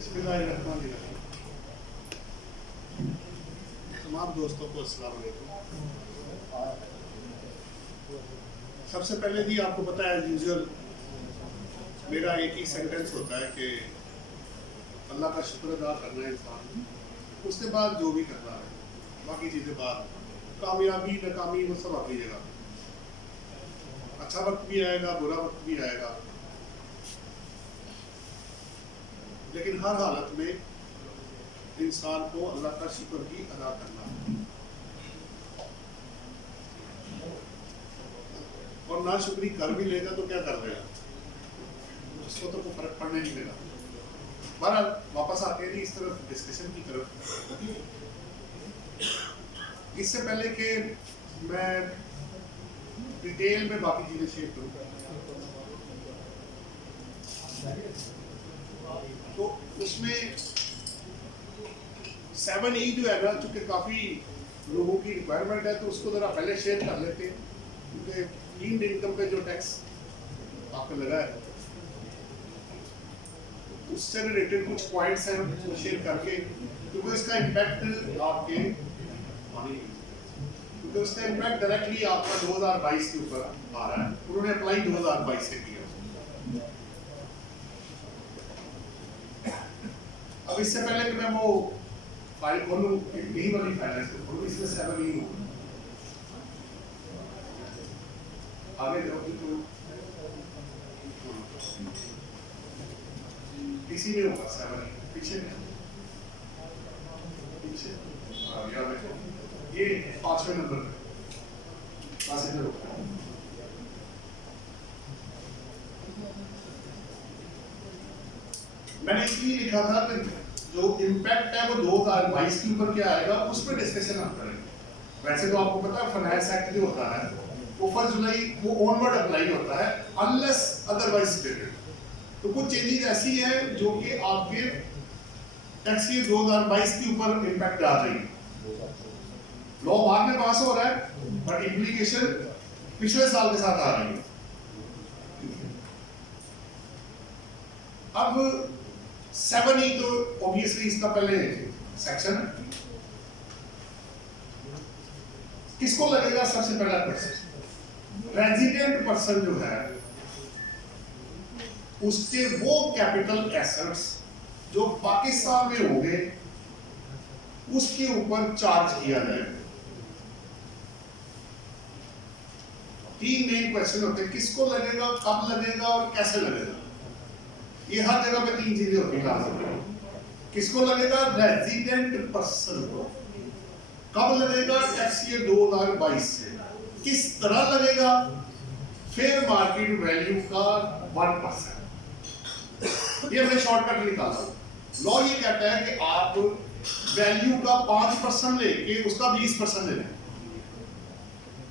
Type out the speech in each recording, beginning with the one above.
बिस्मिल्लाहिर्रहमानिर्रहीम। तमाम दोस्तों को अस्सलाम वालेकुम। सबसे पहले जी आपको पता है यूजुअल मेरा एक ही सेंटेंस होता है कि अल्लाह का शुक्र अदा करना है इंसान, उसके बाद जो भी करना है बाकी चीज़ें बाद, कामयाबी नाकामी वो सब अपनी जगह। अच्छा वक्त भी आएगा, बुरा वक्त भी आएगा, लेकिन हर हालत में इंसान को अल्लाह का शुक्र ही अदा करना है। और ना शुक्री कर भी लेगा तो क्या कर लेगा, उसको तो कोई फर्क पड़ने नहीं देगा। बहरहाल वापस आते हैं इस तरफ डिस्कशन की तरफ। इससे पहले कि मैं डिटेल में बाकी चीजें शेयर करूँ, तो उसमें 7E जो है ना, चूंकि काफी लोगों की रिक्वायरमेंट है, तो उसको जरा पहले शेयर कर लेते हैं, क्योंकि ईंड इनकम पे जो टैक्स आपको लगा है उससे रिलेटेड कुछ पॉइंट्स हैं वो शेयर करके, क्योंकि इसका इम्पैक्ट आपके क्योंकि उसका इम्पैक्ट डायरेक्टली आपका 2022 के ऊपर आ रहा है। उन्होंने अप्लाई 2022 से किया। अब इससे पहले कि मैं वो फाइल खोलूं, यही वाली फाइल है, खोलूं, इसमें 7E होगा। आगे जाओगे तो इसी में होगा 7E, पीछे पीछे याद रखो, ये 5वें नंबर पे पास इधर होगा। मैंने इसलिए लिखा था कि जो इम्पैक्ट है वो 2022 के ऊपर क्या आएगा उस पर डिस्कशन हम करेंगे। वैसे तो आपको पता है फाइनेंस एक्ट जो होता है वो 1 जुलाई वो ऑनवर्ड अप्लाई होता है अनलेस अदरवाइज स्टेटेड। तो कुछ चेंजेस ऐसी है जो कि आपके टैक्स ईयर 2022 के ऊपर इम्पैक्ट आ रही है। लॉ बाद में पास हो रहा है बट इम्प्लीकेशन पिछले साल के साथ आ रही है। अब 7E तो ऑब्वियसली इसका पहले सेक्शन है। किसको लगेगा? सबसे पहला पर्सन, रेजिडेंट पर्सन जो है उसके वो कैपिटल एसेट्स जो पाकिस्तान में होंगे उसके ऊपर चार्ज किया जाएगा। 3 मेन क्वेश्चन होते हैं, किसको लगेगा, कब लगेगा और कैसे लगेगा। ये हर जगह पे 3 चीजें होती हैं। किसको लगेगा? रेजिडेंट पर्सन को। कब लगेगा? टैक्स ईयर 2022 से। किस तरह लगेगा? फेयर मार्केट वैल्यू का 1%। ये हमने शॉर्टकट निकाला। लॉ ये कहता है कि आप वैल्यू का 5% लेके उसका 20% ले लें,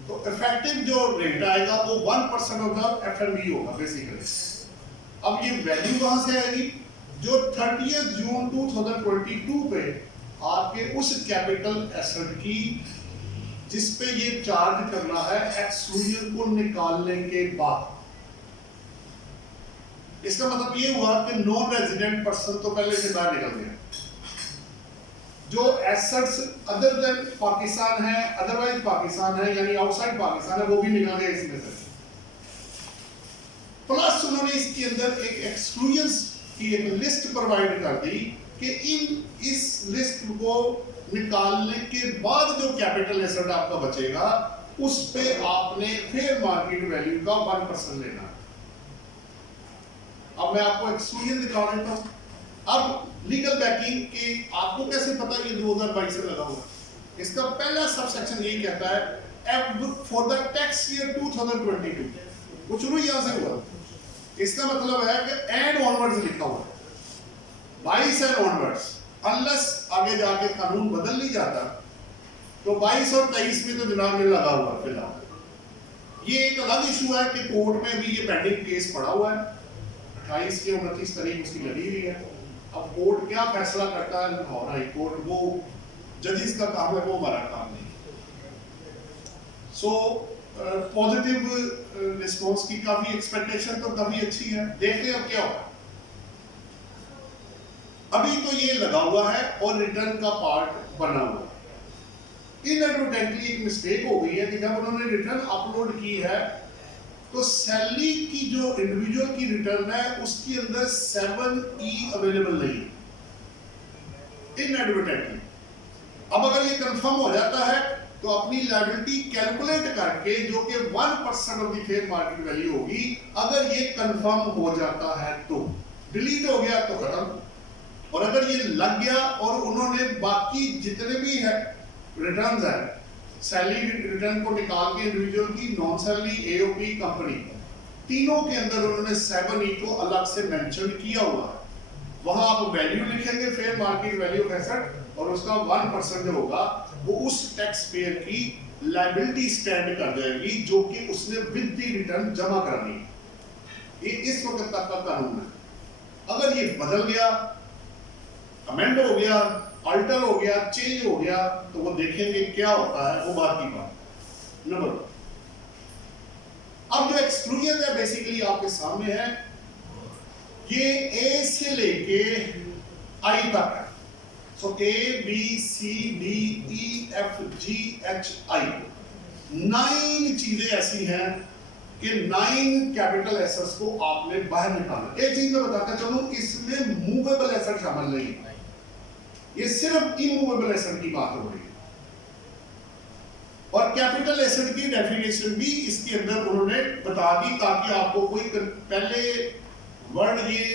तो इफेक्टिव जो रेट आएगा वो 1% ऑफ द FNB होगा बेसिकली। अब ये वैल्यू कहां से आएगी? जो 30 जून 2022 पे आपके उस कैपिटल एसेट की जिस पे ये चार्ज करना है एक्सक्लूजन को निकालने के बाद। इसका मतलब ये हुआ कि नॉन रेजिडेंट पर्सन तो पहले से बाहर निकल गया। जो एसेट्स अदर देन पाकिस्तान है, अदरवाइज पाकिस्तान है यानी आउटसाइड पाकिस्तान है, वो भी निकल गए इसमें से। प्लस उन्होंने इसके अंदर एक एक्सक्लूजन की एक लिस्ट प्रोवाइड कर दी कि इस लिस्ट को निकालने के बाद जो कैपिटल एसेट आपका बचेगा उस पे आपने फेयर मार्केट वैल्यू का 1% लेना है। अब मैं आपको एक्सक्लूजन दिखा देता हूं। अब लीगल बैकिंग की आपको कैसे पता ये 2022 से लगा हुआ? इसका पहला सबसेक्शन यही कहता है फॉर द टैक्स ईयर 2022। वो शुरू यहां से हुआ। इसका मतलब है कि एंड ऑनवर्ड्स लिखा हुआ है, 22 एंड ऑनवर्ड्स, अनलेस आगे जाके कानून बदल नहीं जाता। तो 22 और 23 में तो जनाब ये लगा हुआ फिलहाल। ये एक अलग इशू है कि कोर्ट में भी ये पेंडिंग केस पड़ा हुआ है। 28 की 29 तारीख उसकी लगी हुई है। अब कोर्ट क्या फैसला करता है और हाई कोर्ट, वो जजेस का काम है, वो हमारा काम नहीं। सो पॉजिटिव रिस्पॉन्स की काफी एक्सपेक्टेशन तो काफी अच्छी है। देखते हैं अब क्या होगा। अभी तो ये लगा हुआ है और रिटर्न का पार्ट बना हुआ है। इनएडवर्टेंटली एक मिस्टेक हो गई है कि जब उन्होंने रिटर्न अपलोड की है तो सैलरी की जो इंडिविजुअल की रिटर्न है उसके अंदर 7E अवेलेबल नहीं है इनएडवर्टेंटली। अब अगर ये कंफर्म हो जाता है तो अपनी लायबिलिटी कैलकुलेट करके जो कि 1% of the fair market value होगी, अगर ये कंफर्म हो जाता है तो डिलीट हो गया तो खत्म। और अगर ये लग गया और उन्होंने बाकी जितने भी है रिटर्न्स है, सैलरी रिटर्न को निकाल के इंडिविजुअल की, नॉन सैलरी, एओपी, कंपनी, तीनों के अंदर उन्होंने 7E को अलग से मेंशन किया हुआ है। वहां आप वैल्यू लिखेंगे fair market value of asset और उसका 1% जो होगा वो उस टैक्स पेयर की लायबिलिटी स्टैंड कर जाएगी जो कि उसने विद द रिटर्न जमा करानी है। ये इस वक्त तक का कानून है। अगर ये बदल गया, अमेंड हो गया, अल्टर हो गया, चेंज हो गया तो वो देखेंगे क्या होता है, वो बात की बात। नंबर 2, अब जो एक्सक्लूजन है बेसिकली आपके सामने है, ये ए से लेके आई तक है। So A B C D E F G H I 9 चीजें ऐसी हैं कि 9 कैपिटल एसेट्स को आपने बाहर निकालना। एक चीज मैं बताता चलूं, इसमें मूवेबल एसेट शामिल नहीं है, ये सिर्फ इमूवेबल एसेट की बात हो रही है। और कैपिटल एसेट की डेफिनेशन भी इसके अंदर उन्होंने बता दी ताकि आपको कोई पहले वर्ड ये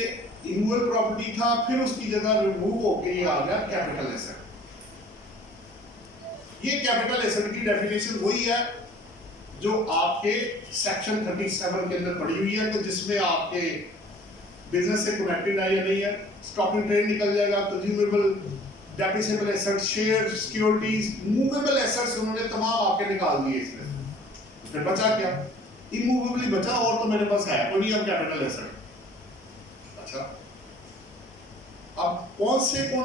इमूवेबल प्रॉपर्टी था, फिर उसकी जगह रिमूव होके ये आ गया कैपिटल एसेट। ये कैपिटल एसेट की डेफिनेशन वही है जो आपके सेक्शन 37 के अंदर पड़ी हुई है, तो जिसमें आपके बिजनेस से कनेक्टेड है या नहीं है, स्टॉक इन ट्रेड निकल जाएगा, consumable, depreciable asset, share, securities, movable assets उन्होंने तमाम आपके निकाल दिए इसमें। फिर बचा क्या? इमूवेबल ही बचा, और तो मेरे पास है कोई नहीं अब कैपिटल एसेट। अच्छा, अब कौन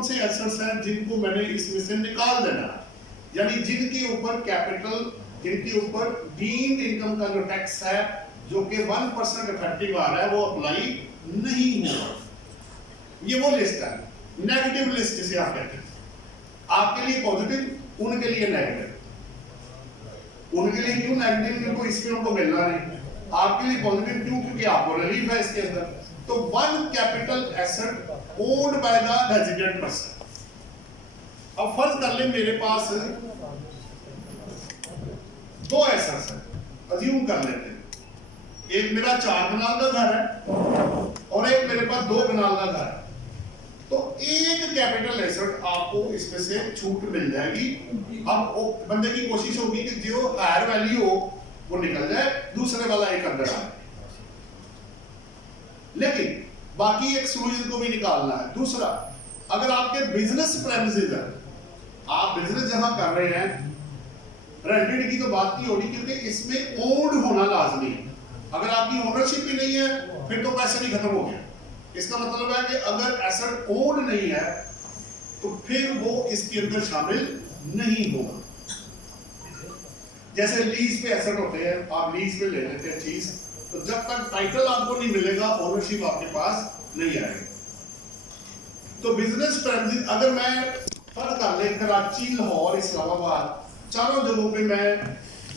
से एसेट्स हैं जिनको मैंने इसमें से निकाल देना है, यानी जिनके ऊपर कैपिटल, जिनके ऊपर डीम्ड इनकम का जो टैक्स है जो कि 1% इफेक्टिव आ रहा है वो अप्लाई नहीं होगा। ये वो लिस्ट है, नेगेटिव लिस्ट जिसे आप कहते हैं। आपके लिए पॉजिटिव, उनके लिए नेगेटिव। उनके लिए क्यों नेगेटिव? क्योंकि इसमें उनको मिलना नहीं। आपके लिए पॉजिटिव क्यों? क्योंकि आपको रिलीफ है इसके अंदर। तो one capital asset owned by the resident person. अब फर्ज कर ले मेरे पास 2 एसेट्स हैं, अज्यूम कर लेते हैं, एक मेरा 4 कनाल का घर है और एक मेरे पास 2 कनाल का घर है। तो एक कैपिटल एसेट आपको इसमें से छूट मिल जाएगी। अब बंदे की कोशिश होगी कि जो हायर वैल्यू हो वो निकल जाए, दूसरे वाला एक अंदर आए, लेकिन बाकी एक्सक्लूजन को भी निकालना है। दूसरा, अगर आपके बिजनेस प्रेमिसेस है, आप बिजनेस जहां कर रहे हैं, रेंटेड की तो बात नहीं हो रही क्योंकि इसमें ओन्ड होना लाजमी है। अगर आपकी ओनरशिप ही नहीं है फिर तो पैसे भी खत्म हो गया। इसका मतलब है कि अगर एसेट ओन्ड नहीं है तो फिर वो इसके अंदर शामिल नहीं होगा। जैसे लीज पे एसेट होते हैं, आप लीज पे ले लेते हैं चीज, तो जब तक टाइटल आपको नहीं मिलेगा ओनरशिप आपके पास नहीं आएगी। तो बिजनेस प्रेमिसेस, अगर मैं फर्ज कर ले कराची, लाहौर, इस्लामाबाद, चारों जगहों पे मैं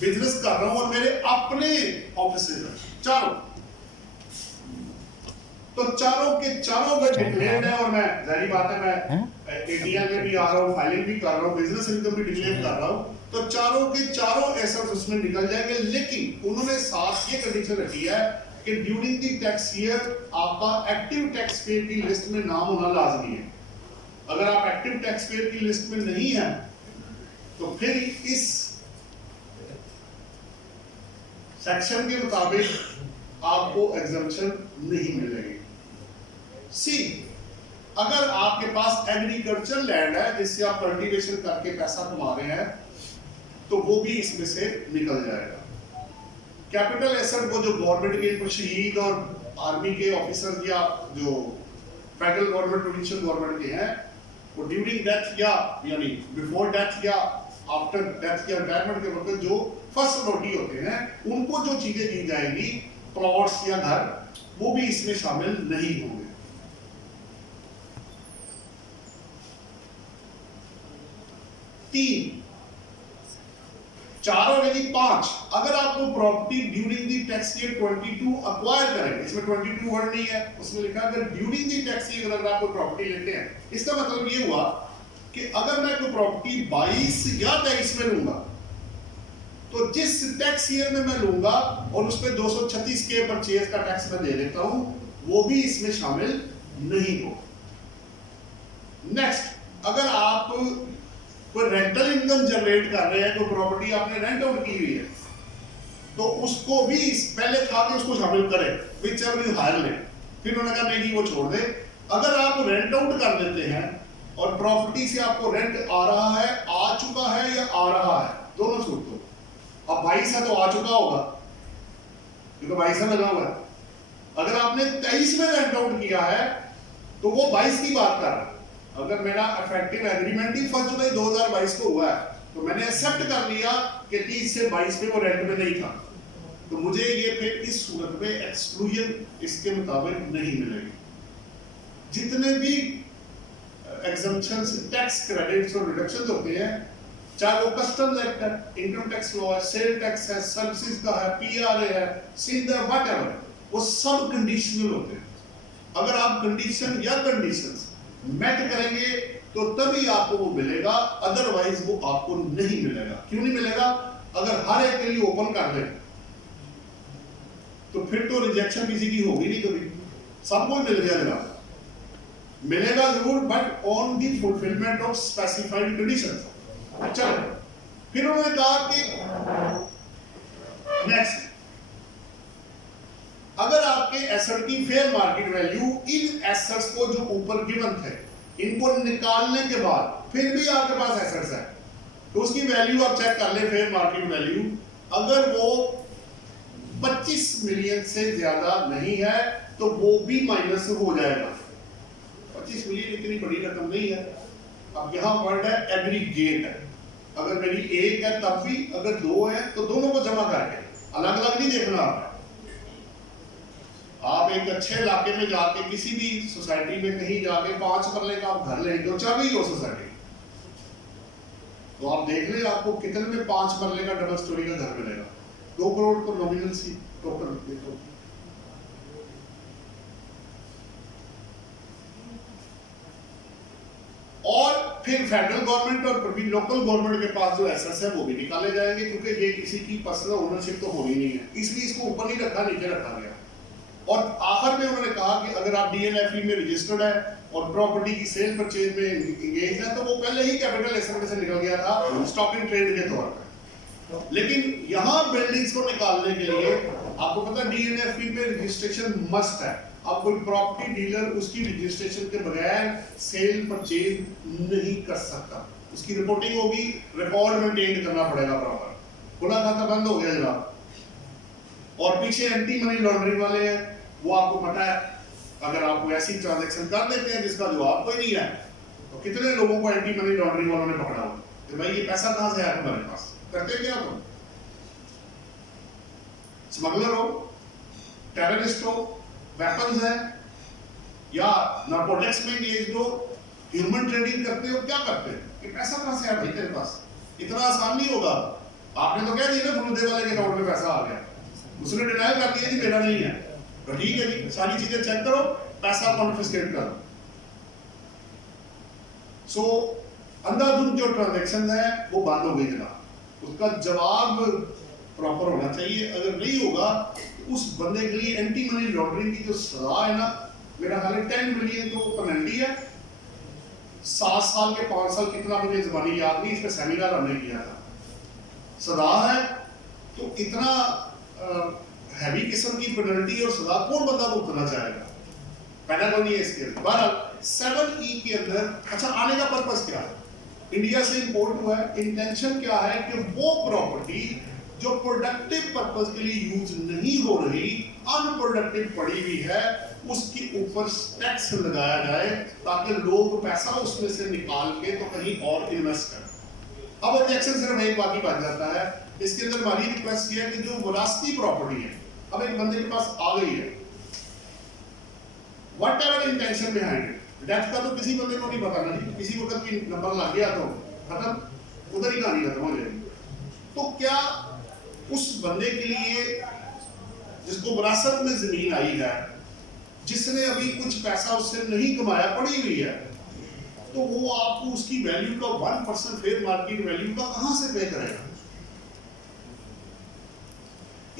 बिजनेस कर रहा हूं और मेरे अपने ऑफिसेज हैं चारों, तो चारों के चारों में डिक्लेयर्ड है और मैं, जाहिर बात है, मैं इंडिया में भी आ रहा हूं, फाइलिंग भी कर रहा हूं, बिजनेस इनकम भी डिक्लेयर कर रहा हूं, तो चारों के चारों एसेट्स उसमें निकल जाएंगे। लेकिन उन्होंने साथ ये कंडीशन रखी है कि ड्यूरिंग द टैक्स ईयर आपका एक्टिव टैक्स पेयर की लिस्ट में नाम होना लाजमी है। अगर आप एक्टिव टैक्स पेयर की लिस्ट में नहीं है तो फिर इस सेक्शन के मुताबिक आपको एग्जम्पशन नहीं मिलेगी। सी, अगर आपके पास एग्रीकल्चर लैंड है जिससे आप कल्टीवेशन करके पैसा कमा रहे हैं तो वो भी इसमें से निकल जाएगा। कैपिटल एसेट को जो गवर्नमेंट के शहीद और आर्मी के ऑफिसर या जो फेडरल गवर्नमेंट, प्रोविंशियल गवर्नमेंट के हैं, वो ड्यूरिंग डेथ या यानी बिफोर डेथ या आफ्टर डेथ या रिटायरमेंट के वक्त जो फर्स्ट रोटी होते हैं उनको जो चीजें दी जाएंगी, प्लॉट्स या घर, वो भी इसमें शामिल नहीं होंगे। 3, 4 और यदि 5, अगर आपको property during the tax year 22 acquire करें, इसमें 22 वर्ड नहीं है, उसमें लिखा अगर ड्यूरिंग दी टैक्स ईयर अगर आप कोई प्रॉपर्टी लेते हैं, इसका मतलब ये हुआ कि अगर मैं कोई प्रॉपर्टी 22 या 23 में लूंगा, तो जिस टैक्स ईयर में मैं लूंगा और उस पर 236 के परचेज का टैक्स मैं दे देता हूं, वो भी इसमें शामिल नहीं हो। नेक्स्ट, अगर आप कोई रेंटल इनकम जनरेट कर रहे हैं, तो प्रॉपर्टी आपने रेंट आउट की हुई है, तो उसको भी पहले था कि उसको शामिल करें, विच एवर यू हायर लें। फिर उन्होंने कहा नहीं वो छोड़ दे। अगर आप रेंट आउट कर देते हैं और प्रॉपर्टी से आपको रेंट आ रहा है, आ चुका है या आ रहा है, दोनों सूट दो। अब 22 है तो आ चुका होगा क्योंकि 22 में लगा हुआ है। अगर आपने 23 में रेंट आउट किया है तो वो 22 की बात कर रहा है। अगर मेरा इफेक्टिव एग्रीमेंट ही 1 जुलाई 2022 को हुआ है, तो मैंने एक्सेप्ट कर लिया कि 30 से 22 में वो रेंट में नहीं था, तो मुझे ये फिर इस सूरत में एक्सक्लूजन इसके मुताबिक नहीं मिलेगी। जितने भी एग्जम्पशंस, टैक्स क्रेडिट्स और रिडक्शंस होते हैं, चाहे वो कस्टम्स एक्ट है, इनकम टैक्स लॉ है, सेल टैक्स है, सर्विसेज का है, पीआरए है, सिंध है, व्हाटएवर, वो सब कंडीशनल होते हैं। अगर आप कंडीशन या कंडीशंस मेट करेंगे तो तभी आपको वो मिलेगा, अदरवाइज वो आपको नहीं मिलेगा। क्यों नहीं मिलेगा? अगर हर एक के लिए ओपन कर दें तो फिर तो रिजेक्शन किसी की होगी नहीं, कभी सबको मिल जाएगा, मिलेगा जरूर, but on the fulfilment of specified conditions. चलो, फिर उन्होंने कहा कि नेक्स्ट, अगर आपके एसेट की fair market value in assets को जो ऊपर गिवन थे, इनको निकालने के बाद फिर भी आपके पास एसेट्स है, तो उसकी वैल्यू आप चेक कर ले, फेयर मार्केट वैल्यू, अगर वो 25 मिलियन से ज्यादा नहीं है तो वो भी माइनस हो जाएगा। 25 मिलियन इतनी बड़ी रकम नहीं है। अब यहां वर्ड है एग्रीगेट है, अगर मेरी एक है तब भी, अगर 2 है तो दोनों को जमा करके, अलग अलग नहीं देखना। आप एक अच्छे इलाके में जाके किसी भी सोसाइटी में कहीं जाके 5 मरले का आप घर लेंगे, तो चल रही हो सोसाइटी, तो आप देख ले आपको कितने में 5 मरले का डबल स्टोरी का घर मिलेगा। 2 करोड़ तो नॉमिनल सी टोटल देखो। और फिर फेडरल गवर्नमेंट और भी लोकल गवर्नमेंट के पास जो एसेट्स है वो भी निकाले जाएंगे, क्योंकि ये किसी की पर्सनल ओनरशिप तो होनी नहीं है, इसलिए इसको ऊपर नहीं रखा, नीचे रखा गया। और आखिर में उन्होंने कहा कि अगर आप डीएनएफई में रजिस्टर्ड है और प्रॉपर्टी की सेल परचेज में इंगेज है, तो वो पहले ही कैपिटल एसेट से निकल गया था स्टॉक इन ट्रेड के तौर पर। लेकिन यहां बिल्डिंग्स को निकालने के लिए आपको पता डीएनएफई में रजिस्ट्रेशन मस्ट है। अब कोई प्रॉपर्टी डीलर उसकी रजिस्ट्रेशन के बगैर सेल परचेज नहीं कर सकता, उसकी रिपोर्टिंग होगी, रिकॉर्ड मेंटेन करना पड़ेगा प्रॉपर। खुला खाता बंद हो गया जनाब। और पीछे एंटी मनी लॉन्ड्रिंग वाले हैं, वो आपको पता है, अगर आप कोई ऐसी ट्रांजैक्शन कर देते हैं जिसका जवाब कोई नहीं है, तो कितने लोगों को एंटी मनी लॉन्ड्रिंग वालों ने पकड़ा हो कि भाई ये पैसा कहां से आया तुम्हारे पास, करते क्या तुम? स्मगलर हो, टेररिस्ट हो, वेपन्स है, या नार्कोटिक्स में एंगेज हो, ह्यूमन ट्रेडिंग करते हो, क्या करते हैं? ये पैसा कहां से आया भाई तेरे पास? इतना आसान नहीं होगा। आपने तो कह दिया ना फुलदे वाले के अकाउंट में पैसा आ गया, उसने डिनाई कर दिया कि मेरा नहीं है, तो ठीक है जी, सारी चीजें चेक करो, पैसा कॉन्फिस्केट करो। सो अंधाधुंध जो ट्रांजैक्शन है वो बंद हो गई जनाब, उसका जवाब प्रॉपर होना चाहिए। अगर नहीं होगा तो उस बंदे के लिए एंटी मनी लॉन्ड्रिंग की जो सजा है ना, मेरा ख्याल है 10 मिलियन तो पेनल्टी है, 7 साल के 5 साल, कितना मुझे ज़बानी याद नहीं, इस पे सेमिनार हमने किया था, सजा है। तो इतना हैवी किस्म की पेनल्टी और सजा कौन बंदा भुगतना चाहेगा? पहला तो नहीं है इसके। 7E के अंदर अच्छा आने का पर्पस क्या है? इंडिया से इंपोर्ट हुआ है, इंटेंशन क्या है कि वो प्रॉपर्टी जो प्रोडक्टिव पर्पस के लिए यूज नहीं हो रही, अनप्रोडक्टिव पड़ी हुई है, उसके ऊपर टैक्स लगाया जाए ताकि लोग पैसा उसमें से निकाल के तो कहीं और इन्वेस्ट करें। अब ऑब्जेक्शन सिर्फ एक बात ही बन जाता है, इसके अंदर हमारी रिक्वेस्ट ये है कि जो विरासती प्रॉपर्टी है, अब एक बंदे के पास आ गई है, whatever intention behind it, death का तो किसी बंदे को नहीं पता ना, किसी वक्त भी नंबर लग गया तो खत्म, उधर ही कहानी खत्म हो जाएगी। तो क्या उस बंदे के लिए जिसको विरासत में जमीन आई है, जिसने अभी कुछ पैसा उससे नहीं कमाया, पड़ी हुई है, तो वो आपको उसकी वैल्यू का 1% फेयर मार्केट वैल्यू का कहां से पे करेगा?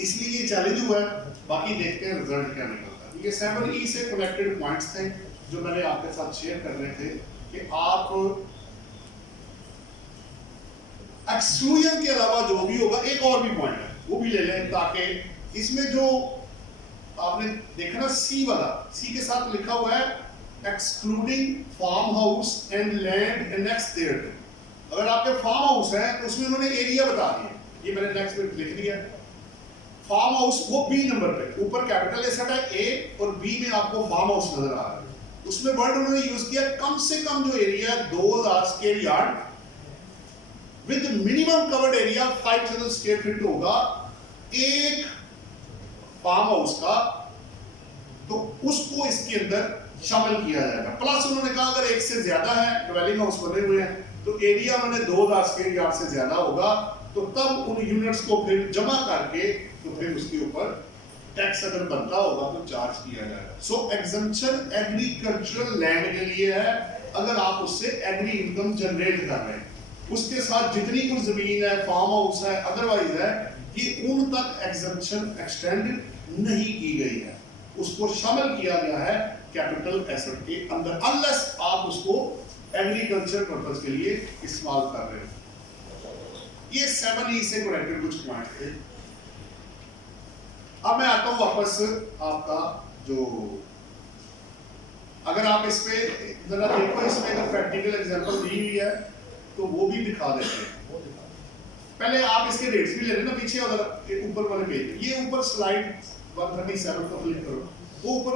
इसलिए ये चैलेंज हुआ है। बाकी देखते हैं रिजल्ट क्या निकलता है। ये 7E से कनेक्टेड पॉइंट्स थे जो मैंने आपके साथ शेयर करने थे कि आप एक्सक्लूजन के अलावा जो भी होगा, एक और भी पॉइंट है वो भी ले लें, ताकि इसमें जो आपने देखा ना सी वाला, सी के साथ लिखा हुआ है excluding farm house and land annex there. अगर आपके फार्म हाउस है तो उसमें उन्होंने एरिया बता दिया, ये मैंने नेक्स्ट में लिख दिया। फार्म हाउस वो बी नंबर पे, ऊपर कैपिटल एसेट है ए और बी में आपको फार्म हाउस नजर आ रहा है। उसमें वर्ड उन्होंने यूज किया कम से कम जो area 2000 square yard with minimum covered area 5000 square feet होगा एक फार्म हाउस का, तो उसको इसके अंदर शामिल किया जाएगा। प्लस उन्होंने कहा अगर एक से ज्यादा है ड्वेलिंग हाउस बने हुए हैं तो एरिया उन्होंने 2000 स्क्वायर यार्ड से ज्यादा होगा, तो तब उन यूनिट्स को फिर जमा करके तो फिर उसके ऊपर टैक्स अगर बनता होगा तो चार्ज किया जाएगा। सो एग्जम्पशन एग्रीकल्चरल लैंड के लिए है, अगर आप उससे एग्री इनकम जनरेट कर रहे हैं। उसके साथ जितनी कुछ जमीन है, फार्म हाउस है, अदरवाइज है, कि उन तक एग्जम्पशन एक्सटेंड नहीं की गई है, उसको शामिल किया गया है कैपिटल एसेट के अंदर, अनलेस आप उसको एग्रीकल्चर पर्पस के लिए इस्तेमाल कर रहे हैं। ये 7E से कनेक्टेड कुछ पॉइंट थे। अब मैं आता हूं वापस आपका जो, अगर आप इस पे जरा देखो, इसमें अगर प्रैक्टिकल एग्जांपल दी हुई है तो वो भी दिखा देते हैं। पहले आप इसके रेट्स भी ले लेना पीछे और ऊपर वाले पेज, ये ऊपर स्लाइड 137 को क्लिक करो, वो ऊपर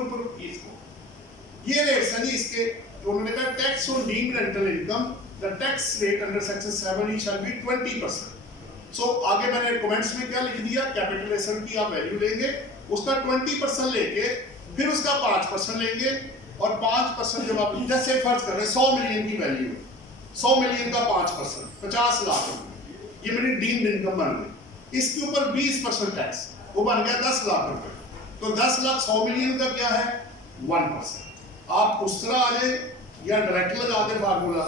ये रेट्स हैं जी इसके। तो उन्होंने कहा tax on deemed rental income, the tax rate under section 7E shall be 20%। सो आगे मैंने कमेंट्स में क्या लिख दिया, कैपिटल एसेट की आप वैल्यू लेंगे, उसका 20% लेके फिर उसका 5% लेंगे, और 5% जब आप जैसे फर्ज कर रहे हैं 100 मिलियन की वैल्यू, 100 मिलियन का 5% 50 लाख रुपए, ये मेरी डीम्ड इनकम बन गई। इसके ऊपर 20% टैक्स, वो बन गया 10 लाख रुपए। तो 10 लाख 100 मिलियन का क्या है 1%। आप उस तरह आ जाए या डायरेक्ट लगा दे फार्मूला,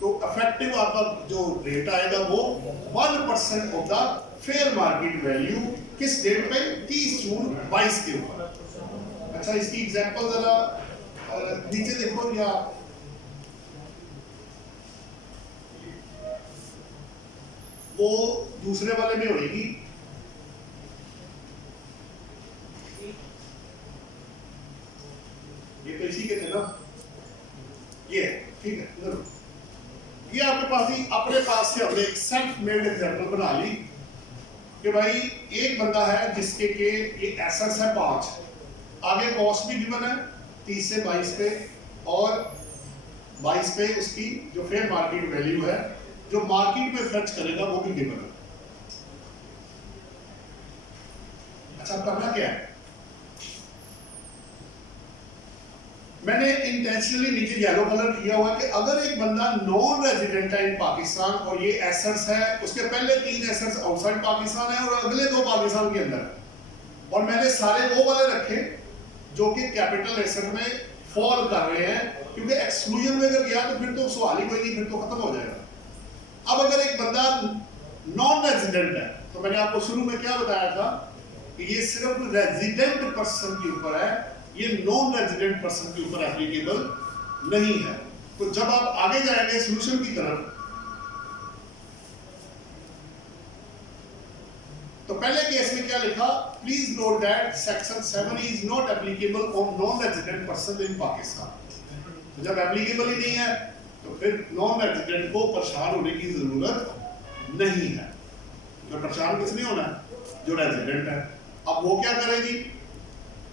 तो इफेक्टिव आपका जो रेट आएगा वो 1% of the fair market value, किस डेट पे 30 जून 22 के ऊपर। अच्छा, इसकी एग्जांपल जरा नीचे देखो, या वो दूसरे वाले में होगी, ये तो इसी के थे ना, ये ठीक है। ये आपके पास ही अपने पास से हमने एक सेल्फ मेड एग्जांपल बना ली कि भाई एक बंदा है जिसके के ये एसेट्स है 5, आगे कॉस्ट भी गिवन है 30 से 22 पे, और 22 पे उसकी जो फेयर मार्केट वैल्यू है जो मार्केट में खर्च करेगा वो भी गिवन है। अच्छा, करना क्या है, मैंने इंटेंशनली नीचे येलो कलर किया हुआ कि अगर एक बंदा नॉन रेजिडेंट है इन पाकिस्तान और ये एसेट्स है, उसके पहले 3 एसेट्स आउटसाइड पाकिस्तान है और अगले 2 पाकिस्तान के अंदर है, और मैंने सारे वो वाले रखे जो कि कैपिटल एसेट में फॉल कर रहे हैं, क्योंकि एक्सक्लूजन में अगर गया तो फिर तो सवाल ही कोई नहीं, फिर तो खत्म हो जाएगा। अब अगर एक बंदा नॉन रेजिडेंट है, तो मैंने आपको शुरू में क्या बताया था कि ये सिर्फ रेजिडेंट पर्सन के ऊपर है, ये नॉन रेजिडेंट पर्सन के ऊपर एप्लीकेबल नहीं है। तो जब आप आगे जाएंगे सॉल्यूशन की तरफ, तो पहले केस में क्या लिखा, please note that section 7 is not applicable on non resident person in Pakistan. तो जब एप्लीकेबल ही नहीं है तो फिर नॉन रेजिडेंट को परेशान होने की जरूरत नहीं है। तो परेशान किसने होना है, जो रेजिडेंट है। अब वो क्या करेगी,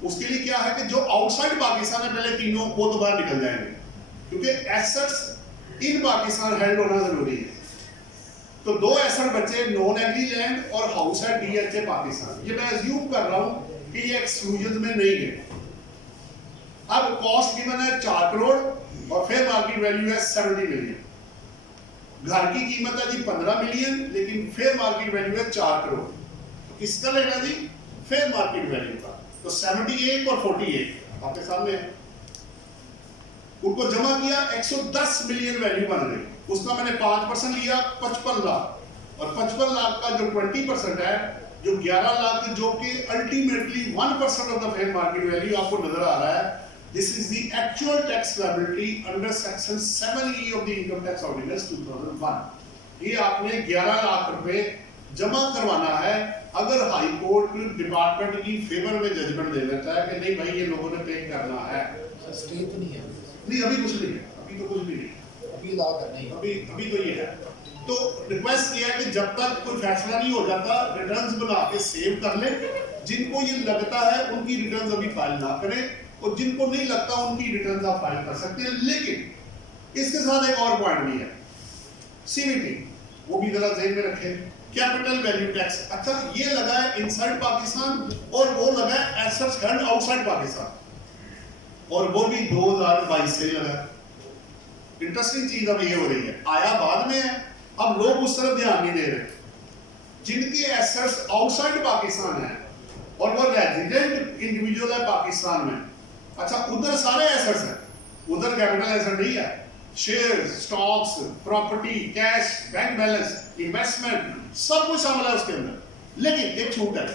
उसके लिए क्या है कि जो आउटसाइड पाकिस्तान है पहले तीनों वो तो बाहर निकल जाएंगे, क्योंकि एसेट्स इन पाकिस्तान हेल्ड होना जरूरी है। तो 2 एसेट बचे, नॉन एग्री लैंड और हाउस है DHA पाकिस्तान। ये मैं अज्यूम कर रहा हूं कि ये एक्सक्लूजन में नहीं है। अब कॉस्ट गिवन है 4 करोड़ और फेयर मार्केट वैल्यू है 70 मिलियन। घर की कीमत है जी 15 मिलियन, लेकिन फेयर मार्केट वैल्यू है 4 करोड़। तो किसका लेना जी? फेयर मार्केट वैल्यू का। तो 78 और 48 आपके सामने है। उनको जमा किया, 110 मिलियन वैल्यू बन गई। उसका मैंने 5% लिया, 55 लाख, और 55 लाख का जो 20% है, जो 11 लाख, जो कि ultimately 1% of the fair market value आपको नजर आ रहा है। This is the actual tax liability under section 7E of the Income Tax Ordinance 2001। ये आपने 11 लाख रुपए जमा करवाना है। अगर हाई कोर्ट डिपार्टमेंट की फेवर में जजमेंट दे देता है कि नहीं भाई ये लोगों ने पे करना है, स्टे तो नहीं है, नहीं अभी कुछ नहीं है, अभी तो कुछ भी नहीं, अभी ला करना ही, अभी तो ये है। तो रिक्वेस्ट किया है कि जब तक कोई फैसला नहीं हो जाता, रिटर्न्स बना के सेव कर ले। जिनको ये लगता है उनकी रिटर्न्स अभी फाइल ना करें, और जिनको नहीं लगता उनकी रिटर्न्स आप फाइल कर सकते हैं। लेकिन इसके साथ एक और पॉइंट भी है, सीवीटी, वो भी जरा ध्यान में रखें। कैपिटल वैल्यू टैक्स, अच्छा ये लगा है इनसाइड पाकिस्तान और वो लगा है एसेट्स हेल्ड आउटसाइड पाकिस्तान, और वो भी 2022 से लगा। इंटरेस्टिंग चीज अब ये हो रही है, आया बाद में है, अब लोग उस तरफ ध्यान नहीं दे रहे। जिनके एसेट्स आउटसाइड पाकिस्तान है और वो रेजिडेंट इंडिविजुअल है पाकिस्तान में, अच्छा उधर सारे एसेट्स हैं, उधर कैपिटल एसेट नहीं है, share, stocks, property, cash, bank balance, investment, सब कुछ शामिल है उसके अंदर। लेकिन एक छूट है,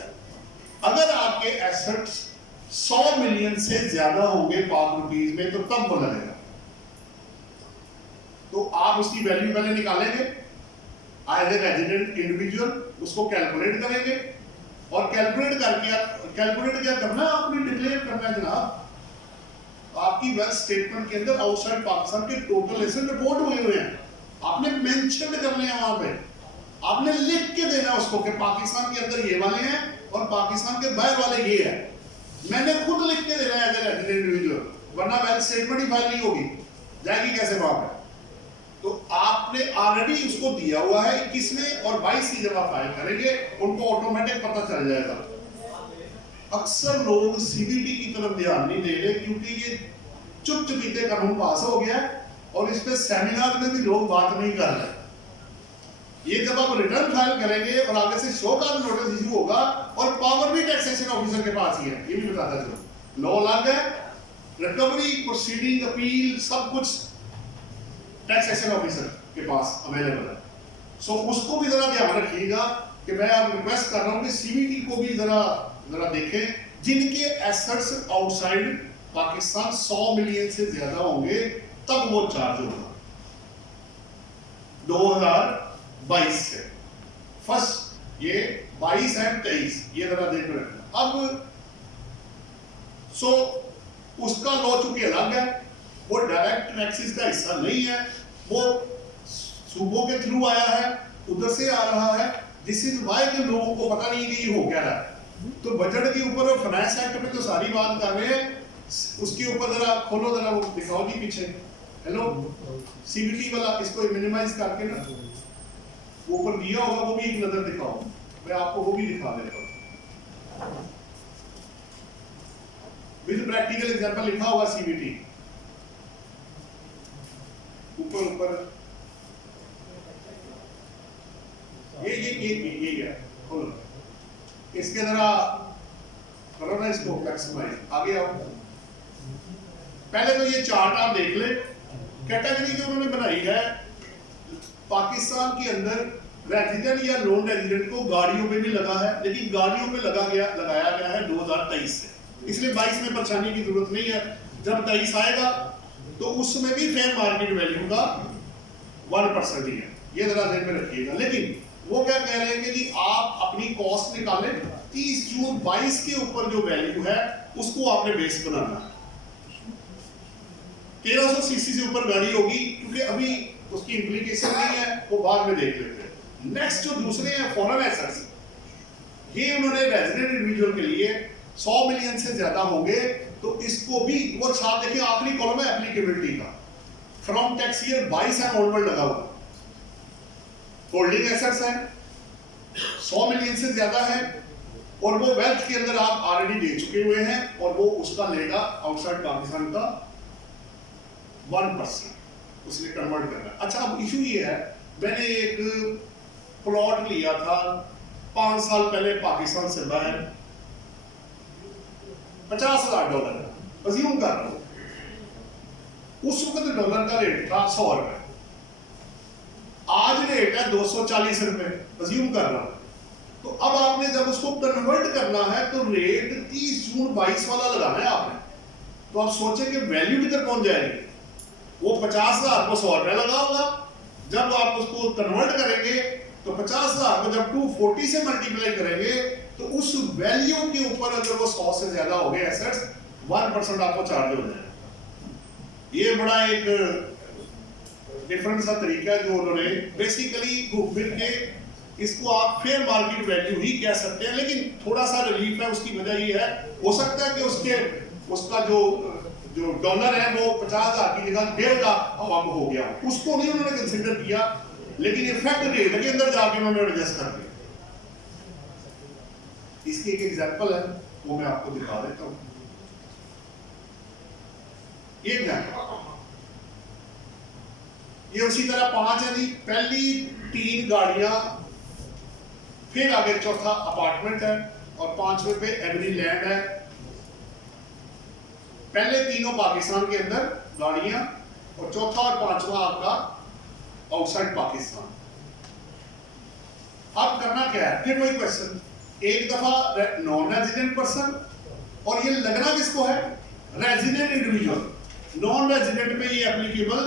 अगर आपके एसेट्स 100 मिलियन से ज्यादा होंगे पाक रुपीज में, तो तब वो लगेगा। तो आप उसकी वैल्यू पहले निकालेंगे एज ए रेजिडेंट इंडिविजुअल, उसको कैलकुलेट करेंगे, और कैलकुलेट क्या करना है, आपने डिक्लेयर करना है जनाब। आपकी वेल्थ स्टेटमेंट के अंदर आउटसाइड पाकिस्तान के टोटल एसेट रिपोर्ट हुए हुए हैं, आपने मेंशन करने हैं वहां पे, आपने लिख के देना उसको कि पाकिस्तान के अंदर ये वाले हैं और पाकिस्तान के बाहर वाले ये है। मैंने खुद लिख के देना है एज ए रेजिडेंट इंडिविजुअल, वरना वेल्थ स्टेटमेंट ही फाइल नहीं होगी, जाएगी कैसे वहां पे? तो आपने ऑलरेडी उसको दिया हुआ है 21 में, और 22 की जब आप फाइल करेंगे उनको ऑटोमेटिक पता चल जाएगा। अक्सर लोग सीबीटी की तरफ ध्यान नहीं दे रहे, क्योंकि ये चुप चुपीते कानून पास हो गया है, और इस पे सेमिनार में भी लोग बात नहीं कर रहे। ये जब आप रिटर्न फाइल करेंगे और आगे से शो कॉज नोटिस इशू होगा, और पावर भी टैक्सेशन ऑफिसर के पास ही है, ये भी बताता चलो। लॉ अलग है, रिकवरी, प्रोसीडिंग, अपील, सब कुछ टैक्सेशन ऑफिसर के पास अवेलेबल है। सो उसको भी जरा ध्यान रखिएगा कि मैं आप रिक्वेस्ट कर रहा हूं कि सीबीटी को भी जरा देखें, जिनके एसेट्स आउटसाइड पाकिस्तान 100 मिलियन से ज्यादा होंगे तब वो चार्ज होगा 2022 से। फर्स्ट ये 22 है, 23, ये जरा देख रखना। अब सो उसका लॉ चूंकि अलग है, वो डायरेक्ट टैक्सेस का हिस्सा नहीं है, वो सूबों के थ्रू आया है, उधर से आ रहा है। दिस इज वाई के लोगों को पता नहीं कि ये हो क्या रहा है। तो बजट के ऊपर और फाइनेंस एक्ट पे तो सारी बात कर रहे हैं, उसके ऊपर जरा खोलो, जरा वो दिखाओ जी पीछे। हेलो सीबीटी वाला, इसको मिनिमाइज करके ना वो ऊपर दिया होगा, वो भी एक नजर दिखाओ, मैं आपको वो भी दिखा देता हूं। विद प्रैक्टिकल एग्जांपल लिखा होगा सीबीटी ऊपर ये है, खोलो इसके जरा करो ना इसको मैक्सिमाइज, आगे आओ। पहले तो ये चार्ट आप देख ले, कैटेगरी जो उन्होंने बनाई है पाकिस्तान के अंदर, रेजिडेंट या नॉन रेजिडेंट को गाड़ियों पे भी लगा है, लेकिन गाड़ियों पे लगाया गया है 2023 से, इसलिए 22 में परेशानी की जरूरत नहीं है। जब 23 आएगा तो उसमें भी फेयर मार्केट वैल्यू का 1% ही है, ये जरा ध्यान में रखिएगा। लेकिन वो क्या कह रहे हैं कि जी आप अपनी कॉस्ट निकालें, 30 जून 22 के ऊपर जो वैल्यू है उसको आपने बेस बनाना है। 1300 सीसी से ऊपर गाड़ी होगी, क्योंकि अभी उसकी इंप्लीकेशन नहीं है, वो बाद में देख लेते हैं। नेक्स्ट जो दूसरे हैं फॉरेन एसेट्स, ये उन्होंने रेजिडेंट इंडिविजुअल के लिए 100 मिलियन से ज्यादा होंगे, तो इसको भी वो साथ देखिए आखिरी कॉलम है एप्लीकेबिलिटी का, from tax year 22 and onward लगा हुआ। होल्डिंग एसेट्स है 100 मिलियन से ज्यादा है, और वो वेल्थ के अंदर आप ऑलरेडी दे चुके हुए हैं, और वो उसका लेगा आउटसाइड पाकिस्तान का 1%, उसने कन्वर्ट करना है। अच्छा अब इशू ये है, मैंने एक प्लॉट लिया था 5 साल पहले पाकिस्तान से बाहर, $50,000 का, अज्यूम कर रहा हूं। उस वक्त डॉलर का रेट था 100 रुपए, आज रेट है 240 रुपए, अज्यूम कर रहा हूं। तो अब आपने जब उसको कन्वर्ट करना है तो रेट 30 जून 22 वाला लगाना है आपने। तो आप सोचें कि वैल्यू किधर पहुंच जाएगी। वो 50,000 को 100 रुपए लगा होगा, जब आप उसको कन्वर्ट करेंगे तो 50,000 को जब 240 से मल्टीप्लाई करेंगे तो उस वैल्यू के ऊपर अगर वो 100 से ज्यादा हो गए एसेट्स, 1% आपको चार्ज हो जाएगा। ये बड़ा एक डिफरेंट सा तरीका है जो उन्होंने बेसिकली घूम फिर के, इसको आप फेयर मार्केट वैल्यू ही कह सकते हैं, लेकिन थोड़ा सा रिलीफ है। उसकी वजह ये है, हो सकता है कि उसका जो डॉलर है वो 50,000 की जगह 1.5 लाख अब हो गया, उसको नहीं उन्होंने कंसिडर किया, लेकिन इफेक्ट रेट के अंदर जाके उन्होंने एडजस्ट कर दिया। इसकी एक एग्जांपल है, वो मैं आपको दिखा देता हूं। ये उसी तरह 5 है जी, पहली 3 गाड़ियां, फिर आगे चौथा अपार्टमेंट है और 5वें पे एग्री लैंड है। पहले तीनों पाकिस्तान के अंदर गाड़ियां और चौथा और 5वां आपका आउटसाइड पाकिस्तान। अब करना क्या है, फिर वही क्वेश्चन, एक दफा नॉन रेजिडेंट पर्सन, और ये लगना किसको है, रेजिडेंट इंडिविजुअल। नॉन रेजिडेंट पे ये एप्लीकेबल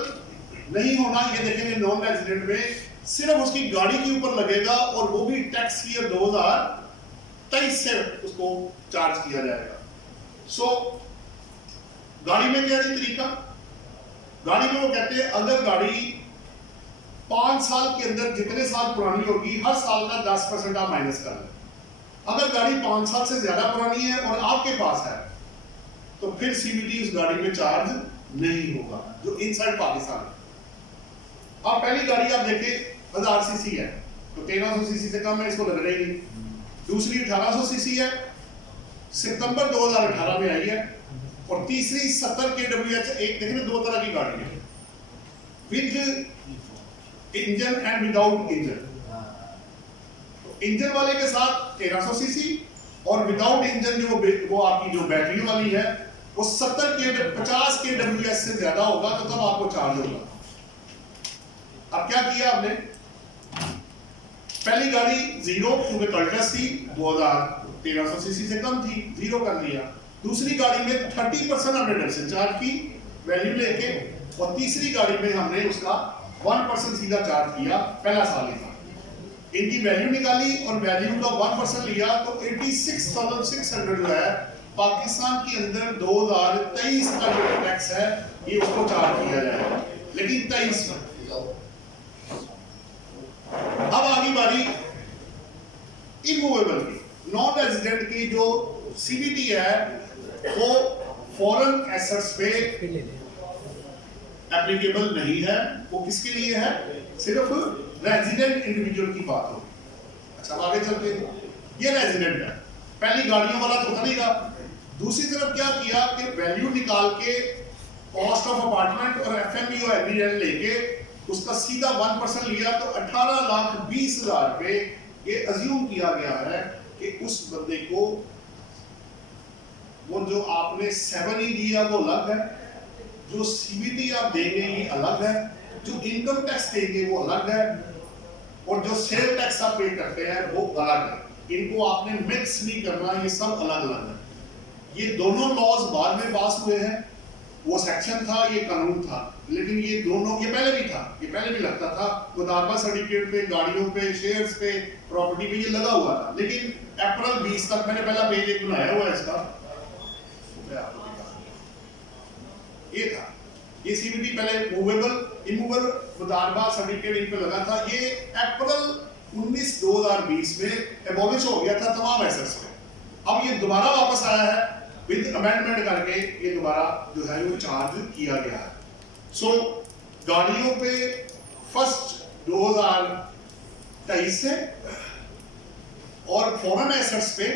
नहीं होना। ये देखेंगे नॉन रेजिडेंट में सिर्फ उसकी गाड़ी के ऊपर लगेगा और वो भी टैक्स ईयर 2023 से उसको चार्ज किया जाएगा। सो गाड़ी में क्या है तरीका, गाड़ी में वो कहते हैं अगर गाड़ी 5 साल के अंदर जितने साल पुरानी होगी, हर साल का 10% आप माइनस कर लें। अगर गाड़ी 5 साल से ज्यादा पुरानी है और आपके पास है तो फिर सीबीटी उस गाड़ी में चार्ज नहीं होगा, जो इनसाइड पाकिस्तान है। अब पहली गाड़ी आप देखें 1000 सीसी है तो 1300 सीसी से कम है, इसको लग रही नहीं। दूसरी 1800 सीसी है, सितंबर 2018 में आई है। और तीसरी 70 kWh, एक देखिए 2 तरह की गाड़ी है, with engine and without engine. Engine वाले के साथ 1300 सीसी और विदाउट इंजन जो वो आपकी जो बैटरी वाली है वो 50 kWh से ज्यादा होगा तो तब आपको चार्ज होगा। अब क्या किया आपने, पहली गाड़ी 0 क्योंकि कल्टस थी, 1300 सीसी से कम थी, 0 कर दिया। दूसरी गाड़ी में 30% हमने रिडक्शन चार्ज की वैल्यू लेके, और तीसरी गाड़ी में हमने उसका 1% सीधा चार्ज किया, पहला साल ही था। इनकी वैल्यू निकाली और वैल्यू का 1% लिया तो 86,600 जो है पाकिस्तान के अंदर 2023 का जो टैक्स है ये उसको चार्ज किया जाएगा, लेकिन 23 में। अब आगे बारी इमूवेबल की, नॉन रेजिडेंट की जो सीबीटी है वो फॉरेन एसेट्स पे एप्लीकेबल नहीं है। वो किसके लिए है, सिर्फ रेजिडेंट इंडिविजुअल की बात होगी। अच्छा आगे चलते हैं, ये रेजिडेंट है, पहली गाड़ियों वाला तो था नहीं था। दूसरी तरफ क्या किया कि वैल्यू निकाल के कॉस्ट ऑफ अपार्टमेंट और एफएमई और एग्री रेंट लेके उसका सीधा 1% लिया तो 18,20,000 रुपए ये अज्यूम किया गया है कि उस बंदे को वो जो आपने 7E दिया वो अलग है, जो सीबीटी आप देंगे ये अलग है, जो इनकम टैक्स देंगे वो अलग है, और जो सेल टैक्स आप पे करते हैं वो अलग है। इनको आपने मिक्स नहीं करना, ये सब अलग अलग है। ये दोनों लॉज बाद में पास हुए हैं, वो सेक्शन था, ये कानून था, लेकिन ये दोनों, ये पहले भी था, ये पहले भी लगता था, मुदारबा सर्टिफिकेट पे, गाड़ियों पे, शेयर्स पे, प्रॉपर्टी पे ये लगा हुआ था। लेकिन अप्रैल 20 तक मैंने पहला पेज एक बनाया हुआ है इसका, ये था, ये सीबीटी पहले मूवेबल इमूवेबल मुदारबा सर्टिफिकेट इन पे लगा था। ये अप्रैल 19 2020 में एबॉलिश हो गया था तमाम एसेट्स पे। अब ये दोबारा वापस आया है विद अमेंडमेंट करके, ये दोबारा जो है वो चार्ज किया गया है। सो गाड़ियों पे 1 2023 से और फॉरेन एसेट्स पे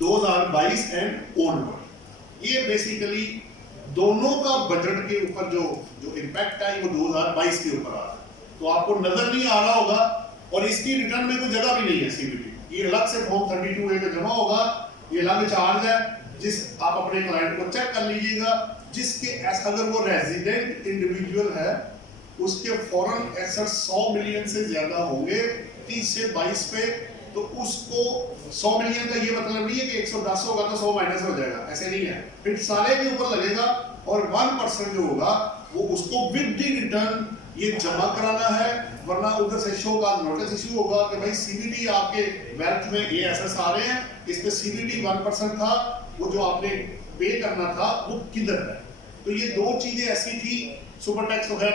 2022 एंड ऑनवर्ड। ये बेसिकली दोनों का बजट के ऊपर जो इम्पैक्ट है वो 2022 के ऊपर आ रहा है। तो आपको नजर नहीं आ रहा होगा, और इसकी रिटर्न में कोई जगह भी नहीं है सीबीडी। ये अलग से फॉर्म 32A में जमा होगा, ये अलग चार्ज है, जिस आप अपने क्लाइंट को चेक कर लीजिएगा। जिसके अगर वो रेजिडेंट इंडिविजुअल है, उसके फॉरेन एसेट 100 मिलियन से ज्यादा होंगे 30 से 22 पे, तो उसको 100 मिलियन का ये मतलब नहीं है कि 110 होगा तो 100 माइनस हो जाएगा, ऐसे नहीं है। फिर सारे के ऊपर लगेगा, और 1% जो होगा वो उसको विद द रिटर्न ये जमा कराना है, वरना उधर से शो का नोटिस इशू होगा कि भाई सीबीडी आपके वेल्थ में ये एसेट्स आ रहे हैं, इस पे सीबीडी 1% था, वो जो आपने पे करना था वो किधर है। तो ये दो चीजें ऐसी थी। सुपर टैक्स तो खैर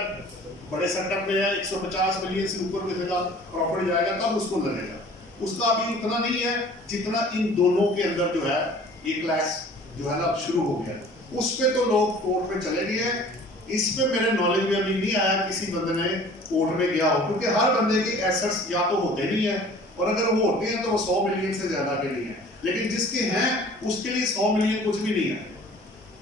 बड़े सेटअप में है, 150 मिलियन से ऊपर किसी का प्रॉफिट जाएगा तब उसको लगेगा, उसका अभी उतना नहीं है जितना इन दोनों के अंदर जो है ये क्लास जो है ना शुरू हो गया। उस पे तो लोग कोर्ट में चले गए हैं, इस पे मेरे नॉलेज में अभी नहीं आया किसी बंदे ने कोर्ट में गया हो, क्योंकि हर बंदे के एसेट्स या तो होते नहीं है, और अगर वो होते हैं तो वो 100 मिलियन से ज्यादा के नहीं है, लेकिन जिसके हैं उसके लिए 100 मिलियन कुछ भी नहीं है,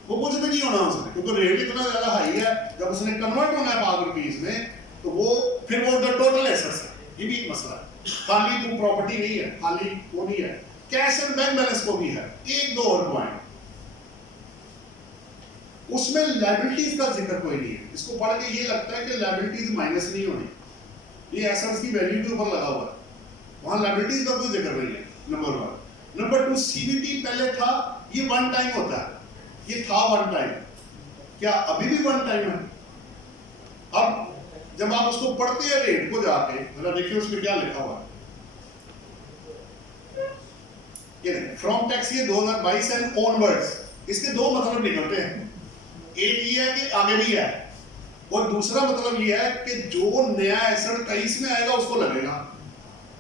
वो कुछ भी नहीं होना उसने, क्योंकि रेट इतना ज्यादा हाई है। जब उसने कन्वर्ट होना है पावर रुपीज में, तो वो फिर वो टोटल एसेट्स है, ये भी एक मसला है। खाली तू प्रॉपर्टी नहीं है, खाली वो नहीं है, कैश एंड बैंक बैलेंस को भी है। एक दो और पॉइंट, उसमें लायबिलिटीज का जिक्र कोई नहीं है। इसको पढ़ के ये लगता है कि लायबिलिटीज माइनस नहीं होनी, ये एसेट्स की वैल्यू के ऊपर लगा हुआ है, वहां लायबिलिटीज का कोई जिक्र नहीं है, नंबर 1। नंबर 2, सीबीटी पहले था, ये वन टाइम होता है, ये था वन टाइम, क्या अभी भी वन टाइम है? अब जब आप उसको पढ़ते हैं रेट को जाके, जरा देखिए उसमें क्या लिखा हुआ है, ये फ्रॉम टैक्स ये 2022 एंड ऑनवर्ड्स, इसके दो मतलब निकलते हैं। एक ये है कि आगे भी है, और दूसरा मतलब ये है कि जो नया एसेट 23 में आएगा उसको लगेगा।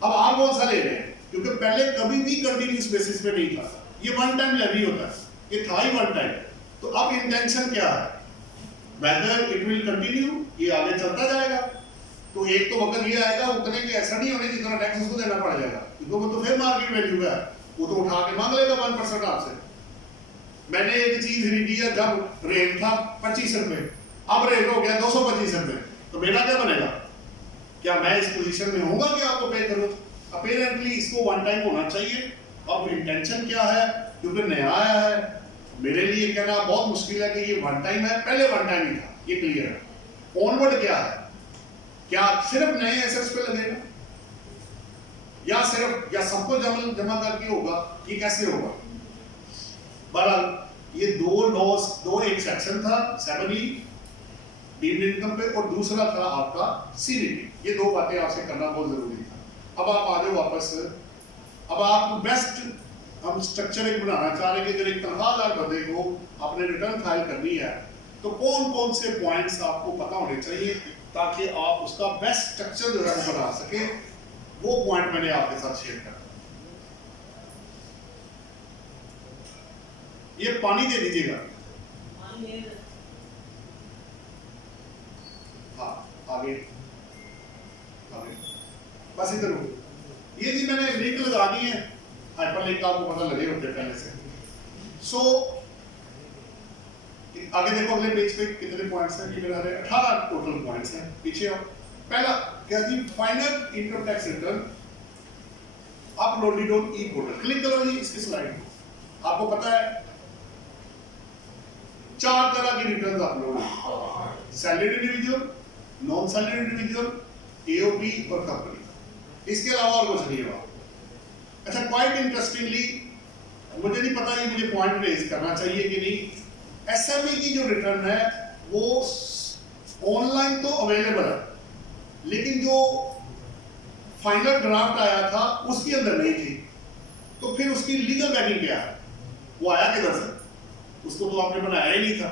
अब आप कौन सा ले रहे हैं, क्योंकि पहले कभी भी कंटिन्यूस बेसिस पे नहीं था, ये वन टाइम लेवी होता है, ये था ही वन टाइम। तो अब इंटेंशन क्या है, वेदर इट विल कंटिन्यू, ये आगे चलता जाएगा। तो एक तो वक्त ये आएगा उतने के ऐसा नहीं होने जितना टैक्स उसको देना पड़ जाएगा, क्योंकि वो तो फिर मार्केट वैल्यू है, वो तो उठा के मांग लेगा 1% आपसे। मैंने एक चीज खरीदी है, जब रेट था 25 रुपए, अब रेट हो गया 225 रुपए, तो मेरा क्या बनेगा? क्या मैं इस पोजीशन में होऊंगा कि आपको पे करूं? अपेरेंटली इसको वन टाइम होना चाहिए। अब इंटेंशन क्या है, क्योंकि नया आया है, मेरे लिए कहना बहुत मुश्किल है कि ये वन टाइम है, पहले वन टाइम ही था, ये क्लियर है। ऑनवर्ड क्या है, क्या सिर्फ नए एसेट्स पे लगेगा, या सिर्फ या सबको जमा करके होगा, ये कैसे होगा? बहरहाल ये दो एक सेक्शन था 7E डीम्ड इनकम पे, और दूसरा था आपका सीबीटी। ये दो बातें आपसे करना बहुत जरूरी था। अब आप आ जाओ वापस। अब आप बेस्ट हम स्ट्रक्चर एक बनाना चाह रहे हैं कि अगर एक तनख्वाहदार बंदे को अपने रिटर्न फाइल करनी है, तो कौन कौन से पॉइंट्स आपको पता होने चाहिए ताकि आप उसका बेस्ट स्ट्रक्चर जो है बना सके। वो पॉइंट मैंने आपके साथ शेयर करा। ये पानी दे दीजिएगा। हाँ आगे आगे बस इधर हो। ये जी मैंने लिंक लगा दी है, हाइपर लिंक आपको पता लगे होते पहले से। सो आगे देखो अगले पेज पे कितने पॉइंट्स हैं, मेरे 18 टोटल पॉइंट्स हैं। पीछे आओ। पहला क्या जी, final income tax return uploaded on e portal. Click करो जी इसकी स्लाइड को। आपको पता है 4 तरह की रिटर्न अपलोड है, salaried individual, non salaried individual, AOP और कंपनी। इसके अलावा और कुछ नहीं है। अच्छा, क्वाइट इंटरेस्टिंगली, मुझे नहीं पता ये मुझे पॉइंट रेज करना चाहिए कि नहीं, एसएमई की जो रिटर्न है वो ऑनलाइन तो अवेलेबल है, लेकिन जो फाइनल ड्राफ्ट आया था उसके अंदर नहीं थी। तो फिर उसकी लीगल बैकिंग क्या है, वो आया किधर से? उसको तो आपने बनाया ही नहीं था।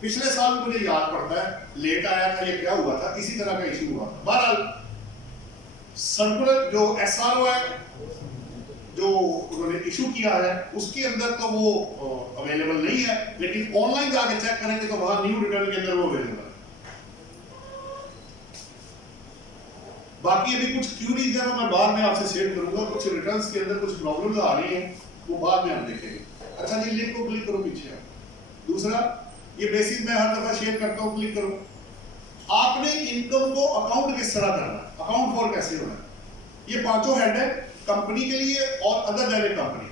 पिछले साल मुझे याद पड़ता है लेट आया था, ये क्या हुआ था, इसी तरह का इशू हुआ था। बहरहाल सर्कुलर जो एसआरओ है जो उन्होंने इशू किया है उसके अंदर तो वो अवेलेबल नहीं है, लेकिन ऑनलाइन जाके चेक करेंगे तो वहां न्यू रिटर्न के अंदर वो अवेलेबल है। बाकी अभी कुछ क्यूरीज है मैं बाद में आपसे शेयर करूंगा। कुछ रिटर्न्स के अंदर कुछ प्रॉब्लम्स आ रही हैं, वो बाद में हम देखेंगे। अच्छा जी, लिंक को क्लिक करो पीछे। दूसरा, ये बेसिक मैं हर दफा शेयर करता हूँ, क्लिक करो। आपने इनकम को अकाउंट किस तरह करना है, अकाउंट फॉर कैसे होना है। ये पांचों हेड है कंपनी के लिए और अदर डायरेक्ट कंपनी।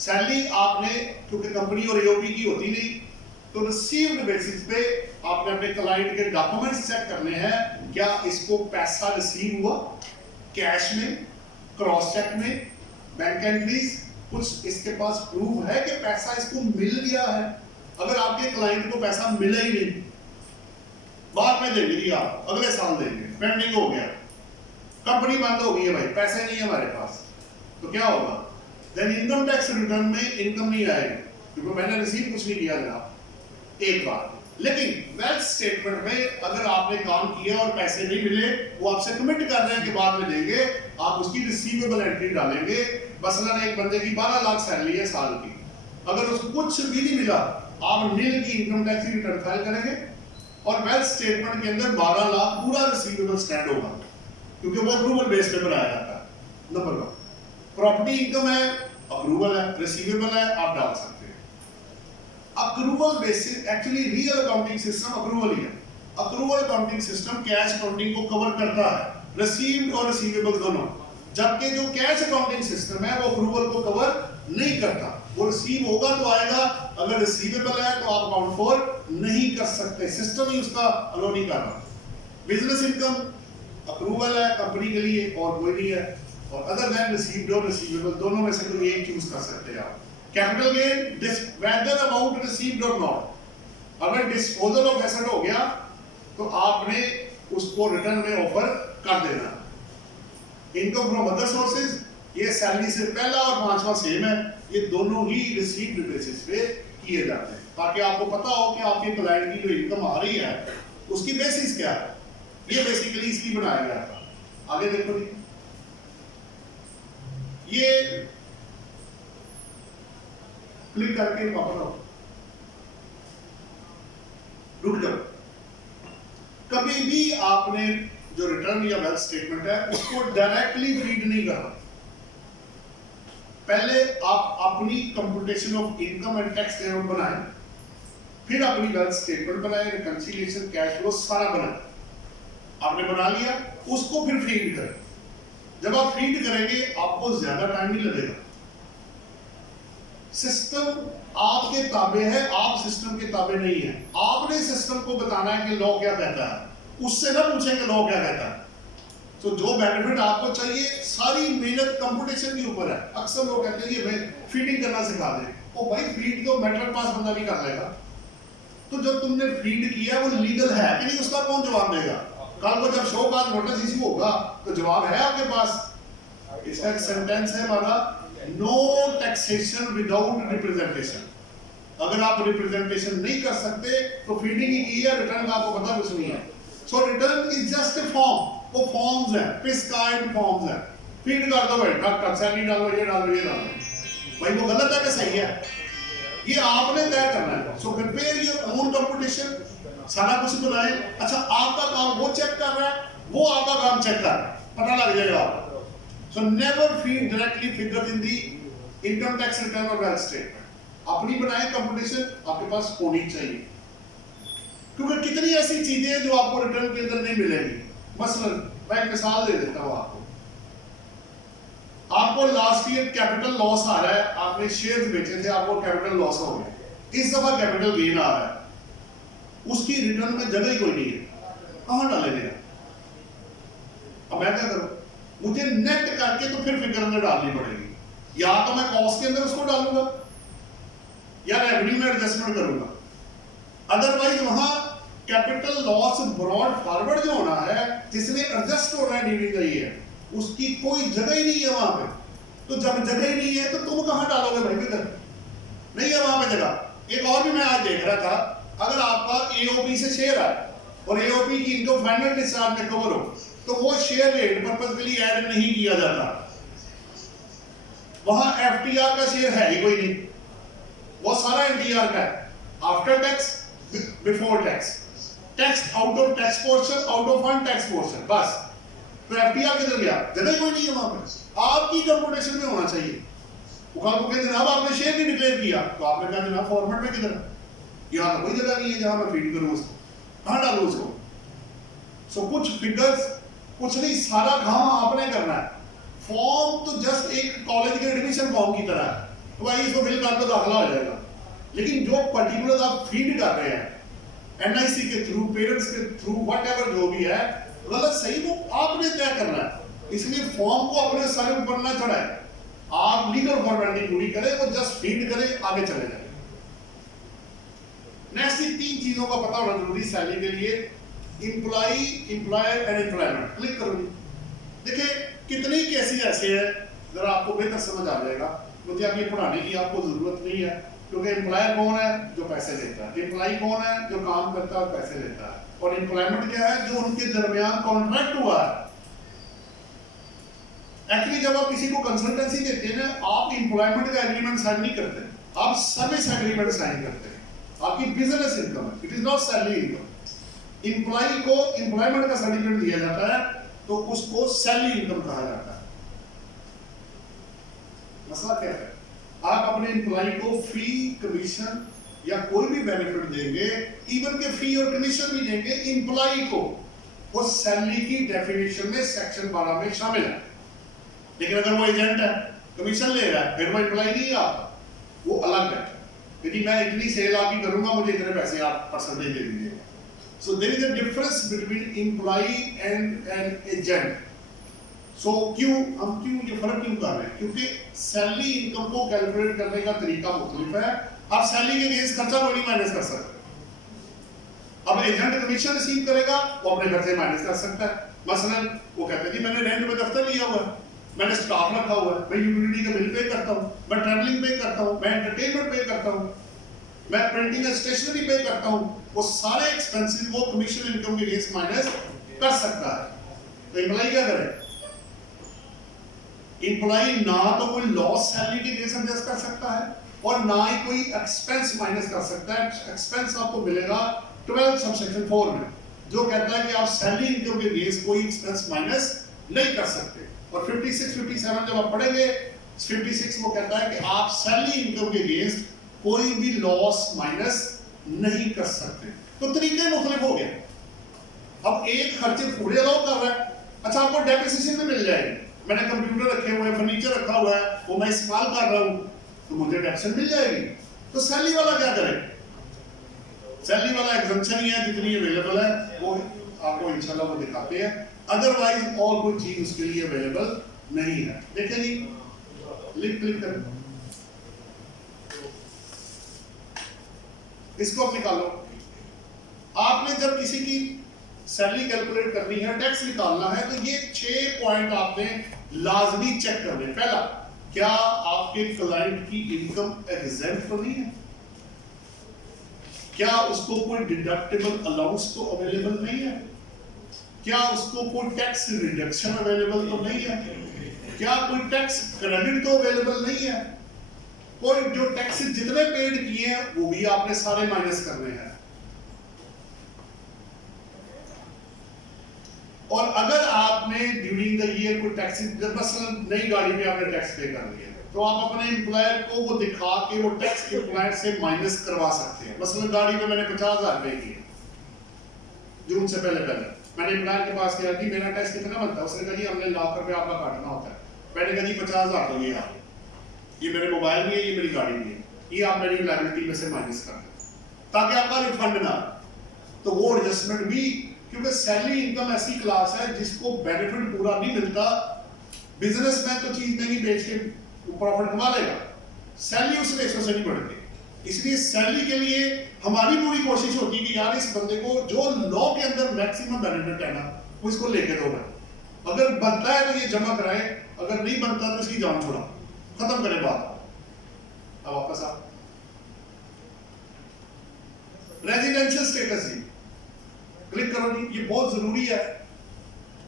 सैलरी आपने, क्योंकि कंपनी और एओपी की होती नहीं, तो रिसीव्ड बेसिस पे आपने अपने क्लाइंट के डॉक्यूमेंट्स चेक करने हैं, क्या इसको पैसा रिसीव हुआ कैश में, क्रॉस चेक में, बैंक एंट्रीज, कुछ इसके पास प्रूफ है कि पैसा इसको मिल गया है। अगर आपके क्लाइंट को पैसा मिला ही नहीं, बाद में देंगे जी आप अगले साल देंगे, पेंडिंग हो गया, कंपनी बंद हो गई है भाई, पैसे नहीं है हमारे पास, तो क्या होगा? देन इनकम टैक्स रिटर्न में इनकम नहीं आएगी, क्योंकि मैंने रिसीव कुछ नहीं किया जनाब एक बार। लेकिन वेल्थ स्टेटमेंट में अगर आपने काम किया और पैसे नहीं मिले, वो आपसे कमिट कर रहे हैं कि बाद में देंगे, आप उसकी रिसीवेबल एंट्री डालेंगे। मसलन एक बंदे की 12 लाख सैलरी है साल की, अगर उसको कुछ भी नहीं मिला, आप नील की इनकम टैक्स की रिटर्न फाइल करेंगे और वेल्थ स्टेटमेंट के अंदर 12 लाख पूरा रिसीवेबल स्टैंड होगा, क्योंकि वो अप्रूवल बेस पे बनाया जाता है। नंबर 1 प्रॉपर्टी इनकम है, अप्रूवल है, रिसीवेबल है, आप डाल सकते हैं। Accrual basis, actually real accounting system accrual ही है। Accrual accounting system cash accounting को कवर करता है, रिसीव्ड और रिसीवेबल दोनों, जबकि जो कैश अकाउंटिंग सिस्टम है वो अक्रूवल को कवर नहीं करता। वो रिसीव होगा तो आएगा, अगर रिसीवेबल है तो आप अकाउंट फॉर नहीं कर सकते, सिस्टम ही उसका अलो नहीं कर रहा। बिजनेस इनकम अक्रूवल है कंपनी के लिए और कोई नहीं है, और अदर देन रिसीव्ड और रिसीवेबल दोनों में से कोई एक चूज कर सकते हैं आप। Capital gain whether amount received और नॉट, अगर डिस्पोजल ऑफ एसेट हो गया तो आपने उसको रिटर्न में ऑफर कर देना। इनकम फ्रॉम अदर सोर्सेज, ये सैलरी से पहला और पांचवा सेम है, ये दोनों ही रिसीव्ड बेसिस पे किए जाते हैं, ताकि आपको पता हो कि आपके क्लाइंट की जो इनकम आ रही है उसकी बेसिस क्या है। ये बेसिकली इसलिए बनाया गया था। आगे देखो जी, ये क्लिक करके वापस आओ, रुक जाओ। कभी भी आपने जो रिटर्न या वेल्थ स्टेटमेंट है उसको डायरेक्टली फीड नहीं करना। पहले आप अपनी computation of income and tax statement बनाएं, फिर अपनी वेल्थ स्टेटमेंट बनाएं, रिकंसिलिएशन, कैश फ्लो सारा बनाएं। आपने बना लिया, उसको फिर फीड करें। जब आप फीड करेंगे आपको ज्यादा टाइम नहीं लगेगा। सिस्टम आपके ताबे है, आप सिस्टम के ताबे नहीं है। आपने सिस्टम को बताना है कि लॉ क्या कहता है, उससे ना पूछें कि लॉ क्या कहता है। तो जो बेनिफिट आपको चाहिए, सारी मेहनत कंप्यूटेशन के ऊपर है। अक्सर लोग कहते हैं कि भाई फीडिंग करना सिखा दे। ओ भाई, फीड तो मेटल पास बंदा नहीं कर लेगा। तो जो तुमने फीड किया वो लीगल है कि नहीं, उसका कौन जवाब देगा? कल को जब शो बाद नोटिस इशू होगा तो जवाब है आपके पास। इसका एक सेंटेंस है हमारा, नो टैक्सेशन विदाउट रिप्रेजेंटेशन। अगर आप रिप्रेजेंटेशन नहीं कर सकते तो फीडिंग ही की है, रिटर्न का आपको पता कुछ नहीं है। So return is just a form, वो फॉर्म्स है, प्रिस्क्राइब्ड फॉर्म्स है। फीड कर दो भाई, डॉक्टर सैलरी डालो, ये डालो, ये डालो। भाई वो गलत है कि सही है, ये आपने तय करना है। So prepare your own computation, सारा कुछ बनाए। अच्छा, आपका काम वो चेक कर रहा है, वो आपका काम चेक कर रहा है, पता लग जाएगा आपको। So never feed directly figures in the income tax return or wealth statement. अपनी बनाए कंप्यूटेशन आपके पास होनी चाहिए, क्योंकि कितनी ऐसी चीजें हैं जो आपको रिटर्न के अंदर नहीं मिलेगी। मसलन मैं एक मिसाल दे देता हूं आपको लास्ट ईयर कैपिटल लॉस आ रहा है, आपने शेयर्स बेचे थे, आपको कैपिटल लॉस हो गया। इस दफा कैपिटल गेन आ रहा है, उसकी रिटर्न में जगह ही कोई नहीं है, कहां डालेंगे? अब मैं क्या करूं? मुझे नेट करके तो फिर फिगर अंदर डालनी पड़ेगी। या तो मैं कॉस्ट के अंदर उसको डालूंगा या रेवेन्यू में एडजस्टमेंट करूंगा। अदरवाइज वहां कैपिटल लॉस ब्रॉड फॉरवर्ड जो होना है, जिसने एडजस्ट होना है ड्यूरिंग द ईयर, उसकी कोई जगह ही नहीं है वहां पे। तो जब जगह ही नहीं है तो तुम कहां डालोगे भाई फिगर? नहीं है वहां पे जगह। एक और भी मैं आज देख रहा था, अगर आपका एओपी से शेयर है और एओपी की इनकम फाइनल डिस्चार्ज में कवर हो, तो वो शेयर रेट पर्पसफुली ऐड नहीं किया जाता। वहां एफटीआर का शेयर है ही कोई नहीं, वो सारा एनटीआर का है, after tax, before tax, tax out of tax portion, out of untaxed portion, बस। तो एफटीआर किधर गया? जगह कोई नहीं है वहां पे। आपकी कंप्यूटेशन में होना चाहिए। वो कल को कहते जनाब आपने शेयर नहीं डिक्लेयर किया, तो आपने कहा जनाब फॉर्मेट में किधर है? यहाँ तो कोई जगह नहीं है जहां मैं फीड करूं उसको, कहां डालूं उसको? सो कुछ फिगर्स, कुछ नहीं, सारा काम आपने करना है। फॉर्म तो जस्ट एक कॉलेज के एडमिशन फॉर्म की तरह है, तो भाई इसको फिल कर दो, दाखिला हो जाएगा। लेकिन जो पर्टिकुलर आप फीड कर रहे हैं एनआईसी के थ्रू, पेरेंट्स के थ्रू, व्हाटएवर जो भी है, गलत सही वो आपने तय करना है। इसलिए फॉर्म को अपने सर ऊपर ना चढ़ाए, आप लीगल फॉर्मेलिटी पूरी करें, वो जस्ट फीड करें, आगे चले जाए। नेक्स्ट 3 चीजों का पता होना जरूरी सैलरी के लिए, employee, employer and employment. Click करो जी। देखिए कितने केसेस ऐसे हैं, जरा आपको बेहतर समझ आ जाएगा। मुझे अब ये पढ़ाने की आपको जरूरत नहीं है, क्योंकि एम्प्लॉयर कौन है? जो पैसे देता है। एम्प्लॉई कौन है? जो काम करता है और पैसे देता है। और एम्प्लॉयमेंट क्या है? जो उनके दरमियान कॉन्ट्रैक्ट हुआ है। एक्चुअली जब आप किसी को कंसल्टेंसी देते हैं ना, आप एम्प्लॉयमेंट का एग्रीमेंट साइन नहीं करते, आप सर्विस एग्रीमेंट साइन करते हैं। आपकी बिजनेस इनकम है, it is not salary income. Employee को एम्प्लॉयमेंट का सर्टिफिकेट दिया जाता है तो उसको सैलरी इनकम कहा जाता है। मसला क्या है? आप अपने एम्प्लॉय को फी, कमीशन या कोई भी बेनिफिट देंगे, इवन के फी और कमीशन भी देंगे एम्प्लॉय को, वो सैलरी की डेफिनेशन में सेक्शन 12 में शामिल है। लेकिन अगर वो एजेंट है, कमीशन ले रहा है, फिर वो एम्प्लॉय नहीं है आपका, वो अलग है। यदि मैं इतनी सेल आपकी करूंगा, मुझे इतने पैसे आप परसेंटेज दे दीजिए। So there is a difference between employ and an agent. So हम क्यों ये फर्क क्यों कर रहे हैं? क्योंकि सैलरी इनकम को कैलकुलेट करने का तरीका मुख्तलिफ है। आप सैलरी के अगेंस्ट खर्चा को नहीं माइनस कर सकते। अब एजेंट कमीशन रिसीव करेगा, वो अपने घर से माइनस कर सकता है। मसलन वो कहते हैं जी मैंने रेंट में दफ्तर लिया हुआ है, मैंने स्टाफ रखा हुआ है, मैं यूटिलिटी का बिल पे करता हूँ, मैं ट्रैवलिंग पे करता हूँ, मैं एंटरटेनमेंट पे करता हूँ, मैं प्रिंटिंग एंड स्टेशनरी पे करता हूँ, वो सारे एक्सपेंसेस वो कमीशन इनकम के अगेंस्ट माइनस कर सकता है। तो एम्प्लॉय क्या करे? एम्प्लॉय ना तो कोई लॉस सैलरी के अगेंस्ट एडजस्ट कर सकता है और ना ही कोई एक्सपेंस माइनस कर सकता है। एक्सपेंस आपको मिलेगा 12 सबसेक्शन 4 में, जो कहता है कि आप सैलरी इनकम के अगेंस्ट कोई एक्सपेंस माइनस नहीं कर सकते। और 56, 57 जब आप पढ़ेंगे, 56 वो कहता है कि आप सैलरी इनकम के अगेंस्ट कोई भी लॉस माइनस नहीं कर सकते। तो तरीके मुख्तलिफ हो गए। अब एक खर्चे पूरे अलाउ कर रहा है, अच्छा आपको डेप्रिसिएशन में मिल जाएगी। मैंने कंप्यूटर रखे हुए हैं, फर्नीचर रखा हुआ है, वो मैं इस्तेमाल कर रहा हूं, तो मुझे डेप्रिसिएशन मिल जाएगी। तो सैलरी वाला क्या करे? सैलरी वाला एग्जम्पशन ही है, जितनी अवेलेबल है वो आपको इंशाल्लाह वो दिखाते हैं। अदरवाइज और कोई चीज उसके लिए अवेलेबल नहीं है। देखिए जी, क्लिक करें, इसको आप निकालो। आपने जब किसी की सैलरी कैलकुलेट करनी है, टैक्स निकालना है, तो ये 6 पॉइंट आपने लाजमी चेक करने। पहला, क्या आपके क्लाइंट की इनकम एग्जेम्प्ट तो नहीं है? क्या उसको कोई डिडक्टेबल अलाउंस तो अवेलेबल नहीं है? क्या उसको कोई टैक्स रिडक्शन अवेलेबल तो नहीं है? क्या कोई टैक्स क्रेडिट तो अवेलेबल नहीं है? कोई जो टैक्स जितने पेड किए हैं वो भी आपने सारे माइनस करने हैं। और अगर आपने ड्यूरिंग द ईयर कोई टैक्स, मसलन नई गाड़ी में आपने टैक्स पे कर लिया, तो आप अपने एम्प्लॉयर को वो दिखा के वो टैक्स एम्प्लॉयर से माइनस करवा सकते हैं। मसलन गाड़ी में मैंने 50,000 रुपए किए जून से पहले मैंने एम्प्लॉयर के पास गया कि मेरा टैक्स कितना बनता है? उसने कहा जी हमने ₹1,00,000 आपका काटना होता है। मैंने कहा जी 50,000 तो ये मेरे मोबाइल में है, ये मेरी गाड़ी में है, ये आप मेरी लायबिलिटी में से माइनस कर दें ताकि आपका रिफंड ना। तो वो एडजस्टमेंट भी, क्योंकि सैलरी इनकम ऐसी क्लास है जिसको बेनिफिट पूरा नहीं मिलता। बिजनेसमैन तो चीज महंगी बेच के प्रॉफिट कमा लेगा, सैलरी उस रेशो से नहीं बढ़ती। इसलिए सैलरी के लिए हमारी पूरी कोशिश होती है कि यार इस बंदे को जो लॉ के अंदर मैक्सिमम बेनिफिट है ना, वो इसको लेके दो। अगर बनता है तो ये जमा कराए, अगर नहीं बनता तो इसकी जान छोड़ा, खत्म करें बात। अब वापस आ रेजिडेंशियल स्टेटस जी, क्लिक करो जी। ये बहुत जरूरी है,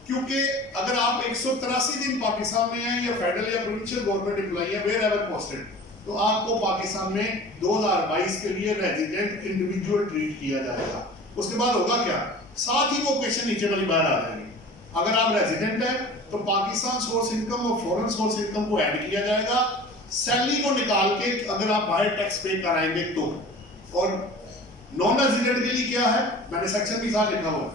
क्योंकि अगर आप 183 दिन पाकिस्तान में हैं या फेडरल या प्रोविंशियल गवर्नमेंट एम्प्लॉई है, वेयर एवर पोस्टेड, तो आपको पाकिस्तान में 2022 के लिए रेजिडेंट इंडिविजुअल ट्रीट किया जाएगा। उसके बाद होगा क्या? साथ ही वो क्वेश्चन नीचे वाली बाहर आ जाएगी। अगर आप रेजिडेंट है तो पाकिस्तान सोर्स इनकम और फॉरेन सोर्स इनकम को ऐड किया जाएगा। सैलरी को निकाल के अगर आप बाहर टैक्स पे कराएंगे तो। और नॉन रेजिडेंट के लिए क्या है? मैंने सेक्शन भी साथ लिखा हुआ है।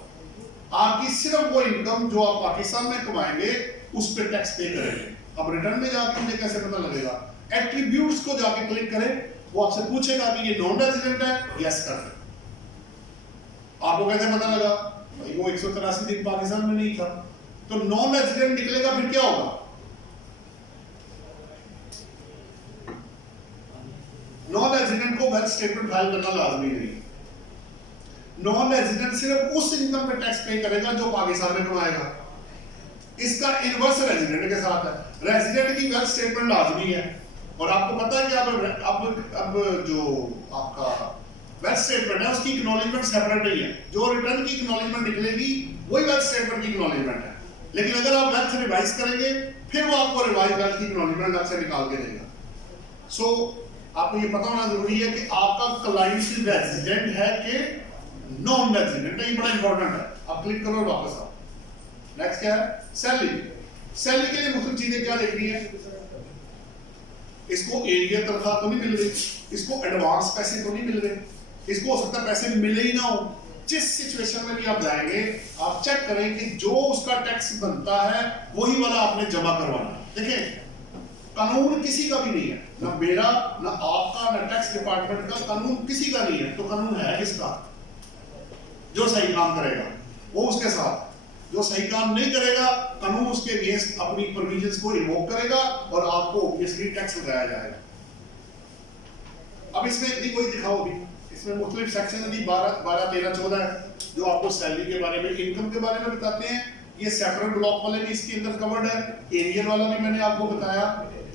आपकी सिर्फ वो इनकम जो आप पाकिस्तान में कमाएंगे उस पर टैक्स पे करेंगे। अब रिटर्न में जाके मुझे कैसे पता लगेगा? एट्रीब्यूट्स को जाके क्लिक करें, वो आपसे पूछेगा कि ये नॉन रेजिडेंट है, यस कर दें। आपको कैसे पता लगा? भाई वो 183 दिन पाकिस्तान में नहीं था, तो नॉन रेजिडेंट निकलेगा, फिर क्या होगा? नॉन रेजिडेंट को वेल्थ स्टेटमेंट फाइल करना लाजमी नहीं है। नॉन रेजिडेंट सिर्फ उस इनकम पे टैक्स पे करेगा जो पाकिस्तान में कमाएगा। इसका इनवर्स रेजिडेंट के साथ है। रेजिडेंट की वेल्थ स्टेटमेंट लाजमी है, और आपको पता है कि अब जो आपका वेल्थ स्टेटमेंट है उसकी एक्नॉलेजमेंट सेपरेट नहीं है। जो रिटर्न की एक्नॉलेजमेंट निकलेगी वही वेल्थ स्टेटमेंट की एक्नॉलेजमेंट है। लेकिन अगर आप वेल्थ रिवाइज करेंगे फिर वो आपको रिवाइज वेल्थ की एक्नॉलेजमेंट अलग से निकाल के देगा। सो आपको ये पता होना जरूरी है कि आपका क्लाइंट रेजिडेंट है कि नॉन रेजिडेंट है। ये बड़ा इंपॉर्टेंट है। आप क्लिक करो, वापस आओ। नेक्स्ट क्या है? सैलरी। सैलरी के लिए मुख्तलिफ चीजें क्या देखनी है? इसको एरिया तनख्वाह तो नहीं मिल रही, इसको एडवांस पैसे तो नहीं मिल रहे, इसको हो सकता है पैसे मिले ही ना हो। जिस सिचुएशन में भी आप जाएंगे आप चेक करें कि जो उसका टैक्स बनता है वही वाला आपने जमा करवाना है। देखिए कानून किसी का भी नहीं है, ना मेरा, ना आपका, ना टैक्स डिपार्टमेंट का, कानून किसी का नहीं है। तो कानून है किसका? जो सही काम करेगा वो उसके साथ, जो सही काम नहीं करेगा कानून उसके अगेंस्ट अपनी प्रोविजंस को इन्वोक करेगा और आपको ऑब्वियसली टैक्स लगाया जाएगा। अब इसमें यदि कोई दिखाओ भी, इसमें मुख्तलिफ सेक्शन यदि 12, 13, 14 है जो आपको सैलरी के बारे में, इनकम के बारे में बताते हैं। ये सेपरेट ब्लॉक वाले भी इसके अंदर कवर्ड है, एरियल वाला भी मैंने आपको बताया।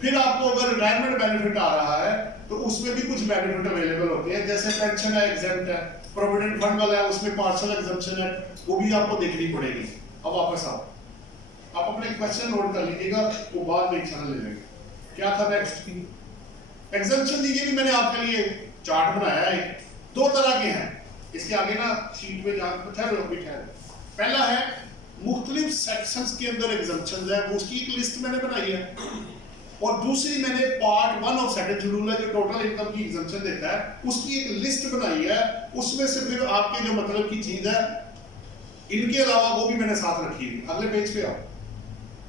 फिर आपको अगर रिटायरमेंट बेनिफिट आ रहा है तो उसमें भी कुछ बेनिफिट अवेलेबल होते हैं, जैसे पेंशन है, एग्जेम्प्ट है, प्रोविडेंट फंड वाला है उसमें पार्शियल एग्जम्पशन है, वो भी आपको देखनी पड़ेगी। अब वापस आओ, आप अपने क्वेश्चन नोट कर लीजिएगा, वो बाद में एक्शन ले लेंगे। क्या था नेक्स्ट की? एग्जम्पशन दीजिए भी मैंने आपके लिए चार्ट बनाया है, दो तरह के हैं। इसके आगे ना शीट में ठहर। पहला है मुख्तलिफ सेक्शंस के अंदर एग्जम्पशंस है, वो उसकी एक लिस्ट मैंने बनाई है। और दूसरी मैंने पार्ट 1 ऑफ सेकंड शेड्यूल है जो टोटल इनकम की एग्जम्पशन देता है, उसकी एक लिस्ट बनाई है। उसमें से फिर आपके जो मतलब की चीज है इनके अलावा वो भी मैंने साथ रखी है। अगले पेज पे आओ।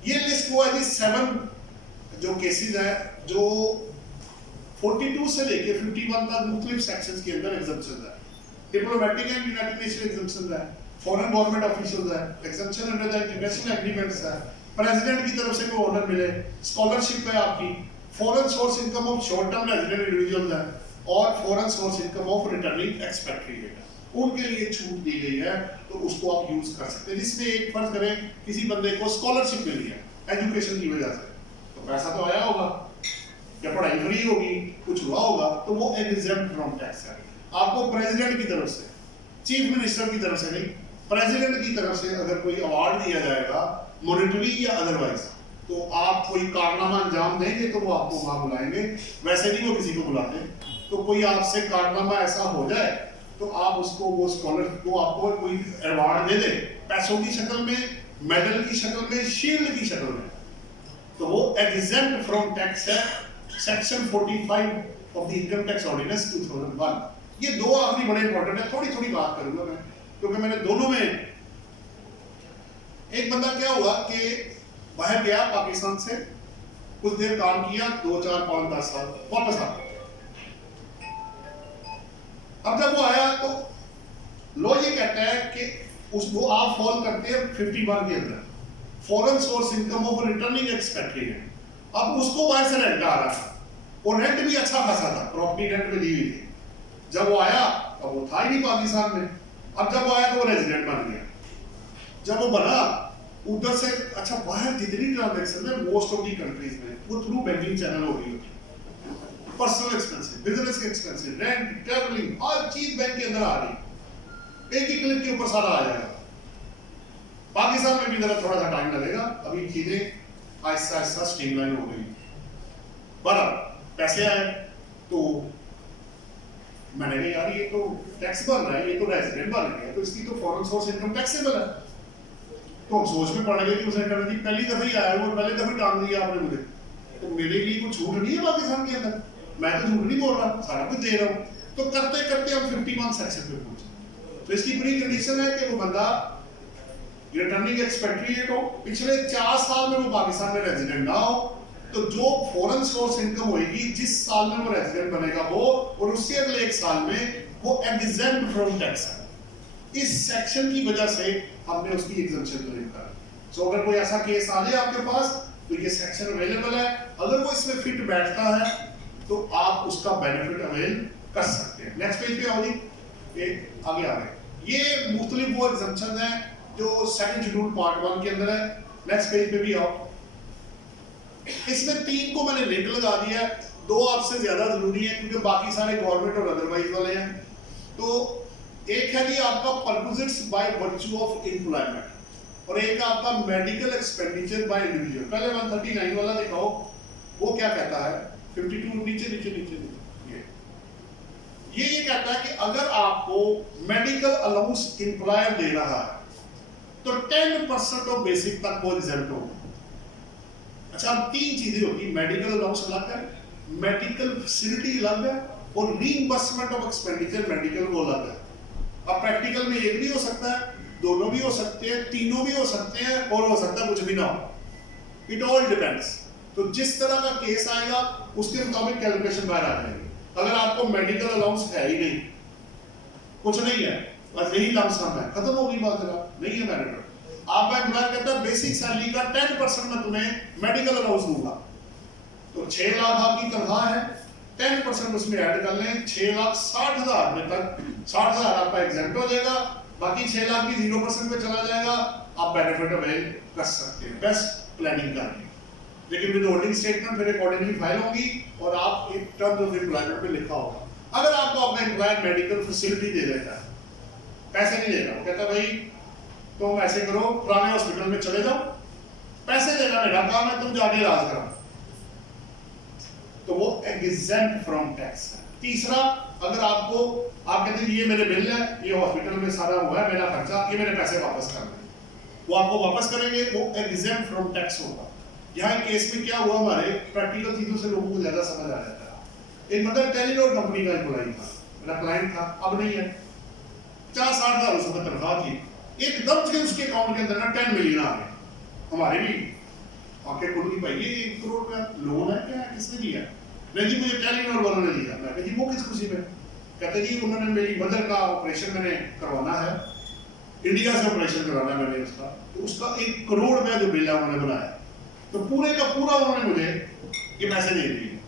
ये लिस्ट वो है जी 7 जो केसेस है जो 42 से लेके 51 तक मुख्तलिफ सेक्शंस के अंदर एग्जम्पशन है। Diplomatic and United nation exemption है, फॉरेन गवर्नमेंट ऑफिशियल्स है, exemption under the international agreements है, प्रेसिडेंट की तरफ से कोई ऑर्डर मिले, स्कॉलरशिप है आपकी, foreign source income of short term resident individuals है, और foreign source income of returning expatriate है। उनके लिए छूट दी गई है, तो उसको आप यूज कर सकते हैं। जिसमें एक फर्ज करें किसी बंदे को स्कॉलरशिप मिली है एजुकेशन की वजह से, तो पैसा तो आया होगा या पढ़ाई फ्री होगी, कुछ हुआ होगा, तो वो एग्जेम्प्ट फ्रॉम टैक्स है। आपको प्रेसिडेंट की तरफ से, चीफ मिनिस्टर की तरफ से नहीं, प्रेसिडेंट की तरफ से अगर कोई अवार्ड दिया जाएगा मॉनेटरी या अदरवाइज, तो आप कोई कारनामा अंजाम देंगे तो वो आपको वहां बुलाएंगे। वैसे नहीं वो किसी को बुलाते। तो कोई आपसे कारनामा ऐसा हो जाए तो आप उसको, वो स्कॉलर को आपको कोई अवार्ड दे दे, पैसों की शक्ल में, मेडल की शक्ल में, शील्ड की शक्ल में, तो वो एग्जेम्प्ट फ्रॉम टैक्स है। Section 45 of the income tax ordinance 2001। ये दो आखिरी बड़े इंपॉर्टेंट है। थोड़ी थोड़ी बात करूंगा मैं, क्योंकि मैंने दोनों में, एक बंदा क्या हुआ कि बाहर गया पाकिस्तान से, कुछ देर काम किया, 2, 4, 5, 10 साल, वापस आ गया। अब जब वो आया तो लॉ ये कहता है कि उसको आप फॉल करते हैं 51 के अंदर, foreign source income of returning expatriate. अब उसको बाहर से रेंट आ रहा था, और रेंट भी अच्छा खासा था, प्रॉपर्टी रेंट में दी हुई थी। जब वो आया तब वो था ही नहीं पाकिस्तान में। अब जब वो आया तो वो रेजिडेंट बन गया। जब वो बना उधर से, अच्छा बाहर जितनी ट्रांजैक्शन है मोस्ट ऑफ दी कंट्रीज में वो थ्रू बैंकिंग चैनल हो रही है। पर्सनल एक्सपेंसेस, बिजनेस के एक्सपेंसेस, रेंट, ट्रैवलिंग, हर चीज बैंक के अंदर आ रही, एक ही क्लिक के ऊपर सारा आ जाएगा। पाकिस्तान में भी जरा थोड़ा सा टाइम लगेगा, अभी चीजें आहिस्ता आहिस्ता स्ट्रीमलाइन हो गई। बराबर पैसे आए तो मैंने कहा यार ये तो टैक्स भर रहा है, ये तो रेजिडेंट बन गया, तो इसकी तो फॉरेन सोर्स इनकम टैक्सेबल है। तो हम सोच में पड़ गए कि उसने कर दी, पहली दफा ही आया वो, पहले दफा टांग दिया आपने मुझे, तो मेरे लिए कुछ छूट नहीं है पाकिस्तान के अंदर, मैं तो झूठ नहीं बोल रहा, सारा कुछ दे रहा हूँ। तो करते करते हम 51 सेक्शन पे पहुंचे। तो इसकी प्री कंडीशन है कि वो बंदा रिटर्निंग एक्सपेट्रिएट हो, पिछले 4 साल में वो पाकिस्तान में रेजिडेंट ना हो, तो जो फॉरेन सोर्स इनकम होगी जिस साल में वो रेजिडेंट बनेगा वो, और उससे अगले 1 साल में वो एग्जेम्प्ट फ्रॉम टैक्स है। इस सेक्शन की वजह से हमने उसकी एग्जम्पशन क्लेम करा। सो अगर कोई ऐसा केस आ जाए आपके पास तो ये सेक्शन अवेलेबल है, अगर वो इसमें फिट बैठता है तो आप उसका बेनिफिट अवेल कर सकते हैं। नेक्स्ट पेज पे आओ जी, ये आगे आ गए। ये मुख्तलिफ वो एग्जम्पशन है जो सेकंड शेड्यूल पार्ट 1 के अंदर है। नेक्स्ट पेज पे भी आओ। इसमें 3 को मैंने लिंक लगा दिया है, 2 आपसे ज्यादा जरूरी है क्योंकि बाकी सारे गवर्नमेंट और अदरवाइज वाले हैं। तो एक है जी आपका perquisites by virtue of employment, और एक आपका मेडिकल एक्सपेंडिचर बाय इंडिविजुअल। पहले 139 वाला दिखाओ, वो क्या कहता है? 52 नीचे नीचे नीचे नीचे ये कहता है कि अगर आपको मेडिकल अलाउंस एम्प्लॉयर दे रहा है तो 10% ऑफ बेसिक तक वो एग्जेम्प्ट होगा। अच्छा, अब 3 चीजें होती, मेडिकल अलाउंस अलग है, मेडिकल फैसिलिटी अलग है, और रीइंबर्समेंट ऑफ एक्सपेंडिचर मेडिकल वो अलग है। अब प्रैक्टिकल में एक भी हो सकता है, दोनों भी हो सकते हैं, तीनों भी हो सकते हैं, और हो सकता है कुछ भी ना हो। It all depends. तो जिस तरह का केस आएगा उसके मुताबिक कैलकुलेशन बाहर आ जाएगी। अगर आपको मेडिकल अलाउंस है ही नहीं, कुछ नहीं है, बस यही लमसम है, खत्म होगी बात, नहीं है मैरिटर। आपका एम्प्लॉयर कहता है बेसिक सैलरी का 10% मैं तुम्हें मेडिकल अलाउंस दूंगा, तो 6 लाख आपकी तनख्वाह है, 10% उसमें ऐड कर लें, 6,60,000 में तक 60,000 आपका एग्जेम्प्ट हो जाएगा, बाकी 6 लाख की 0% पे चला जाएगा। आप बेनिफिट अवेल कर सकते हैं, बेस्ट प्लानिंग करके। लेकिन विद होल्डिंग स्टेटमेंट फिर अकॉर्डिंगली फाइल होगी और आप एक टर्म्स ऑफ एम्प्लॉयमेंट में लिखा होगा। अगर आपको अपना एम्प्लॉयर मेडिकल फैसिलिटी दे देता है, पैसे नहीं देगा, वो कहता भाई तुम ऐसे करो, पुराने हॉस्पिटल में चले जाओ, पैसे देना मेरा काम है, तुम जाके इलाज करो, तो वो एग्जेम्प्ट फ्रॉम टैक्स है। तीसरा, अगर आपको आप कहते हैं ये मेरे बिल है, ये हॉस्पिटल में सारा हुआ है, मेरा खर्चा, ये मेरे पैसे वापस करना है, वो आपको वापस करेंगे, वो एग्जेम्प्ट फ्रॉम टैक्स होगा। यहाँ केस में क्या हुआ, हमारे प्रैक्टिकल चीजों से लोगों को ज्यादा समझ आ जाता है। एक मतलब टेलीनॉर कंपनी का एम्प्लॉई था, मेरा क्लाइंट था, अब नहीं है, 50-60 हज़ार उसमें तनख्वाह थी, एकदम से उसके अकाउंट के अंदर ना 10 मिलियन आ गए। हमारे भी आंखें खुल गई, भाई ये 1 करोड़ रुपया लोन है क्या, किसने दिया? नहीं जी मुझे टेलीनॉर वालों ने दिया। मैं कहा जी वो किस खुशी में? कहते जी उन्होंने मेरी मदर का ऑपरेशन मैंने करवाना है, इंडिया से ऑपरेशन कराना है मैंने उसका, तो उसका 1 करोड़ रुपया जो बिल है उन्होंने बनाया, तो पूरे का पूरा उन्होंने मुझे ये पैसे दे दिए।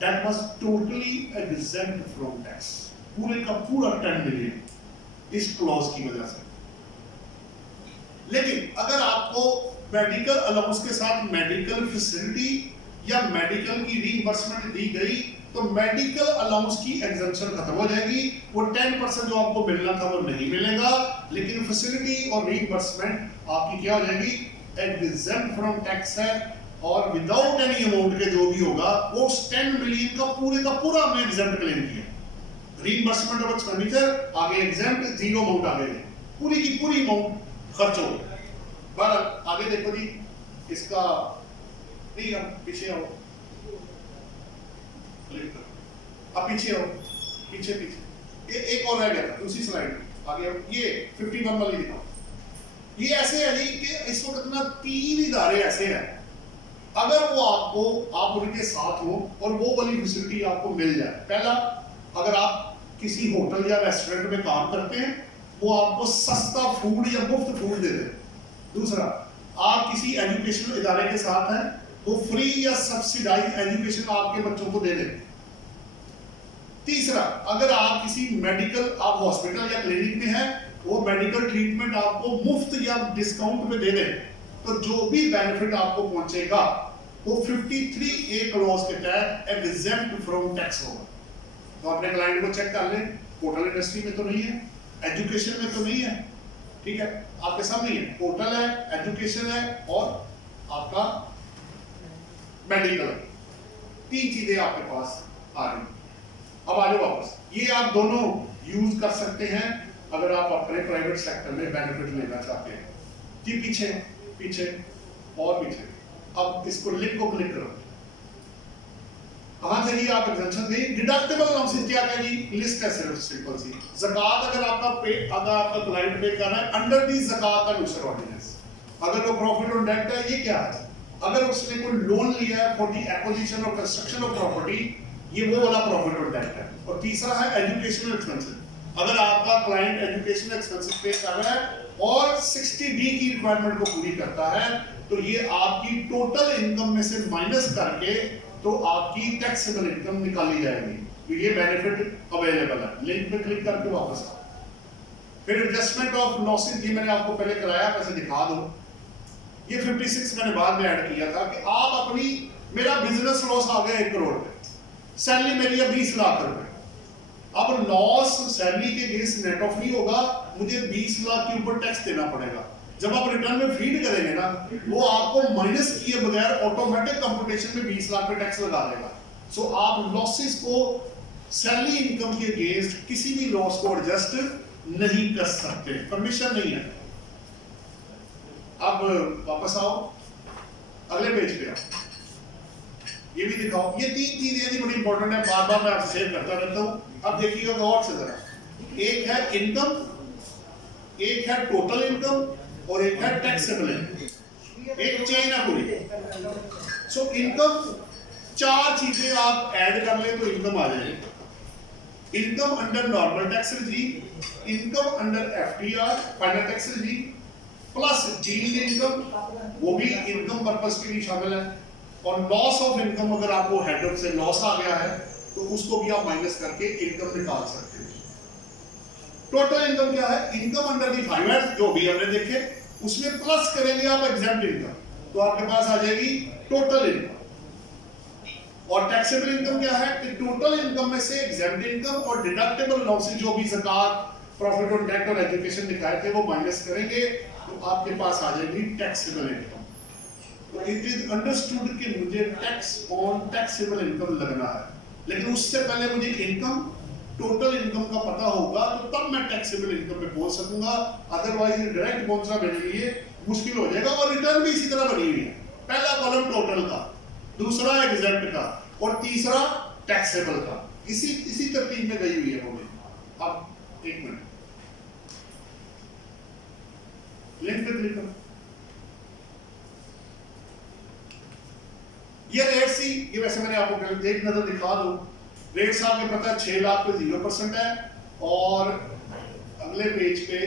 That was totally exempt from tax, पूरे का पूरा 10 मिलियन इस क्लॉज की वजह से। लेकिन अगर आपको मेडिकल अलाउंस के साथ मेडिकल फैसिलिटी या मेडिकल की रीइंबर्समेंट दी गई तो मेडिकल अलाउंस की एग्जम्पशन खत्म हो जाएगी, वो 10% जो आपको मिलना था वो नहीं मिलेगा, लेकिन फैसिलिटी और रीइंबर्समेंट आपकी क्या हो जाएगी, एग्जेम्प्ट फ्रॉम टैक्स है, और विदाउट एनी अमाउंट के जो भी होगा वो 10 मिलियन का पूरा हमने एग्जेम्प्ट क्लेम किया। रीइंबर्समेंट ऑफ एक्सपेंडिचर आगे एग्जेम्प्ट, 0 अमाउंट आगे नहीं, पूरी की पूरी अमाउंट खर्च हो। बहरहाल आगे देखो जी, इसका नहीं, अब पीछे आओ, अब पीछे आओ, पीछे एक और रह गया था दूसरी स्लाइड आगे। अब ये 51 वाली दिखाओ। ये ऐसे है जी कि इस वक्त ना 3 इदारे ऐसे हैं, अगर वो आपको आप उनके साथ हो और वो वाली फैसिलिटी आपको मिल जाए। पहला, अगर आप किसी होटल या रेस्टोरेंट में काम करते हैं, वो आपको सस्ता फूड या मुफ्त फूड दे दे। दूसरा, आप किसी एजुकेशनल इदारे के साथ हैं, वो फ्री या सब्सिडाइज एजुकेशन आपके बच्चों को दे दे। तीसरा, अगर आप किसी मेडिकल, आप हॉस्पिटल या क्लिनिक में हैं, वो मेडिकल ट्रीटमेंट आपको मुफ्त या डिस्काउंट पे दे दे, तो जो भी बेनिफिट आपको पहुंचेगा वो 53A क्लॉज के तहत एग्जेम्प्ट फ्रॉम टैक्स होगा। तो अपने क्लाइंट को चेक कर लें, होटल इंडस्ट्री में तो नहीं है, एजुकेशन में तो नहीं है, ठीक है, आपके सामने है, होटल है, एजुकेशन है और आपका मेडिकल, 3 चीजें आपके पास आ रही। अब आ जाओ वापस, ये आप दोनों यूज कर सकते हैं अगर आप अपने प्राइवेट सेक्टर में बेनिफिट लेना चाहते हैं। जी पीछे पीछे और पीछे, अब इसको लिंक को क्लिक करो। कहां से जी आप एग्जेम्पशन दी डिडक्टेबल अलाउंसेस क्या क्या जी लिस्ट है सिर्फ सिंपल सी ज़कात अगर आपका क्लाइंट पे कर रहा है अंडर दी ज़कात एंड उसर ऑर्डिनेंस अगर वो प्रॉफिट ऑन डेट है ये क्या है अगर उसने कोई लोन लिया है फॉर द एक्विजिशन और कंस्ट्रक्शन ऑफ प्रॉपर्टी ये वो वाला प्रॉफिट ऑन डेट है और तीसरा है एजुकेशनल एक्सपेंसेस अगर आपका क्लाइंट एजुकेशनल एक्सपेंसेस पे कर रहा है और 60D की रिक्वायरमेंट को पूरी करता है तो ये आपकी टोटल इनकम में से माइनस करके तो आपकी टैक्सेबल इनकम निकाली जाएगी तो ये बेनिफिट अवेलेबल है लिंक पे क्लिक करके वापस आओ फिर एडजस्टमेंट ऑफ लॉसेस ये मैंने आपको पहले कराया वैसे दिखा दो ये 56 मैंने बाद में ऐड किया था कि आप अपनी मेरा बिजनेस लॉस आ गया 1 करोड़ पे सैलरी मेरी है 20 लाख रुपए अब लॉस सैलरी के अगेंस्ट नेट ऑफ नहीं होगा मुझे 20 लाख के ऊपर टैक्स देना पड़ेगा जब आप रिटर्न में फीड करेंगे ना वो आपको माइनस किए बगैर ऑटोमेटिक कंप्यूटेशन में 20 लाख पे टैक्स लगा देगा सो आप लॉसेस को सैलरी इनकम के अगेंस्ट किसी भी लॉस को एडजस्ट नहीं कर सकते परमिशन नहीं है अब वापस आओ अगले पेज पे आओ ये भी दिखाओ ये 3 चीजें जी बड़ी इंपॉर्टेंट है बार बार मैं आपसे शेयर करता रहता हूं अब देखिएगा गौर से जरा एक है इनकम एक है टोटल इनकम और एक है टैक्सेबल इनकम एक चेन है पूरी सो इनकम 4 चीजें आप ऐड कर ले तो इनकम आ जाएगी income under normal tax regime income under FTR final tax regime plus dealt income वो भी इनकम पर्पस के लिए शामिल है और लॉस ऑफ इनकम अगर आपको हेड ऑफ से लॉस आ गया है तो उसको भी आप माइनस करके इनकम निकाल सकते हैं टोटल इनकम क्या है इनकम अंडर दी 5 जो भी हमने देखे उसमें प्लस करेंगे आप एग्जेम्प्ट इनकम तो आपके पास आ जाएगी टोटल इनकम और टैक्सेबल इनकम क्या है कि टोटल इनकम में से एग्जेम्प्ट इनकम और डिडक्टेबल लॉसेस जो भी ज़कात प्रॉफिट ऑन डेट और एजुकेशन दिखाए थे वो माइनस करेंगे तो आपके पास आ जाएगी टैक्सेबल इनकम तो इट इज अंडरस्टूड कि मुझे टैक्स ऑन टैक्सेबल इनकम लगना है लेकिन उससे पहले मुझे इनकम टोटल इनकम का पता होगा तो तब मैं टैक्सेबल इनकम पे पहुंच सकूंगा अदरवाइज डायरेक्ट पहुंचना मेरे लिए मुश्किल हो जाएगा और रिटर्न भी इसी तरह बनी हुई है पहला कॉलम टोटल का दूसरा एग्जेम्प्ट का और तीसरा टैक्सेबल का इसी तरतीब में गई हुई है वो भी अब 1 मिनट लिंक पे क्लिक करो ये रेट सी ये वैसे मैंने आपको एक नजर दिखा दो रेट्स आपके पता है 6 लाख पे 0% है और अगले पेज पे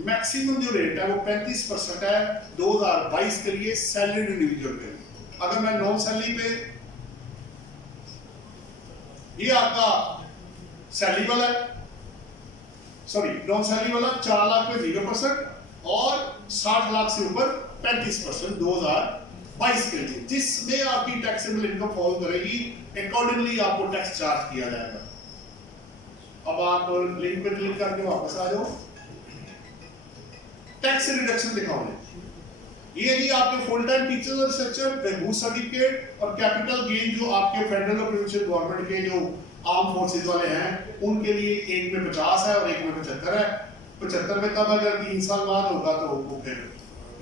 मैक्सिमम जो रेट है वो 35% है 2022 के लिए सैलरीड इंडिविजुअल के लिए अगर मैं नॉन सैलरी पे ये आपका सैलरी वाला है सॉरी नॉन सैलरी वाला 4 लाख पे 0% और 60 लाख से ऊपर 35% 2022 के लिए जिसमें आपकी टैक्सेबल इनकम फॉल करेगी अकॉर्डिंगली आपको टैक्स चार्ज किया जाएगा अब आप लिंक पे क्लिक करके वापस आ जाओ टैक्स रिडक्शन दिखाओ ये जी आपके फुल टाइम टीचर्स और रिसर्चर बूस्ट सर्टिफिकेट और कैपिटल गेन जो आपके फेडरल और प्रोविंशियल गवर्नमेंट के जो आर्म फोर्सेस वाले हैं उनके लिए एक में 50 है और एक में 75 है 75 में तब अगर 3 साल बाद होगा तो वो फिर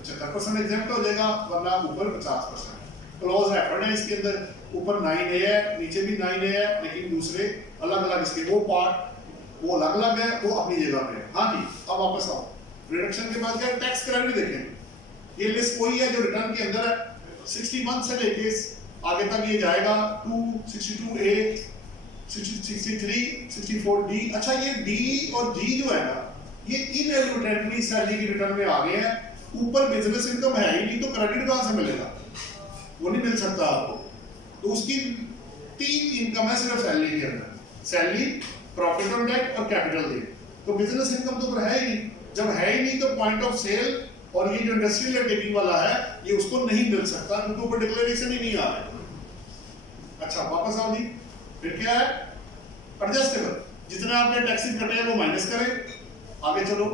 75% एग्जेम्प्ट हो जाएगा वरना ऊपर 50% क्लोज एफर्ट है इसके अंदर ऊपर 9A है नीचे भी 9A है लेकिन दूसरे अलग अलग इसके वो पार्ट वो अलग अलग है वो अपनी जगह पे है हाँ जी अब वापस आओ रिडक्शन के बाद क्या टैक्स क्रेडिट देखें ये लिस्ट वही है जो रिटर्न के अंदर है 61 से लेके आगे तक ये जाएगा 2 62A 63 64D अच्छा ये D और G जो है ना ये इनएलिजिबल सैलरी की रिटर्न में आ गए हैं ऊपर बिजनेस इनकम है ही नहीं तो क्रेडिट कहां से मिलेगा वो नहीं मिल सकता आपको तो उसकी 3 इनकम है सिर्फ सैलरी के अंदर सैलरी प्रॉफिट ऑन डेट और कैपिटल गेन तो बिजनेस इनकम तो है ही नहीं जब है ही नहीं तो पॉइंट ऑफ सेल और ये जो इंडस्ट्रियल टेकिंग वाला है ये उसको नहीं मिल सकता क्योंकि ऊपर डिक्लेरेशन ही नहीं आ रहा अच्छा वापस आओ जी फिर क्या है एडजस्टेबल जितना आपने टैक्सेस कटे हैं वो माइनस करें आगे चलो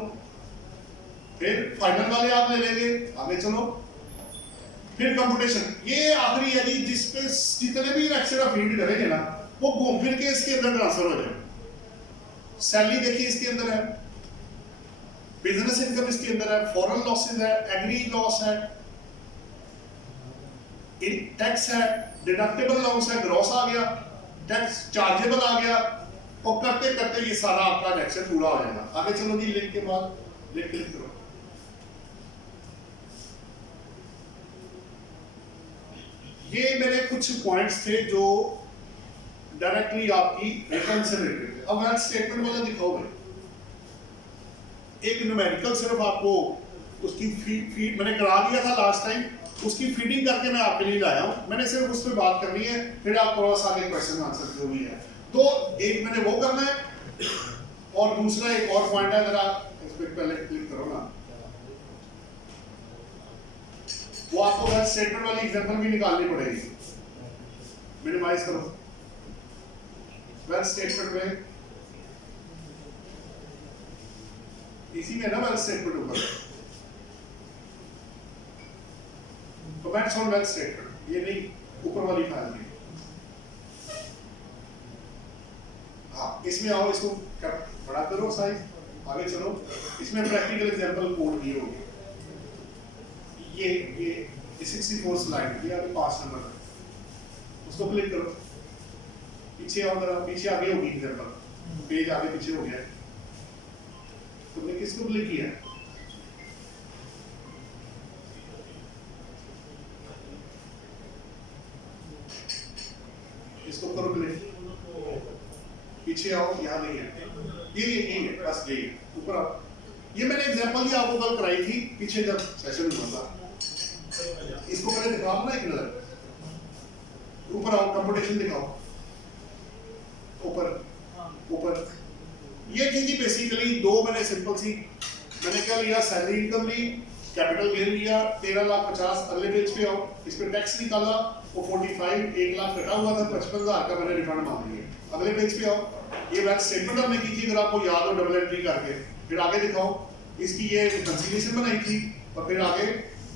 फिर फाइनल वाले आप ले लेंगे आगे चलो फिर कंप्यूटेशन ये आखिरी है जी जिस पे जितने भी एक्स्ट्रा फीड करेंगे ना वो घूम फिर के इसके अंदर ट्रांसफर हो जाए सैलरी देखिए इसके अंदर है बिजनेस इनकम इसके अंदर है फॉरेन लॉसेस है एग्री लॉस है टैक्स है डिडक्टेबल लॉस है ग्रॉस आ गया टैक्स चार्जेबल आ गया और करते करते ये सारा आपका रिएक्शन पूरा हो जाएगा। आगे चलो जी, लिंक के बाद लिंक क्लिक करो। ये मेरे कुछ पॉइंट्स थे जो डायरेक्टली आपकी रिटर्न से रिलेटेड थे। अब मैं स्टेटमेंट वाला दिखाओ भाई, एक न्यूमेरिकल सिर्फ आपको उसकी फीड मैंने करा दिया था लास्ट टाइम, उसकी फीडिंग करके मैं आपके लिए लाया हूं। मैंने सिर्फ उस पर बात करनी है, फिर आप थोड़ा सा आगे क्वेश्चन आंसर जो भी है। तो एक मैंने वो करना है और दूसरा एक और पॉइंट है, जरा इस पर पहले क्लिक करो ना, वो आपको वेल स्टेटमेंट वाली एग्जांपल भी निकालनी पड़ेगी। मिनिमाइज करो वेल स्टेटमेंट में, इसी में ना वेल स्टेटमेंट ऊपर कमेंट्स ऑन वेल स्टेटमेंट, ये नहीं ऊपर वाली फाइल में। हाँ, इसमें आओ, इसको बड़ा करो साइज, आगे चलो। इसमें प्रैक्टिकल एग्जांपल कोड दिए होंगे, ये 64 स्लाइड, ये अभी 5 नंबर है, उसको क्लिक करो। पीछे आओ जरा, पीछे आगे होगी एग्जांपल, पेज आगे पीछे हो गया। तुमने किसको क्लिक किया है? इसको करो क्लिक, पीछे आओ, यहाँ नहीं है, ये है, बस यही है, ऊपर आओ। ये मैंने एग्जांपल ही आपको कल कराई थी पीछे जब सेशन हुआ था। इसको पहले दिखाओ ना एक नजर, ऊपर आओ, कंपटीशन दिखाओ, ऊपर ऊपर। ये थी जी बेसिकली दो मैंने सिंपल सी, मैंने क्या लिया, सैलरी इनकम ली, कैपिटल गेन लिया 13,50,000। अगले पेज पे आओ, इस पे टैक्स निकाला, वो 45 1 लाख कटा हुआ था, 55,000 का मैंने रिफंड मांग लिया। अगले पेज पे आओ, ये वेल स्टेटमेंट हमने की थी, अगर आपको याद हो, डबल एंट्री करके। फिर आगे दिखाओ, इसकी ये कंसीलिएशन बनाई थी, और फिर आगे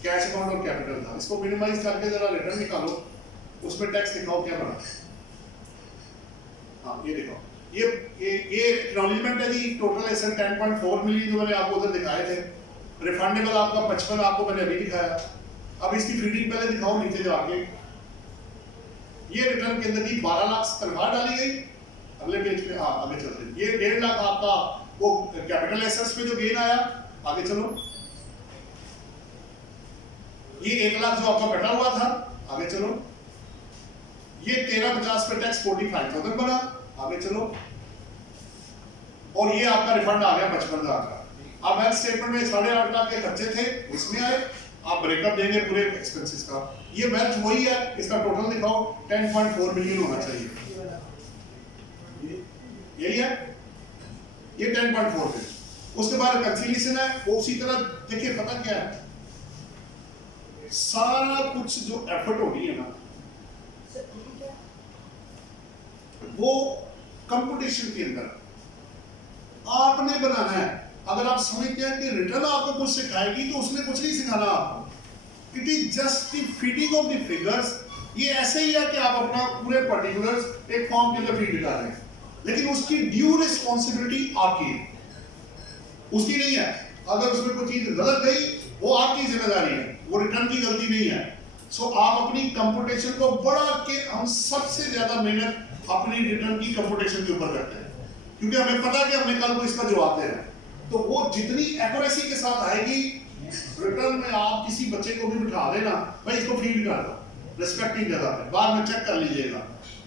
कैश अकाउंट और कैपिटल था। इसको मिनिमाइज करके जरा रिटर्न निकालो, उसमें टैक्स दिखाओ क्या बना। हाँ, ये दिखाओ, ये एक्नॉलेजमेंट है जी। टोटल एसेट 10.4 मिलियन जो मैंने आपको उधर दिखाए थे। रिफंडेबल आपका 55 आपको मैंने अभी दिखाया। अब इसकी फीडिंग पहले दिखाओ नीचे जाके। ये रिटर्न के अंदर की 12 लाख तनख्वाह डाली गई। अगले पेज पे आगे चलते हैं। ये 1.5 लाख आपका वो कैपिटल एसेट्स पे जो गेन आया, आगे चलो। ये 1 लाख जो आपका कटा हुआ था, आगे चलो। ये 13,50 पे टैक्स 45,000 बना, आगे चलो। और ये आपका रिफंड आ गया 55,000 का। अब हेल्थ स्टेटमेंट में 8.5 लाख के खर्चे थे, इसमें आए। आप ब्रेकअप देंगे पूरे एक्सपेंसेस का। ये वेल्थ वही है, इसका टोटल दिखाओ 10.4 मिलियन होना चाहिए, यही है, ये 10.4 है। उसके बाद कंसीलिएशन है, वो उसी तरह देखिए। पता क्या है, सारा कुछ जो एफर्ट होगी है ना, वो कंपटीशन के अंदर आपने बनाना है। अगर आप समझते हैं कि रिटर्न आपको कुछ सिखाएगी, तो उसने कुछ नहीं सिखाना आपको। It is just the feeding of the figures. ये ऐसे ही है कि आप अपना पूरे पर्टिकुलर्स एक फॉर्म के अंदर फीड कर रहे हैं, लेकिन उसकी ड्यू रिस्पॉन्सिबिलिटी आपकी है, उसकी नहीं है। अगर उसमें कोई चीज गलत गई, वो आपकी जिम्मेदारी है, वो रिटर्न की गलती नहीं है। सो आप अपनी कंप्यूटेशन को बढ़ा के, हम सबसे ज्यादा मेहनत अपनी रिटर्न की कंप्यूटेशन के ऊपर करते हैं, क्योंकि हमें पता है कि हमने कल को इसका जवाब देना है। तो वो जितनी एक्यूरेसी के साथ आएगी रिटर्न में, आप किसी बच्चे को भी बिठा देना, भाई इसको फीड कर दो रिस्पेक्टिंग जगह पे, बाद में चेक कर लीजिएगा,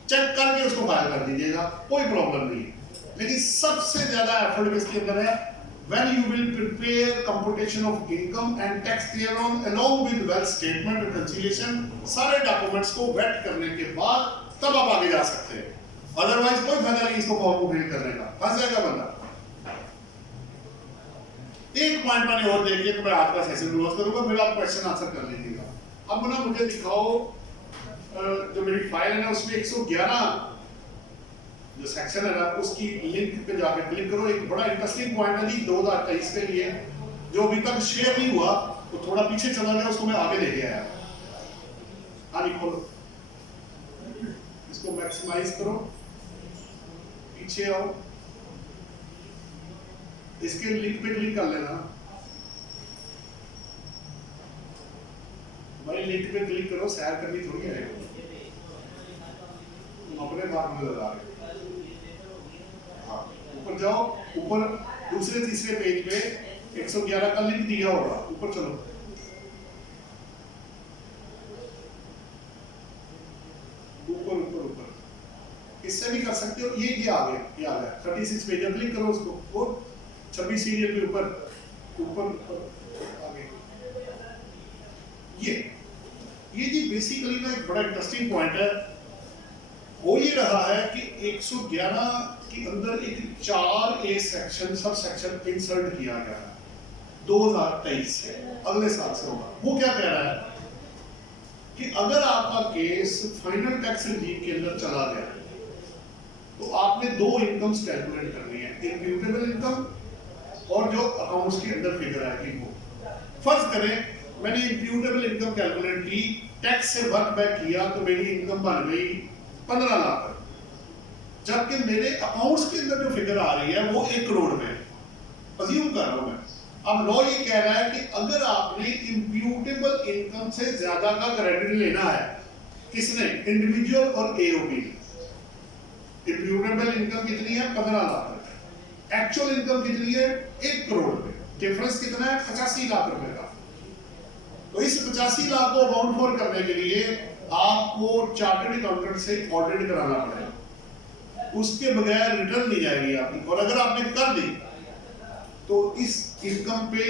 चेक करके उसको फाइल कर दीजिएगा, कोई प्रॉब्लम नहीं है। लेकिन सबसे ज्यादा एफर्ट इसके अंदर है when you will prepare computation of income and tax thereon along with wealth statement reconciliation, सारे डॉक्यूमेंट्स को वेट करने के बाद तब आप आगे जा सकते हैं। अदरवाइज कोई फायदा नहीं इसको फॉर्म को फिल करने का, फंस जाएगा बंदा। एक पॉइंट मैंने और देख लिया, तो मैं आपका सेशन क्लोज करूंगा, फिर आप क्वेश्चन आंसर कर लीजिएगा। अब ना मुझे दिखाओ, जो मेरी फाइल है ना, उसमें 111 जो सेक्शन है ना, उसकी लिंक पे जाकर क्लिक करो। एक बड़ा इंटरेस्टिंग पॉइंट है जी 2023 के लिए, जो अभी तक शेयर नहीं हुआ, तो थोड़ा पीछे चला गया, उसको मैं आगे लेके आया। हाँ, खोलो, इसको मैक्सिमाइज करो, पीछे आओ, इसके लिंक पे क्लिक कर लेना भाई। लिंक पे क्लिक करो, शेयर करनी थोड़ी है। अपने फार्मूले लगा रहे हैं। हाँ, ऊपर जाओ, ऊपर दूसरे तीसरे पेज पे 111 का लिंक दिया होगा, ऊपर चलो। ऊपर ऊपर ऊपर इससे भी कर सकते हो। ये आ गया, ये आ गया 36 पेज, क्लिक करो उसको और 26 सीरियल पे ऊपर ऊपर आगे। ये जी बेसिकली ना एक बड़ा इंटरेस्टिंग पॉइंट है। वो ये रहा है कि 111 के अंदर एक 4A section sub section insert किया गया है 2023 से, अगले साल से होगा। वो क्या कह रहा है कि अगर आपका केस फाइनल टैक्स रिजीम के अंदर चला गया तो आपने दो इनकम्स कैलकुलेट करनी है, इम्प्यूटेबल इनकम और जो अकाउंट्स के अंदर फिगर आएगी वो। फर्ज करें मैंने इम्प्यूटेबल इनकम कैलकुलेट की, टैक्स से वर्क बैक किया तो मेरी इनकम बन गई 15 लाख, जबकि मेरे अकाउंट्स के अंदर जो फिगर आ रही है वो 1 करोड़ में अज्यूम कर रहा हूं मैं। अब लॉ ये कह रहा है कि अगर आपने इम्प्यूटेबल इनकम से ज्यादा का क्रेडिट लेना है, किसने, इंडिविजुअल और एओपी। इम्प्यूटेबल इनकम कितनी है 15 लाख रुपए, एक्चुअल इनकम कितनी है 1 करोड़ रुपए, डिफरेंस कितना है 85 लाख रुपए का। तो इस 85 लाख को अकाउंट फॉर करने के लिए आपको चार्टर्ड अकाउंटेंट से ऑडिट कराना पड़ेगा, उसके बगैर रिटर्न नहीं जाएगी आपकी। और अगर आपने कर दी तो इस इनकम पे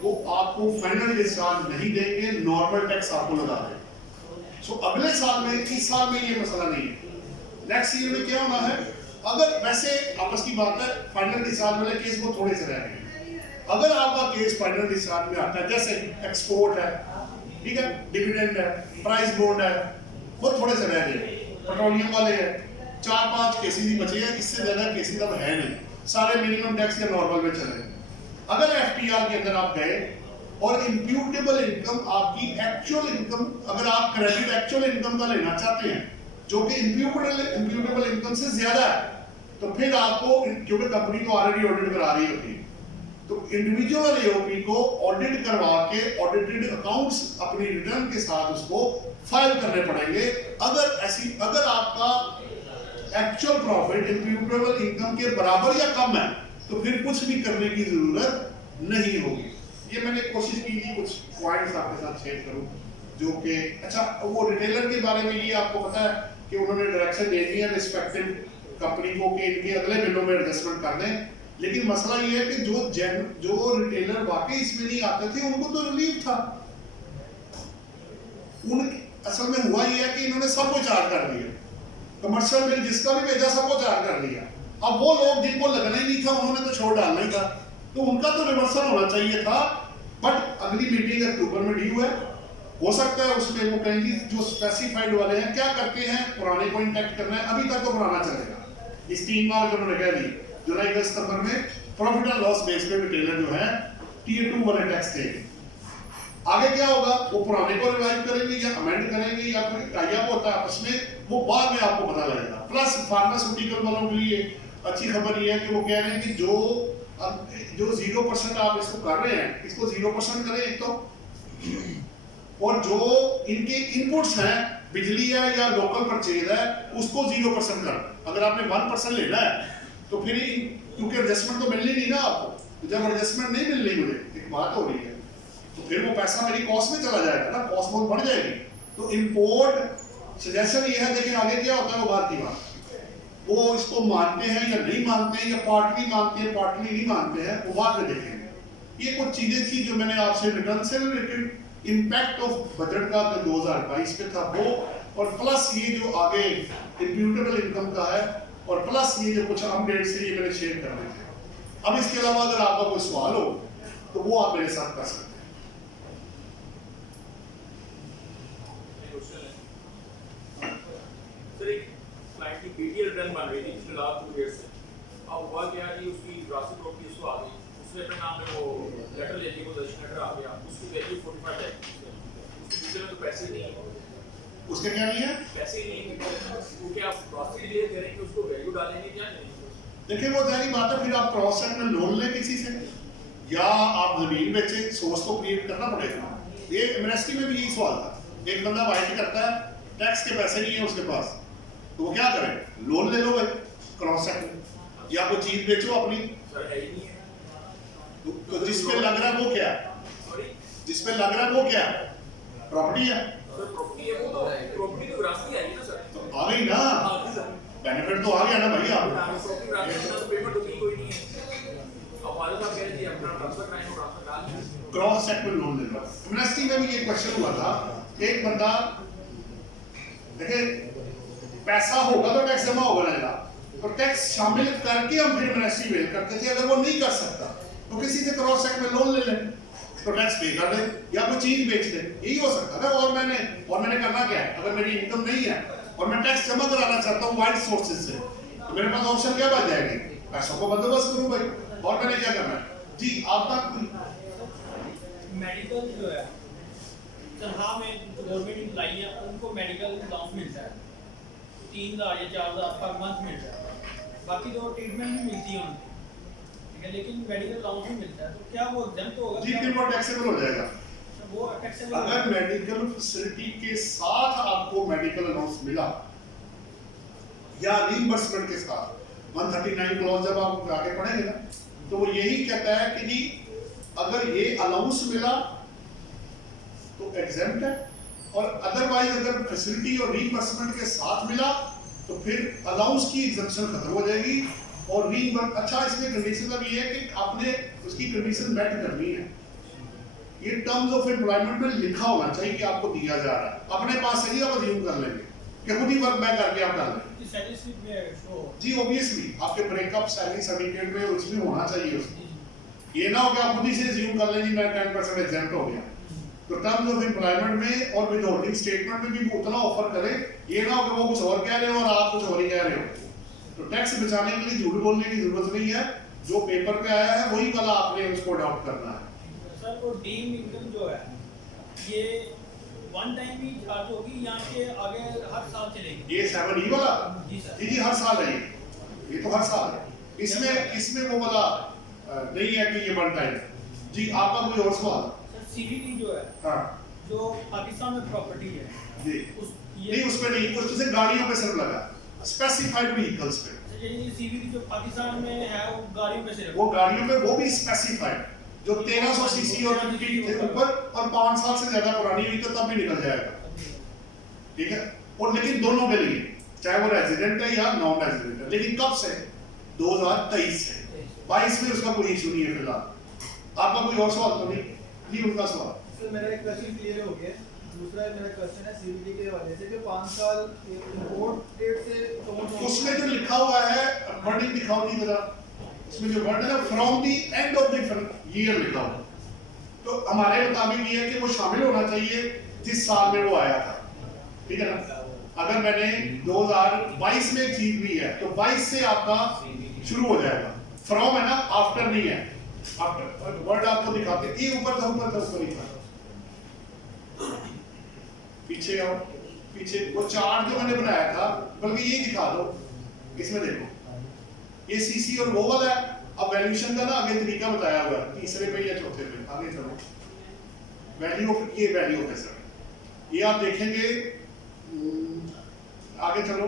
वो आपको फाइनल डिस्चार्ज नहीं देंगे, नॉर्मल टैक्स आपको लगा देंगे। सो अगले साल में, इस साल में ये मसला नहीं है, नेक्स्ट ईयर में क्या होना है। अगर वैसे आपस की बात है फाइनल डिस्चार्ज वाले केस वो थोड़े से रह गए, अगर आपका केस फाइनल डिस्चार्ज में आता है, जैसे एक्सपोर्ट है, ठीक है, डिविडेंड है, प्राइस बॉन्ड है, वो थोड़े से रह गए, पेट्रोलियम वाले हैं, 4-5 केसेस ही बचे हैं, इससे ज्यादा केसेस अब है नहीं, सारे मिनिमम टैक्स या नॉर्मल में चले। अगर एफटीआर के अंदर आप गए और इम्प्यूटेबल इनकम आपकी एक्चुअल इनकम, अगर आप क्रेडिट एक्चुअल इनकम का लेना चाहते हैं जो कि इम्प्यूटेबल इनकम से ज्यादा है, तो फिर आपको, क्योंकि कंपनी को ऑलरेडी ऑडिट करा रही होती है, तो इंडिविजुअल एओपी को ऑडिट करवा के ऑडिटेड अकाउंट्स अपनी रिटर्न के साथ उसको फाइल करने पड़ेंगे। अगर आपका एक्चुअल प्रॉफिट इम्प्यूटेबल इनकम के बराबर या कम है तो फिर कुछ भी करने की जरूरत नहीं होगी। ये मैंने कोशिश की थी कुछ पॉइंट्स आपके साथ शेयर करूं जो कि अच्छा, वो रिटेलर के बारे में ये आपको पता है कि उन्होंने डायरेक्शन दे दी है रिस्पेक्टिव कंपनी को कि इनके अगले बिलों में एडजस्टमेंट कर दें। लेकिन मसला ये है कि जो रिटेलर वाकई इसमें नहीं आते थे उनको तो रिलीफ था। असल में हुआ ये है कि इन्होंने सबको चार्ज कर दिया, कमर्शियल बिल जिसका भी भेजा सबको चार्ज कर दिया। अब वो लोग जिनको लगना ही नहीं था उन्होंने तो छोड़ डालना ही था, तो उनका तो रिवर्सल होना चाहिए था। बट अगली मीटिंग अक्टूबर में ड्यू है, हो सकता है उसमें वो कहेंगे जो स्पेसिफाइड वाले हैं क्या करते हैं, पुराने को इंटैक्ट करना है, अभी तक तो पुराना चलेगा। इस 3 माह जो उन्होंने कह दी जुलाई अगस्त सितंबर में प्रॉफिट एंड लॉस बेस पे रिटेलर जो है टियर 2 वाले टैक्स देंगे। आगे क्या होगा, वो पुराने को रिवाइव करेंगे या अमेंड करेंगे या कोई टाई अप होता है आपस में, वो बाद में आपको पता लगेगा। प्लस फार्मास्यूटिकल वालों के लिए अच्छी खबर ये है कि वो कह रहे हैं कि जो 0% आप इसको कर रहे हैं इसको 0% करें एक तो, और जो इनके इनपुट्स हैं बिजली है या लोकल परचेज है उसको 0% कर। अगर आपने 1% लेना है तो फिर क्योंकि एडजस्टमेंट तो मिलनी नहीं ना आपको, तो जब एडजस्टमेंट नहीं मिल रही, मुझे एक बात हो रही है, तो फिर वो पैसा मेरी कॉस्ट में चला जाएगा ना, कॉस्ट बहुत बढ़ जाएगी। तो इंपोर्ट सजेशन ये है, देखिए आगे क्या होता है वो बात की बात, वो इसको मानते हैं या नहीं मानते हैं या पार्टली मानते हैं पार्टली नहीं मानते हैं, वो बाद में देखेंगे। ये कुछ चीजें थी जो मैंने आपसे रिटर्न से रिलेटेड इम्पैक्ट ऑफ बजट का 2022 पे था वो, और प्लस ये जो आगे इम्प्यूटेबल इनकम का है, और प्लस ये जो कुछ अपडेट से ये मैंने शेयर करने थे। अब इसके अलावा अगर आपका कोई सवाल हो तो वो आप मेरे साथ कर सकते हैं। सर एक क्लाइंट की पीटी रिटर्न बन रही थी पिछले लास्ट 2 ईयर से, अब हुआ क्या कि उसकी राशि प्रॉपर्टी उसको आ गई, उसने अपने नाम में वो लेटर ले लिया, पोजीशन लेटर आ गया, उसकी वैल्यू 45 लाख, उसके पीछे में तो पैसे नहीं है, उसके क्या नहीं है, पैसे ही नहीं है, वो क्या राशि लिए करेंगे उसको वैल्यू डालेंगे क्या नहीं? देखिए वो जारी बात है, फिर आप प्रोसेस में लोन लें किसी से या आप जमीन बेचें, सोर्स को क्रिएट करना पड़ेगा। ये एमनेस्टी में भी यही सवाल था, एक बंदा वाइट करता है, टैक्स के पैसे नहीं है उसके पास, तो वो क्या करें, लोन ले लो भाई क्रॉस सेक्टर, या कोई चीज बेचो अपनी। सर है ही नहीं है। तो जिस पे लग रहा है वो क्या, सॉरी जिस पे लग रहा है वो क्या, प्रॉपर्टी है, सर प्रॉपर्टी है, वो तो प्रॉपर्टी तो विरासत आएगी ना सर। तो आ गई ना, हाँ सर, बेनिफिट तो आ गया ना भैया। प्रॉपर्टी विरासत तो पेमेंट तो की कोई नहीं है। अब वाले साहब कह रहे थे अपना ट्रांसफर कराएंगे, ट्रांसफर डाल दिया। क्रॉस सेक्टर लोन ले लो। यूनिवर्सिटी में भी ये क्वेश्चन हुआ था, एक बंदा देखिए पैसा होगा तो टैक्स जमा होगा ना, तो टैक्स शामिल करके हम फिर यूनिवर्सिटी वेल करते थे। अगर वो नहीं कर सकता तो किसी से क्रॉस सेक्टर में लोन ले लें, तो टैक्स पे कर दे या कोई चीज बेच दे, यही हो सकता है ना। और मैंने करना क्या है, अगर मेरी इनकम नहीं है और मैं टैक्स जमा कराना चाहता हूँ वाइड सोर्सेज से, तो मेरे पास ऑप्शन क्या बच जाएगी, पैसों को बंदोबस्त करूँ भाई। और मैंने क्या करना है जी, आप तक मेडिकल जो है तनख्वाह में गवर्नमेंट एम्प्लॉई है उनको मेडिकल अलाउंस मिलता है 3,000 या 4,000 पर मंथ मिलता है, बाकी तो ट्रीटमेंट भी मिलती है उनको, ठीक है, लेकिन मेडिकल अलाउंस भी मिलता है। तो क्या वो एग्जाम्प्ट होगा? जी फिर वो टैक्सेबल हो जाएगा। वो टैक्सेबल अगर मेडिकल फैसिलिटी के साथ आपको मेडिकल अलाउंस मिला या रीइंबर्समेंट के साथ, 139 क्लॉज जब आप आगे पढ़ेंगे ना, तो वो यही कहता है कि जी अगर ये अलाउंस मिला तो एग्जेम्प्ट है, और अदरवाइज अगर फैसिलिटी और रीइंबर्समेंट के साथ मिला तो फिर अलाउंस की एग्जम्पशन खत्म हो जाएगी। और रीइंबर्स अच्छा, इसमें कंडीशन अब ये है कि आपने उसकी कंडीशन मेट करनी है। ये टर्म्स ऑफ एम्प्लॉयमेंट में लिखा होना चाहिए कि आपको दिया जा रहा है, अपने पास से ही आप अज्यूम कर लेंगे कि खुद ही वर्क बैक करके आप डाल लेंगे। सैलरी स्लिप में शो जी ऑब्वियसली आपके ब्रेकअप सैलरी सर्टिफिकेट में उसमें होना चाहिए उसमें। ये ना हो कि आप खुद ही से अज्यूम कर लें जी मैं 10% एग्जेम्प्ट हो गया। तो टर्म्स ऑफ एम्प्लॉयमेंट में और विदहोल्डिंग स्टेटमेंट में भी वो उतना ऑफर करे, ये ना हो कि वो कुछ और कह रहे हो और आप कुछ और ही कह रहे हो। तो टैक्स बचाने के लिए झूठ बोलने की जरूरत नहीं है, जो पेपर पे आया है वही वाला आपने उसको अडॉप्ट करना है। सर वो डीम इनकम जो है ये वन टाइम ही चार्ज होगी यहाँ के आगे हर साल चलेगी? ये 7E वाला जी सर। जी हर साल है, ये तो हर साल है। इसमें वो वाला नहीं है कि ये वन टाइम। जी आपका कोई और सवाल? सर सीवीडी जो है हाँ जो पाकिस्तान में प्रॉपर्टी है जी उस नहीं, उसमें नहीं, उसमें गाड़ियों पे सिर्फ लगा, स्पेसिफाइड व्हीकल्स पे। ये सीवीडी जो पाकिस्तान में है वो गाड़ियों में सिर्फ वो गाड़ियों में वो भी स्पेसिफाइड, जो 1300 सीसी और 50 के ऊपर और 5 साल से ज्यादा पुरानी हुई तो तब भी निकल जाएगा, ठीक है। और लेकिन दोनों के लिए, चाहे वो रेजिडेंट है या नॉन रेजिडेंट है। लेकिन कब से? 2023 से। 22 में उसका कोई इशू नहीं है फिलहाल। आपका कोई और सवाल तो नहीं? उनका सवाल। सर मेरा एक क्वेश्चन क्लियर हो गया। दूसरा मेरा क्वेश्चन है सीवीडी के हवाले से कि 5 साल इंपोर्ट डेट से उसमें जो लिखा हुआ है वर्डिंग दिखाओ नहीं जरा, इसमें जो वर्ड है ना from the end of the year लिखा हुआ, तो हमारे मुताबिक ये है कि वो शामिल होना चाहिए जिस साल में वो आया था, ठीक है ना। अगर मैंने 2022 में एक चीज ली है तो 22 से आपका शुरू हो जाएगा। फ्रॉम है ना, आफ्टर नहीं है। आफ्टर वर्ड आपको दिखाते ये ऊपर था ऊपर ही था। पीछे आओ, पीछे वो चार्ट जो मैंने बनाया था, बल्कि ये दिखा दो, इसमें देखो ये सीसी और वो वाला है। अब वैल्यूएशन का ना आगे तरीका बताया हुआ है, तीसरे पे या चौथे पे, आगे चलो। वैल्यू ऑफ, ये वैल्यू ऑफ एसेट, ये आप देखेंगे, आगे चलो,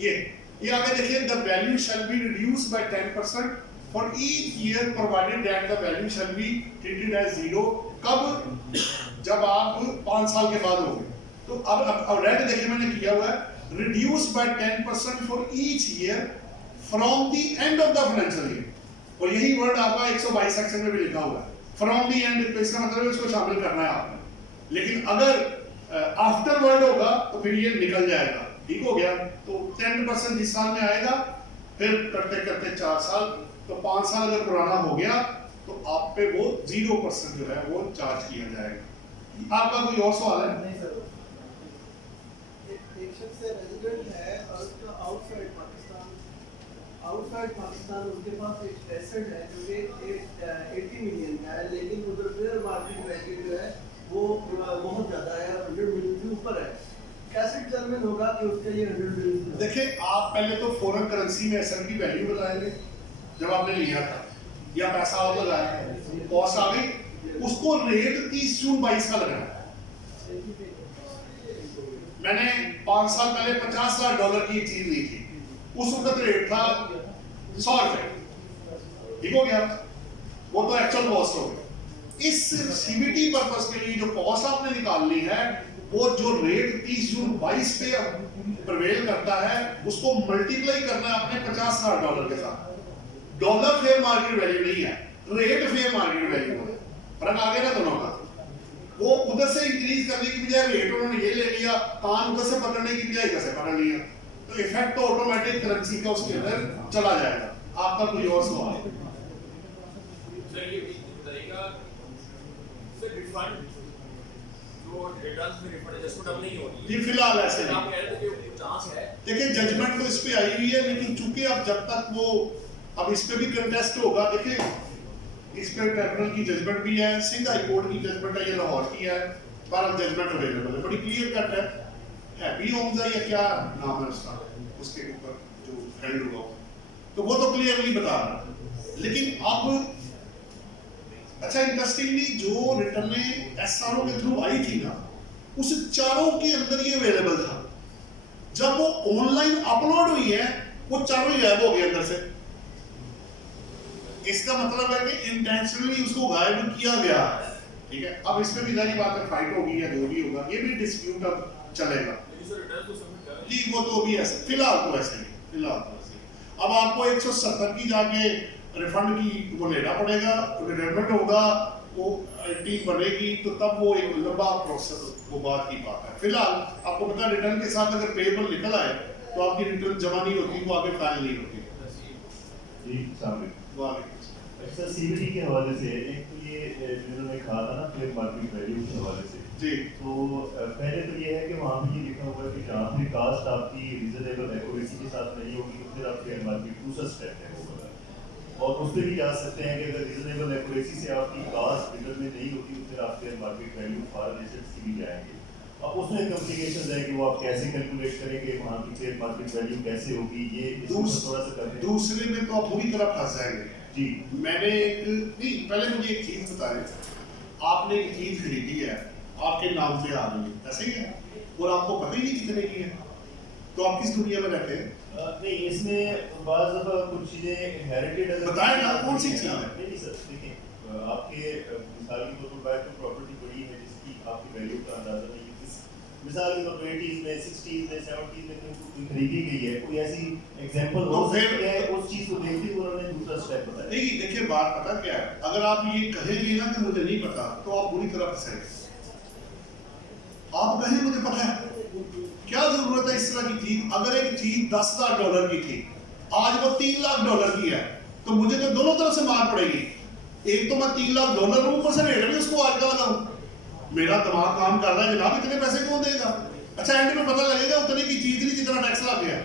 ये आगे देखिए, the value shall be reduced by 10% for each year provided that the value shall be treated as zero. कब? जब आप 5 साल के बाद होंगे। तो अब रेड देखिए मैंने किया हुआ है, reduce by 10% for each year from the end of the financial year. और यही वर्ड आपका 122 सेक्शन में भी लिखा हुआ है, फ्रॉम द एंड। तो इसका मतलब है इसको शामिल करना है आपने। लेकिन अगर आफ्टर वर्ड होगा तो फिर ये निकल जाएगा, ठीक हो गया। तो 10% जिस साल में आएगा, फिर करते करते 4 साल, तो 5 साल अगर पुराना हो गया तो आप पे वो 0% जो है वो चार्ज किया जाएगा। आपका कोई और सवाल है? नहीं सर, एक शख्स रेजिडेंट है और उसका आउटसाइड पाकिस्तान उसके पास एक एसेट है जो कि 80 मिलियन का है, लेकिन उधर फेयर मार्केट वैल्यू जो है वो बहुत ज्यादा है, 100 मिलियन के ऊपर है। कैसे डिटरमिन होगा कि उसके लिए 100 मिलियन? देखिए आप पहले तो फॉरेन करेंसी में एसेट की वैल्यू बताएंगे जब आपने लिया था, या पैसा आप लगाया, कॉस्ट आ गई, उसको रेट 30 जून 22 का लगाना है। मैंने 5 साल पहले $50,000 की एक चीज ली थी, उस वक्त रेट था 100 रुपए, ठीक हो गया, वो तो एक्चुअल कॉस्ट हो गई। इस सीबीटी पर्पस के लिए जो कॉस्ट आपने निकालनी है, वो जो रेट 30 जून 22 पे प्रिवेल करता है, उसको मल्टीप्लाई करना है अपने $50,000 के साथ। डॉलर फेयर मार्केट वैल्यू नहीं है, रेट फेयर मार्केट वैल्यू है, फर्क आ गया ना दोनों का। वो उधर से इंक्रीज करने की बजाय रेट उन्होंने ये ले लिया, कान उधर से पकड़ने की बजाय इधर से पकड़ लिया, तो इफेक्ट तो ऑटोमेटिक करेंसी का उसके अंदर चला जाएगा। आपका कोई और सवाल है? सर ये बताइएगा सर, रिफंड जो रिटर्न्स में रिफंड एडजस्टमेंट अब नहीं होगी जी फिलहाल ऐसे आप नहीं। कह रहे थे कि चांस है। देखिए जजमेंट तो इस पे आई हुई है, लेकिन चूंकि अब जब तक वो, अब इस पे भी कंटेस्ट होगा। देखिए इस पे ट्रिब्यूनल की जजमेंट भी है, सिंध हाई कोर्ट की जजमेंट है, ये लाहौर की है, पर जजमेंट अवेलेबल है, बड़ी क्लियर कट है। हैप्पी होम्स है या क्या नाम है उसका, उसके ऊपर जो हेड हुआ, तो वो तो क्लियरली बता रहा है। लेकिन अब अच्छा इंटरेस्टिंगली जो रिटर्न एसआरओ के थ्रू आई थी ना, उस चारों के अंदर ये अवेलेबल था। जब वो ऑनलाइन अपलोड हुई है, वो चारों ही गायब हो गए अंदर से। इसका मतलब है कि इंटेंशनली उसको गायब किया गया है, ठीक है। अब इसमें भी जारी बात है, फाइट होगी या जो भी होगा, ये भी डिस्प्यूट अब चलेगा लेकिन सर रिटर्न तो सबमिट कर जी, वो तो अभी ऐसे फिलहाल तो ऐसे नहीं, फिलहाल तो ऐसे। अब आपको 170 की जाके रिफंड की वो लेना पड़ेगा, रिडेमेंट होगा, वो टीम बनेगी, तो तब वो एक लंबा प्रोसेस, वो बात की बात है। फिलहाल आपको पता है रिटर्न के साथ अगर पेबल निकल आए तो आपकी रिटर्न जमा नहीं होती, वो आगे फाइल नहीं होती जी सामने। अच्छा सीबीडी के हवाले से एक तो ये जिन्होंने कहा था ना फेयर मार्केट वैल्यू के हवाले से जी, तो पहले तो ये है कि वहाँ पे ये लिखा हुआ है कि जहाँ पे कास्ट आपकी रीजनेबल एक्यूरेसी के साथ नहीं होगी तो फिर आप फेयर मार्केट दूसरा स्टेप है वो वाला, और उस पर भी जा सकते हैं कि अगर रीजनेबल एक्यूरेसी से आपकी कास्ट रिटर्न में नहीं होती तो फिर आप fair market value foreign assets की भी जाएंगे। अब उसमें कॉम्प्लिकेशंस है कि वो आप कैसे कैलकुलेट करेंगे, वहाँ की फेयर मार्केट वैल्यू कैसे होगी, ये इसमें थोड़ा सा करते हैं। दूसरे में तो आप पूरी तरह फंस जाएंगे जी मैंने एक नहीं, पहले मुझे एक चीज बताएं, आपने एक चीज खरीदी है, आपके नाम पे आ रही है, ऐसे ही है, और आपको पता ही नहीं कितने की है, तो आप किस दुनिया में रहते हैं? नहीं इसमें बाज़ दफ़ा कुछ चीज़ें इनहेरिटेड अगर बताएं ना, कौन सी चीज़ है? नहीं सर देखिए आपके मिसाल के तौर पर बाय कोई प्रॉपर्टी पड़ी है जिसकी आपकी वैल्यू का अंदाज़ा नहीं है, मिसाल के तौर पर 80s में 60s में 70s में कोई खरीदी गई है, कोई ऐसी एग्जांपल तो हो फिर सकती है, उस चीज़ को देखते हुए उन्होंने दूसरा स्टेप बताया। नहीं देखिए बात पता क्या है, अगर आप ये कहेंगे ना कि मुझे नहीं पता, तो आप बुरी तरह फंसेंगे। आप कहें मुझे पता है, क्या जरूरत है इस तरह की चीज? अगर एक चीज $10,000 की थी, आज वो $3 लाख की है, तो मुझे तो दोनों तरफ से मार पड़ेगी। एक तो मैं $3 लाख ऊपर से रेट भी उसको आज का लगाऊं, मेरा दिमाग काम कर रहा है जनाब, इतने पैसे कौन देगा? अच्छा एंड में पता लगेगा उतने की चीज नहीं जितना टैक्स लग गया।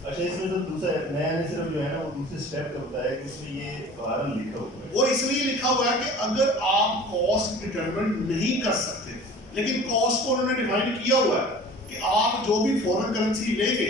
अच्छा इसमें तो दूसरा मैंने सिर्फ जो है ना वो दूसरे स्टेप का बताया कि इसमें ये कारण लिखा हुआ है। वो इसलिए लिखा हुआ है कि अगर आप कॉस्ट डिटरमिन नहीं कर सकते, लेकिन कॉस्ट को उन्होंने डिफाइन किया हुआ है कि आप जो भी फॉरेन करेंसी लेंगे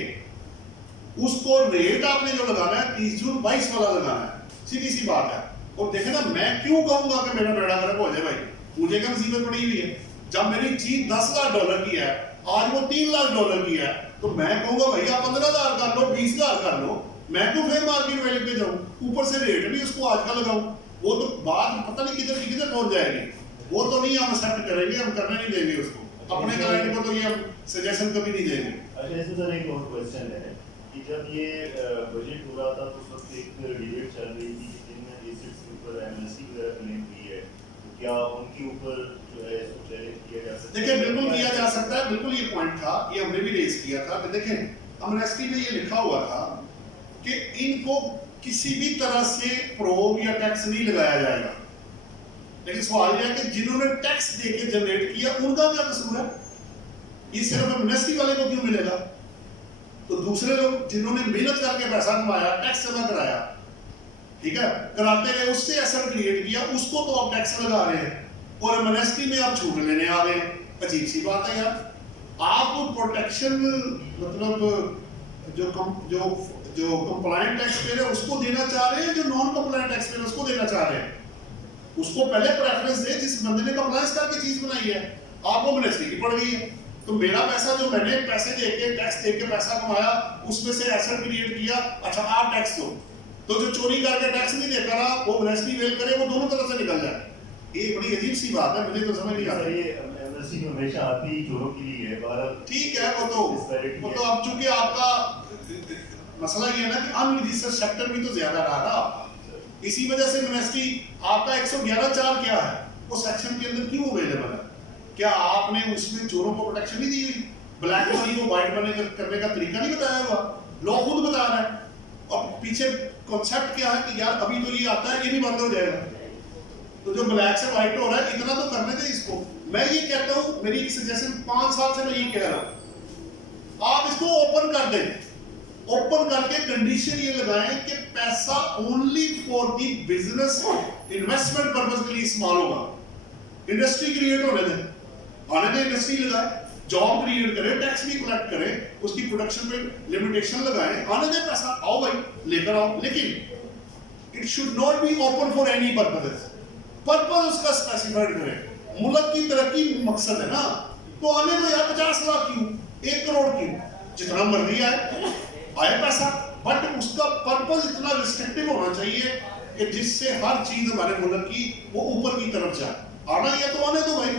उसको रेट आपने जो लगाना है 30 जून 22 वाला लगाना है, सीधी सी बात है। और देखे ना, मैं क्यों कहूंगा कि मेरा बेड़ा गर्क हो जाए भाई, मुझे क्या मुसीबत पड़ी हुई है? जब मेरी चीज $10 लाख की है, आज वो $3 लाख की है, तो मैं कहूंगा भाई आप 15,000 कर लो, 20,000 कर लो, मैं क्यों फेयर मार्केट वैल्यू पे जाऊं, ऊपर से रेट भी उसको आज का लगाऊं? वो तो बात पता नहीं किधर की किधर पहुंच जाएगी, वो तो नहीं हम एक्सेप्ट करेंगे, हम करने नहीं देंगे उसको, अपने क्लाइंट को तो ये हम सजेशन कभी नहीं देंगे। अच्छा इसमें सर एक और क्वेश्चन है कि जब ये बजट हो रहा था तो उस वक्त एक डिबेट चल रही थी कि जिन एसेट्स के ऊपर एमएससी वगैरह क्लेम हुई है, तो क्या उनके ऊपर जो है इसको चैलेंज किया जा सकता है? देखिए बिल्कुल किया जा सकता है, बिल्कुल ये पॉइंट था, ये हमने भी रेज किया था कि देखें एमएसटी में ये लिखा हुआ था कि इनको किसी भी तरह से प्रोब या टैक्स नहीं लगाया जाएगा, लेकिन सवाल यह है कि जिन्होंने टैक्स देके जनरेट किया उनका क्या कसूर है? ये सिर्फ एमएसटी वाले को क्यों मिलेगा? तो दूसरे लोग जिन्होंने मेहनत करके पैसा कमाया, टैक्स जमा कराया, ठीक है, कराते रहे, उससे एसेट क्रिएट किया, उसको तो आप टैक्स लगा रहे हैं, और एमएसटी में आप छूट लेने आ गए। अजीब सी बात है यार, आप प्रोटेक्शन मतलब जो कंप्लायंट टैक्स पेयर है उसको देना चाह रहे हैं, जो नॉन कंप्लायंट टैक्स पेयर उसको देना चाह रहे हैं? उसको पहले प्रेफरेंस दे जिस बंदे ने कंप्लायंस करके चीज बनाई है, आपको एमएसटी की पड़ गई है, तो मेरा पैसा जो मैंने पैसे देके टैक्स देके पैसा कमाया उसमें से एसेट क्रिएट किया, अच्छा आप टैक्स दो, तो जो चोरी करके टैक्स नहीं देकर रहा वो ऑनेस्टली वेल करे, वो दोनों तरफ से निकल जाए। ये बड़ी अजीब सी बात है, मुझे तो समझ नहीं आता। ये एमएससी में हमेशा आती ही चोरों के लिए है बाहर। ठीक है, वो तो अब चूंकि आपका मसला ये है ना कि अनरजिस्टर्ड सेक्टर भी तो ज्यादा रहा ना, इसी वजह से मिनिस्ट्री आपका 111(4) क्या है वो सेक्शन के अंदर क्यों अवेलेबल है? क्या आपने उसमें चोरों को प्रोटेक्शन नहीं दी हुई? ब्लैक मनी को व्हाइट मनी करने का तरीका नहीं बताया हुआ, लॉ खुद बता रहा है। और पीछे कॉन्सेप्ट क्या है कि यार अभी तो ये आता है, ये भी बंद हो जाएगा, तो जो ब्लैक से व्हाइट हो रहा है इतना तो करने दे इसको। मैं ये कहता हूँ, मेरी सजेशन 5 साल से मैं ये कह रहा हूँ, आप इसको ओपन कर दें, ओपन करके कंडीशन ये लगाएं कि पैसा only for the business investment purpose के लिए इस्तेमाल होगा। इंडस्ट्री क्रिएट होने दें, आने दें, इंडस्ट्री लगाए, जॉब क्रिएट करे, टैक्स भी कलेक्ट करे, उसकी प्रोडक्शन पे लिमिटेशन लगाए, आने दें पैसा, आओ भाई लेकर आओ, लेकिन it should not be open for any purpose. Purpose उसका स्पेसिफाइड करें, मुल्क की तरक्की मकसद है ना, तो आने दो यार 50 लाख क्यों, 1 करोड़ क्यों, जितना मर्जी आए पैसा, बट उसका पर्पस इतना रिस्ट्रिक्टिव होना चाहिए कि जिससे हर चीज हमारे मुल्क की वो ऊपर की तरफ जाए। आना ही है तो आने दो भाई,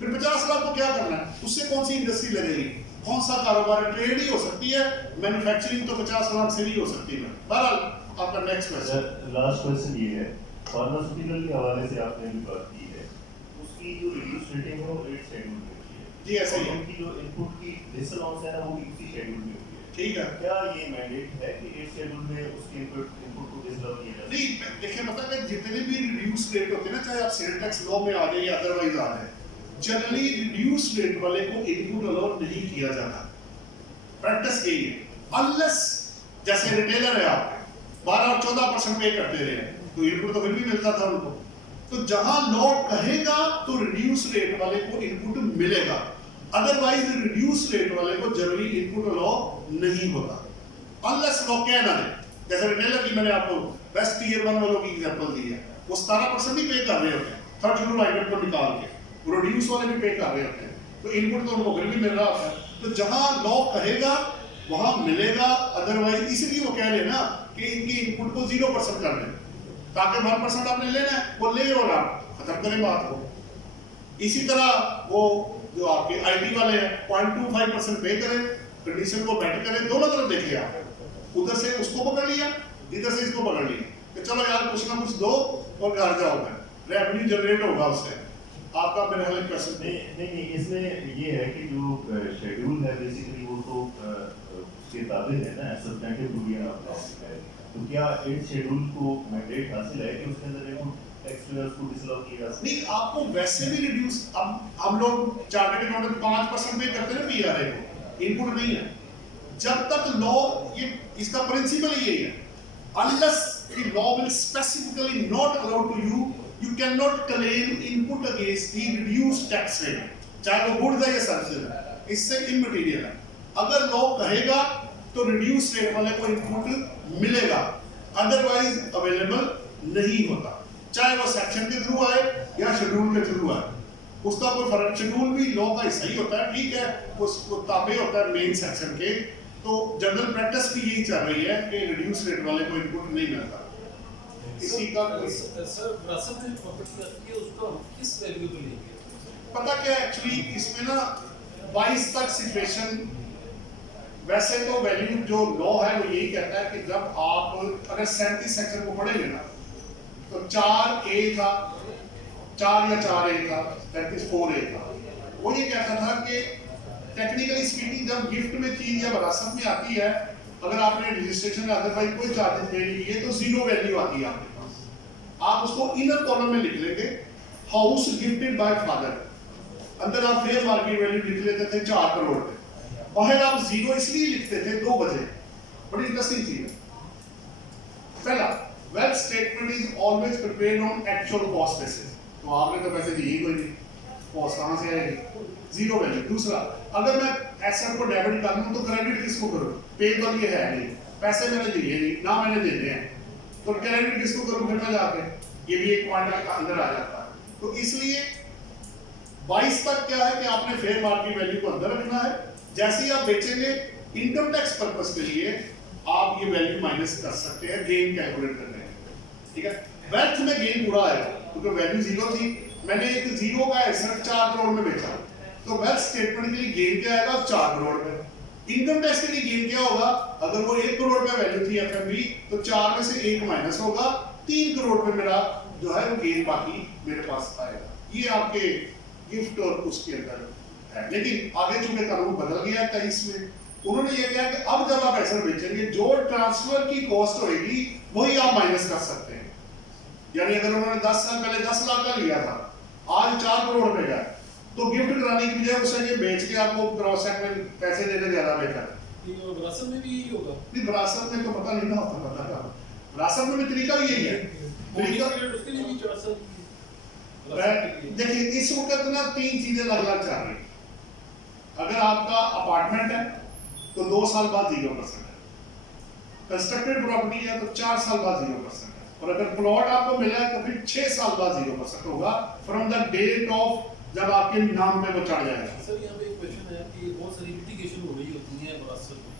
फिर 50 लाख को क्या करना है, उससे कौन सी इंडस्ट्री लगेगी, कौन सा कारोबार है? ट्रेड ही हो सकती है, मैन्युफैक्चरिंग तो 50 लाख से भी हो सकती है। बहरहाल आपका नेक्स्ट क्वेश्चन, लास्ट क्वेश्चन ये है, फार्मास्यूटिकल के हवाले से आपने भी बात की है, उसकी जो रिड्यूस रेटिंग है वो 8 शेड्यूल में होती है जी ऐसे ही है, उनकी जो इनपुट की डिसअलाउंस है ना वो इसी शेड्यूल में होती है। ठीक है। क्या ये मैंडेट है कि 8 शेड्यूल में उसके इनपुट को डिसअलाउ किया जाए? नहीं देखिए, पता है जितने भी रिड्यूस रेट होते हैं ना, चाहे आप सेल टैक्स लॉ में आ जाए या अदरवाइज आ जाए, जनरली रिड्यूस रेट वाले को इनपुट अलाउ नहीं किया जाता। प्रैक्टिस यही है, अनलेस जैसे रिटेलर है, आप 12 और 14% पे करते रहे तो इनपुट तो फिर भी मिलता था उनको। तो जहां लॉ कहेगा तो रिड्यूस रेट वाले को इनपुट मिलेगा, अदरवाइज रिड्यूस रेट वाले को जनरली इनपुट अलाउ नहीं होता, अनलेस लॉ कह ना दे। जैसे रिटेलर की मैंने आपको बेस्ट टियर 1 वालों की एग्जांपल दी है, वो 17% ही पे कर रहे होते हैं थर्ड शेड्यूल आइटम को निकाल के, रिड्यूस वाले भी पे कर रहे होते हैं, तो इनपुट तो उनको फिर भी मिल रहा होता है। तो जहां लॉ कहेगा वहां मिलेगा, अदरवाइज इसलिए वो कह रहे हैं ना कि इनकी इनपुट को 0% कर दें, ताकि 1% आपने लेना है वो ले और आप खत्म करें बात को। इसी तरह वो जो आपके आईटी वाले हैं 0.25% पे करें, कंडीशन को बेटर करें, दोनों तरफ देखिए आप, उधर से उसको पकड़ लिया, इधर से इसको पकड़ लिया कि चलो यार कुछ ना कुछ दो और घर जाओ, रेवेन्यू जनरेट होगा उससे। आपका मेरे ख्याल में क्वेश्चन नहीं, इसमें ये है कि जो शेड्यूल है बेसिकली वो तो उसके ताबे है ना, सब्सटेंटिव रूलिंग ऑफ लॉ है, तो क्या 8 शेड्यूल को मैंडेट हासिल है कि उसके अंदर इनपुट टैक्स पेयर्स को डिसअलाउ किया जा सकता है? नहीं, आपको वैसे भी रिड्यूस, अब हम लोग चार्टर्ड अकाउंटेंट 5% पे करते हैं ना पीआरए को, इनपुट नहीं है जब तक लॉ, ये इसका प्रिंसिपल यही है, unless the law will specifically not allow to you can not claim input against the reduced tax rate, चाहे वो गुड्स है या सर्विसेज है, इससे इमटेरियल है। अगर लॉ कहेगा तो रिड्यूस रेट वाले को इनपुट मिलेगा, अदरवाइज अवेलेबल नहीं होता, चाहे वो सेक्शन के थ्रू आए या शेड्यूल के थ्रू आए, उसका कोई फर्क, शेड्यूल भी लॉ का हिस्सा ही होता है, ठीक है, उसको ताबे होता है मेन सेक्शन के। तो जनरल प्रैक्टिस भी यही चल रही है कि रिड्यूस रेट वाले को इनपुट नहीं मिलता। इसी का सर विरासत में प्रॉपर्टी आती है, उसको हम किस वैल्यू पे लेंगे? पता क्या एक्चुअली इसमें ना 22 तक सिचुएशन, वैसे तो वैल्यू जो लॉ है वो यही कहता है कि जब आप अगर 37 सेक्शन को पढ़ेंगे ना तो 4A था, 4 या 4A था, 34A था, वो ये कहता था कि टेक्निकली स्पीकिंग जब गिफ्ट में चीज या विरासत में आती है, अगर आपने रजिस्ट्रेशन अदरवाइज कोई चार्जेस पे नहीं किए तो 0 वैल्यू आती है आपके पास। आप उसको इनर कॉलम में लिख लेंगे, हाउस गिफ्टेड बाय फादर, अंदर आप फेयर मार्केट वैल्यू लिख लेते थे 4 करोड़ पे, बाहर आप 0 इसलिए लिखते थे 2 वजह, बड़ी इंटरेस्टिंग चीज है। पहला, wealth statement is always prepared on actual cost basis, तो आपने तो पैसे दिए कोई नहीं, कॉस्ट कहां से आएगी, 0 वैल्यू। दूसरा, अगर मैं एसेट को डेबिट कर लूं तो क्रेडिट किसको करूं, पेबल ये है नहीं, पैसे मैंने दिए नहीं ना मैंने देने हैं, तो क्रेडिट किसको करूं फिर मैं जाके, ये भी एक पॉइंट अंदर आ जाता है। तो इसलिए 22 तक क्या है कि आपने फेयर मार्केट वैल्यू को अंदर रखना है, जैसे ही आप बेचेंगे इनकम टैक्स पर्पस के लिए आप ये वैल्यू माइनस कर सकते हैं गेन कैलकुलेट करने में, ठीक है। वेल्थ में गेन पूरा आएगा क्योंकि वैल्यू जीरो थी, मैंने एक जीरो का एसेट 4 करोड़ में बेचा, तो वेल्थ स्टेटमेंट के लिए गेन क्या आएगा 4 करोड़ में। इनकम टैक्स के लिए गेन क्या होगा, अगर वो 1 करोड़ रुपया वैल्यू थी एफएमवी तो 4 में से 1 माइनस होगा, 3 करोड़ में मेरा जो है वो गेन बाकी मेरे पास आएगा। ये आपके गिफ्ट और उसके अंदर है। लेकिन आगे चूंकि कानून बदल गया 23 में, उन्होंने ये कहा कि अब जब आप एसेट बेचेंगे जो ट्रांसफर की कॉस्ट होगी वही आप माइनस कर सकते हैं। यानी अगर उन्होंने 10 साल पहले 10 लाख का लिया था, आज 4 करोड़ रुपए का, तो गिफ्ट कराने की बजाय उसे ये बेच के आपको क्रॉस चेक में पैसे देने ज्यादा बेहतर है। ये विरासत में भी यही होगा। नहीं, विरासत में तो पता नहीं ना होता, पता का विरासत में भी तरीका भी यही है। तरीका उसके लिए भी 4 साल देखिए इस वक्त ना 3 चीजें अलग-अलग चल रही हैं। अगर आपका अपार्टमेंट है तो 2 साल बाद 0% है, कंस्ट्रक्टेड प्रॉपर्टी है तो 4 साल बाद 0% है, और अगर प्लॉट आपको मिला है तो फिर 6 साल बाद 0% होगा फ्रॉम द डेट ऑफ जब आपके नाम पे वो चढ़ जाएगा। सर यहाँ पे एक क्वेश्चन है कि बहुत सारी लिटिगेशन हो रही होती है विरासत में,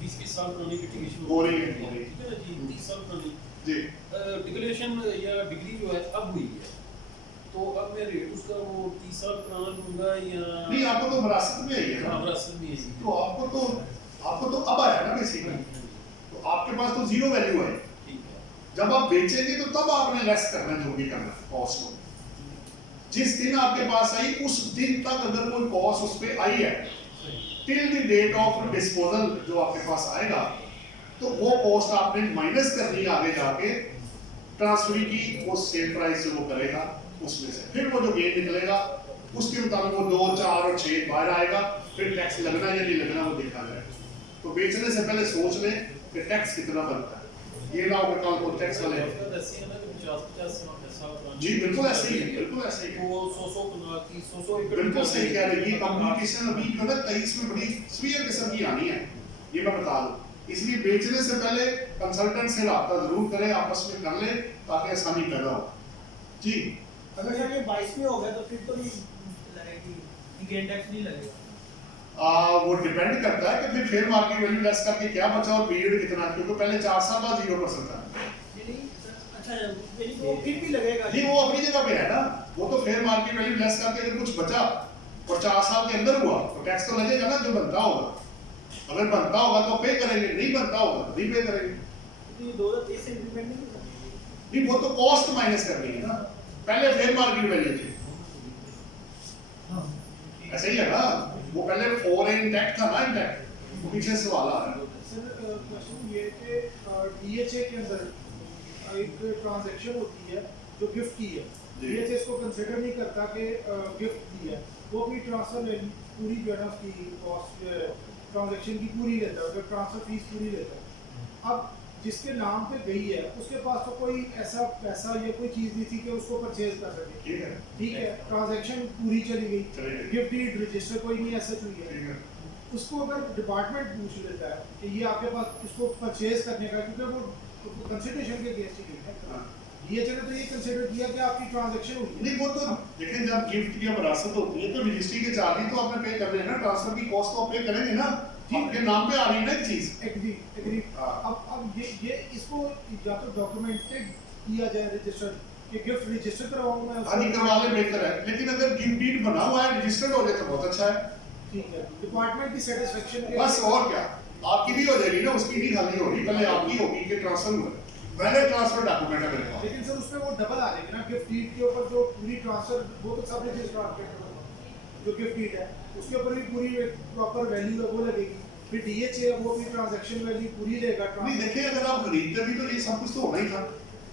20-20 साल पुरानी लिटिगेशन हो रही है, ठीक है ना जी, 30 साल पुरानी जी। डिक्लेरेशन या डिग्री जो है अब हुई है, तो अब मैं रेट उसका वो 30 साल पुराना लूंगा या नहीं, आपको तो विरासत में आई है ना, विरासत में है। तो आपको तो अब आया ना बेसिकली, तो आपके पास तो जीरो वैल्यू है। ठीक है, जब आप बेचेंगे तो तब आपने लेस करना जो भी करना है कॉस्ट को। जिस दिन आपके पास आई उस दिन तक अगर कोई कॉस्ट उस पे आई है till the date of disposal जो आपके पास आएगा, तो वो कॉस्ट आपने माइनस करनी आगे जाके ट्रांसफर की वो सेल प्राइस जो वो करेगा उसमें से, फिर वो जो गेन निकलेगा उसके मुताबिक वो 2, 4 और 6 बाहर आएगा, फिर टैक्स लगना या नहीं लगना वो देखा जाएगा। तो बेचने से पहले सोच लें कि टैक्स कितना बनता है, ये ना हो कल को टैक्स वाले। ऐसे है ना कि 50-50 साल पुरानी। जी बिल्कुल ऐसे ही है, बिल्कुल ऐसे ही है, वो 100 एकड़ बिल्कुल सही कह रहे हैं। ये कम्युनिकेशन अभी जो है 23 में बड़ी स्पीयर किस्म की आनी है, ये मैं बता दूं। इसलिए बेचने से पहले कंसल्टेंट से राब्ता जरूर करें, आपस में कर लें ताकि आसानी पैदा हो। जी अगर सर ये 22 में हो गया तो फिर तो नहीं लगेगी, गेन टैक्स नहीं लगेगा। वो डिपेंड करता है कि फिर फेयर मार्केट वैल्यू लेस करके क्या बचा और पीरियड कितना, क्योंकि पहले 4 साल बाद 0% था। अच्छा यानी वो फिर भी लगेगा जी वो अपनी जगह पे है ना, वो तो फेयर मार्केट वैल्यू लेस करके अगर कुछ बचा और 4 साल के अंदर हुआ तो टैक्स तो लगेगा ना जो बनता होगा। अगर बनता होगा तो पे करेंगे, नहीं बनता होगा नहीं पे करेंगे। तो ये 2023 से इंप्लीमेंट नहीं हो सकता। नहीं वो तो कॉस्ट माइनस करनी है ना, पहले फेयर मार्केट वैल्यू थी, ऐसे ही है ना, वो पहले फॉरेन टैक्स था ना, टैक्स वो पीछे सवाल आ रहा है। सर क्वेश्चन ये है कि डीएचए के अंदर एक ट्रांजैक्शन होती है जो गिफ्ट की है, डीएचए इसको कंसिडर नहीं करता कि गिफ्ट दी है, वो अपनी ट्रांसफर वैल्यू पूरी जो है ना उसकी कॉस्ट ट्रांजैक्शन की पूरी लेता है, जो ट्रांसफर फीस पूरी लेता है। अब जिसके नाम पे गई है उसके पास तो कोई ऐसा पैसा या कोई चीज नहीं थी कि उसको परचेज कर सके, ठीक है, ट्रांजैक्शन पूरी चली गई, गिफ्ट डीड रजिस्टर कोई नहीं ऐसा हुई है, उसको अगर डिपार्टमेंट पूछ लेता है कि ये आपके पास उसको परचेज करने का, क्योंकि वो कंसिडरेशन के अगेंस्ट ही है, ये चले तो ये कंसिडर किया कि आपकी ट्रांजैक्शन हुई है। नहीं वो तो लेकिन जब गिफ्ट या विरासत होती है तो रजिस्ट्री के चार्ज ही तो आपने पे करने हैं ना, ट्रांसफर की कॉस्ट तो पे करेंगे ना, आपके नाम पे आ रही है ना एक चीज। एग्री। अब ये इसको या तो डॉक्यूमेंटेड किया जाए रजिस्टर कि गिफ्ट रजिस्टर करवाऊंगा मैं, हाँ जी करवा ले बेहतर है, लेकिन अगर गिफ्ट डीड बना हुआ है रजिस्टर्ड हो जाए तो बहुत अच्छा है। ठीक है, डिपार्टमेंट की सेटिस्फेक्शन के बस और क्या, आपकी भी हो जाएगी ना, उसकी नहीं खाली होगी, पहले आपकी होगी कि ट्रांसफर हुआ, पहले ट्रांसफर डॉक्यूमेंट है मेरे पास। लेकिन सर उसमें वो डबल आ जाएगी ना, गिफ्ट डीड के ऊपर जो पूरी ट्रांसफर वो तो सब रजिस्टर जो गिफ्ट डीड है उसके ऊपर भी पूरी प्रॉपर वैल्यू है वो लगेगी, फिर डीएचए वो भी ट्रांजैक्शन वैल्यू पूरी लेगा। नहीं देखिए अगर आप खरीदते भी तो ये सब कुछ तो होना ही था,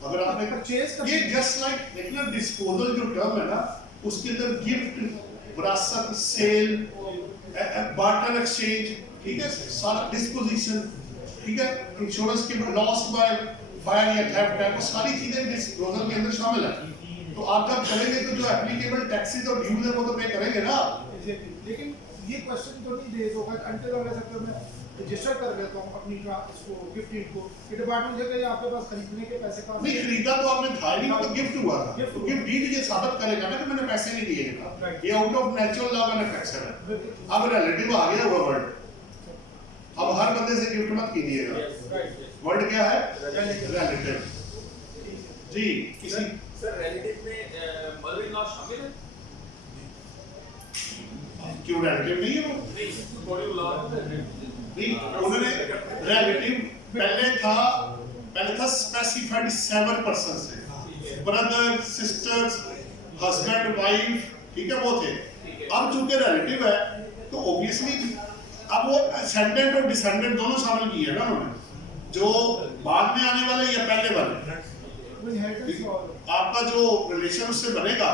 अगर आपने परचेज कर, ये जस्ट लाइक देखना डिस्पोजल जो टर्म है ना उसके अंदर गिफ्ट, विरासत, सेल, बार्टर एक्सचेंज, ठीक है, सारा डिस्पोजिशन, ठीक है, इंश्योरेंस के लॉस्ट बाय फायर या थेफ्ट है, वो सारी चीजें डिस्पोजल के अंदर शामिल है। तो आप जब करेंगे तो जो एप्लीकेबल टैक्सेस और ड्यूज है वो तो पे करेंगे ना। लेकिन ये क्वेश्चन तो नहीं रेज होगा अंटिल अगर सेक्टर में रजिस्टर कर देता हूँ अपनी इसको गिफ्ट डीड को, ये डिपार्टमेंट से कि आपके पास खरीदने के पैसे कहाँ नहीं से? खरीदा तो आपने था नहीं, वो तो गिफ्ट हुआ था। गिफ्ट तो हुआ। गिफ्ट डीड ये साबित करेगा ना कि मैंने पैसे नहीं दिए था। Right. ये out of natural law manufacture है। बिल्कुल। अब रिलेटिव आ गया हुआ वर्ड। अब हर बंदे से गिफ्ट मत कीजिएगा। राइट वर्ड क्या है? Relative. रिलेटिव। जी किसी सर रिलेटिव में मदर इन लॉ शामिल है? क्यों रिलेटिव नहीं है वो? नहीं बॉडी लॉ नहीं उन्होंने रिलेटिव पहले था स्पेसिफाइड 7 पर्सन से, ब्रदर सिस्टर्स हस्बैंड वाइफ, ठीक है वो थे। अब चूंकि रिलेटिव है तो ऑब्वियसली अब वो असेंडेंट और डिसेंडेंट दोनों शामिल किए ना उन्होंने, जो बाद में आने वाले या पहले वाले। इनहेरिटेंस और आपका जो रिलेशन उससे बनेगा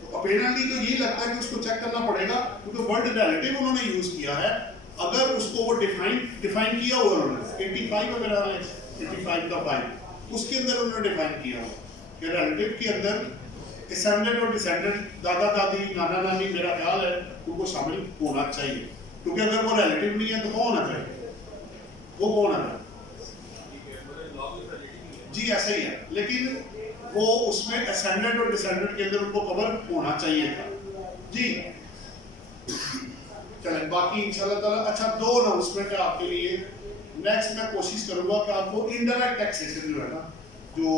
तो अपेरेंटली तो यही लगता है कि उसको चेक करना पड़ेगा, क्योंकि वर्ड रिलेटिव उन्होंने यूज किया है। अगर उसको वो डिफाइन किया हुआ उन्होंने 85 वगैरह में 85 का 5 उसके अंदर उन्होंने डिफाइन किया हुआ कि रिलेटिव के अंदर असेंडेंट और डिसेंडेंट दादा दादी नाना नानी मेरा ख्याल है उनको शामिल होना चाहिए, क्योंकि अगर वो रिलेटिव नहीं है तो कौन होना चाहिए? वो कौन है? मदर इन लॉ भी रिलेटिव ही है। जी ऐसा ही है, लेकिन वो उसमें असेंडेंट और डिसेंडेंट के अंदर उनको कवर होना चाहिए था। जी चलें बाकी इंशाल्लाह ताला। अच्छा 2 अनाउंसमेंट है आपके लिए। नेक्स्ट मैं कोशिश करूंगा कि आपको इनडायरेक्ट टैक्सेशन जो है ना, जो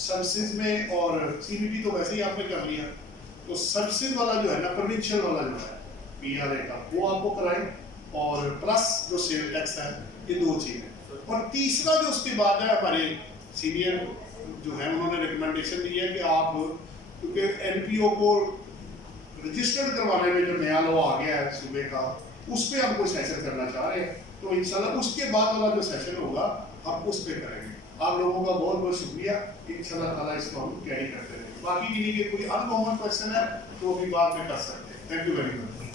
सर्विसेज में और सीबीटी तो वैसे ही आपने कर लिया, तो सर्विसेज वाला जो है ना प्रोविंशियल वाला जो है पीआरए का वो आपको कराएं, और प्लस जो सेल टैक्स है, ये 2 चीजें। और तीसरा जो उसके बाद है हमारे सीनियर जो है उन्होंने रिकमेंडेशन दी है कि आप, क्योंकि एनपीओ को रजिस्टर्ड करवाने में जो नया लॉ आ गया है सूबे का, उस पर हम कोई सेशन करना चाह रहे हैं, तो इंशाल्लाह उसके बाद वाला जो सेशन होगा हम उस पर करेंगे। आप लोगों का बहुत बहुत शुक्रिया, इंशाल्लाह ताला इसको हम कैरी करते रहेंगे। बाकी किन्हीं के कोई अनकॉमन क्वेश्चन है तो अभी बाद में कर सकते हैं। Thank you very much.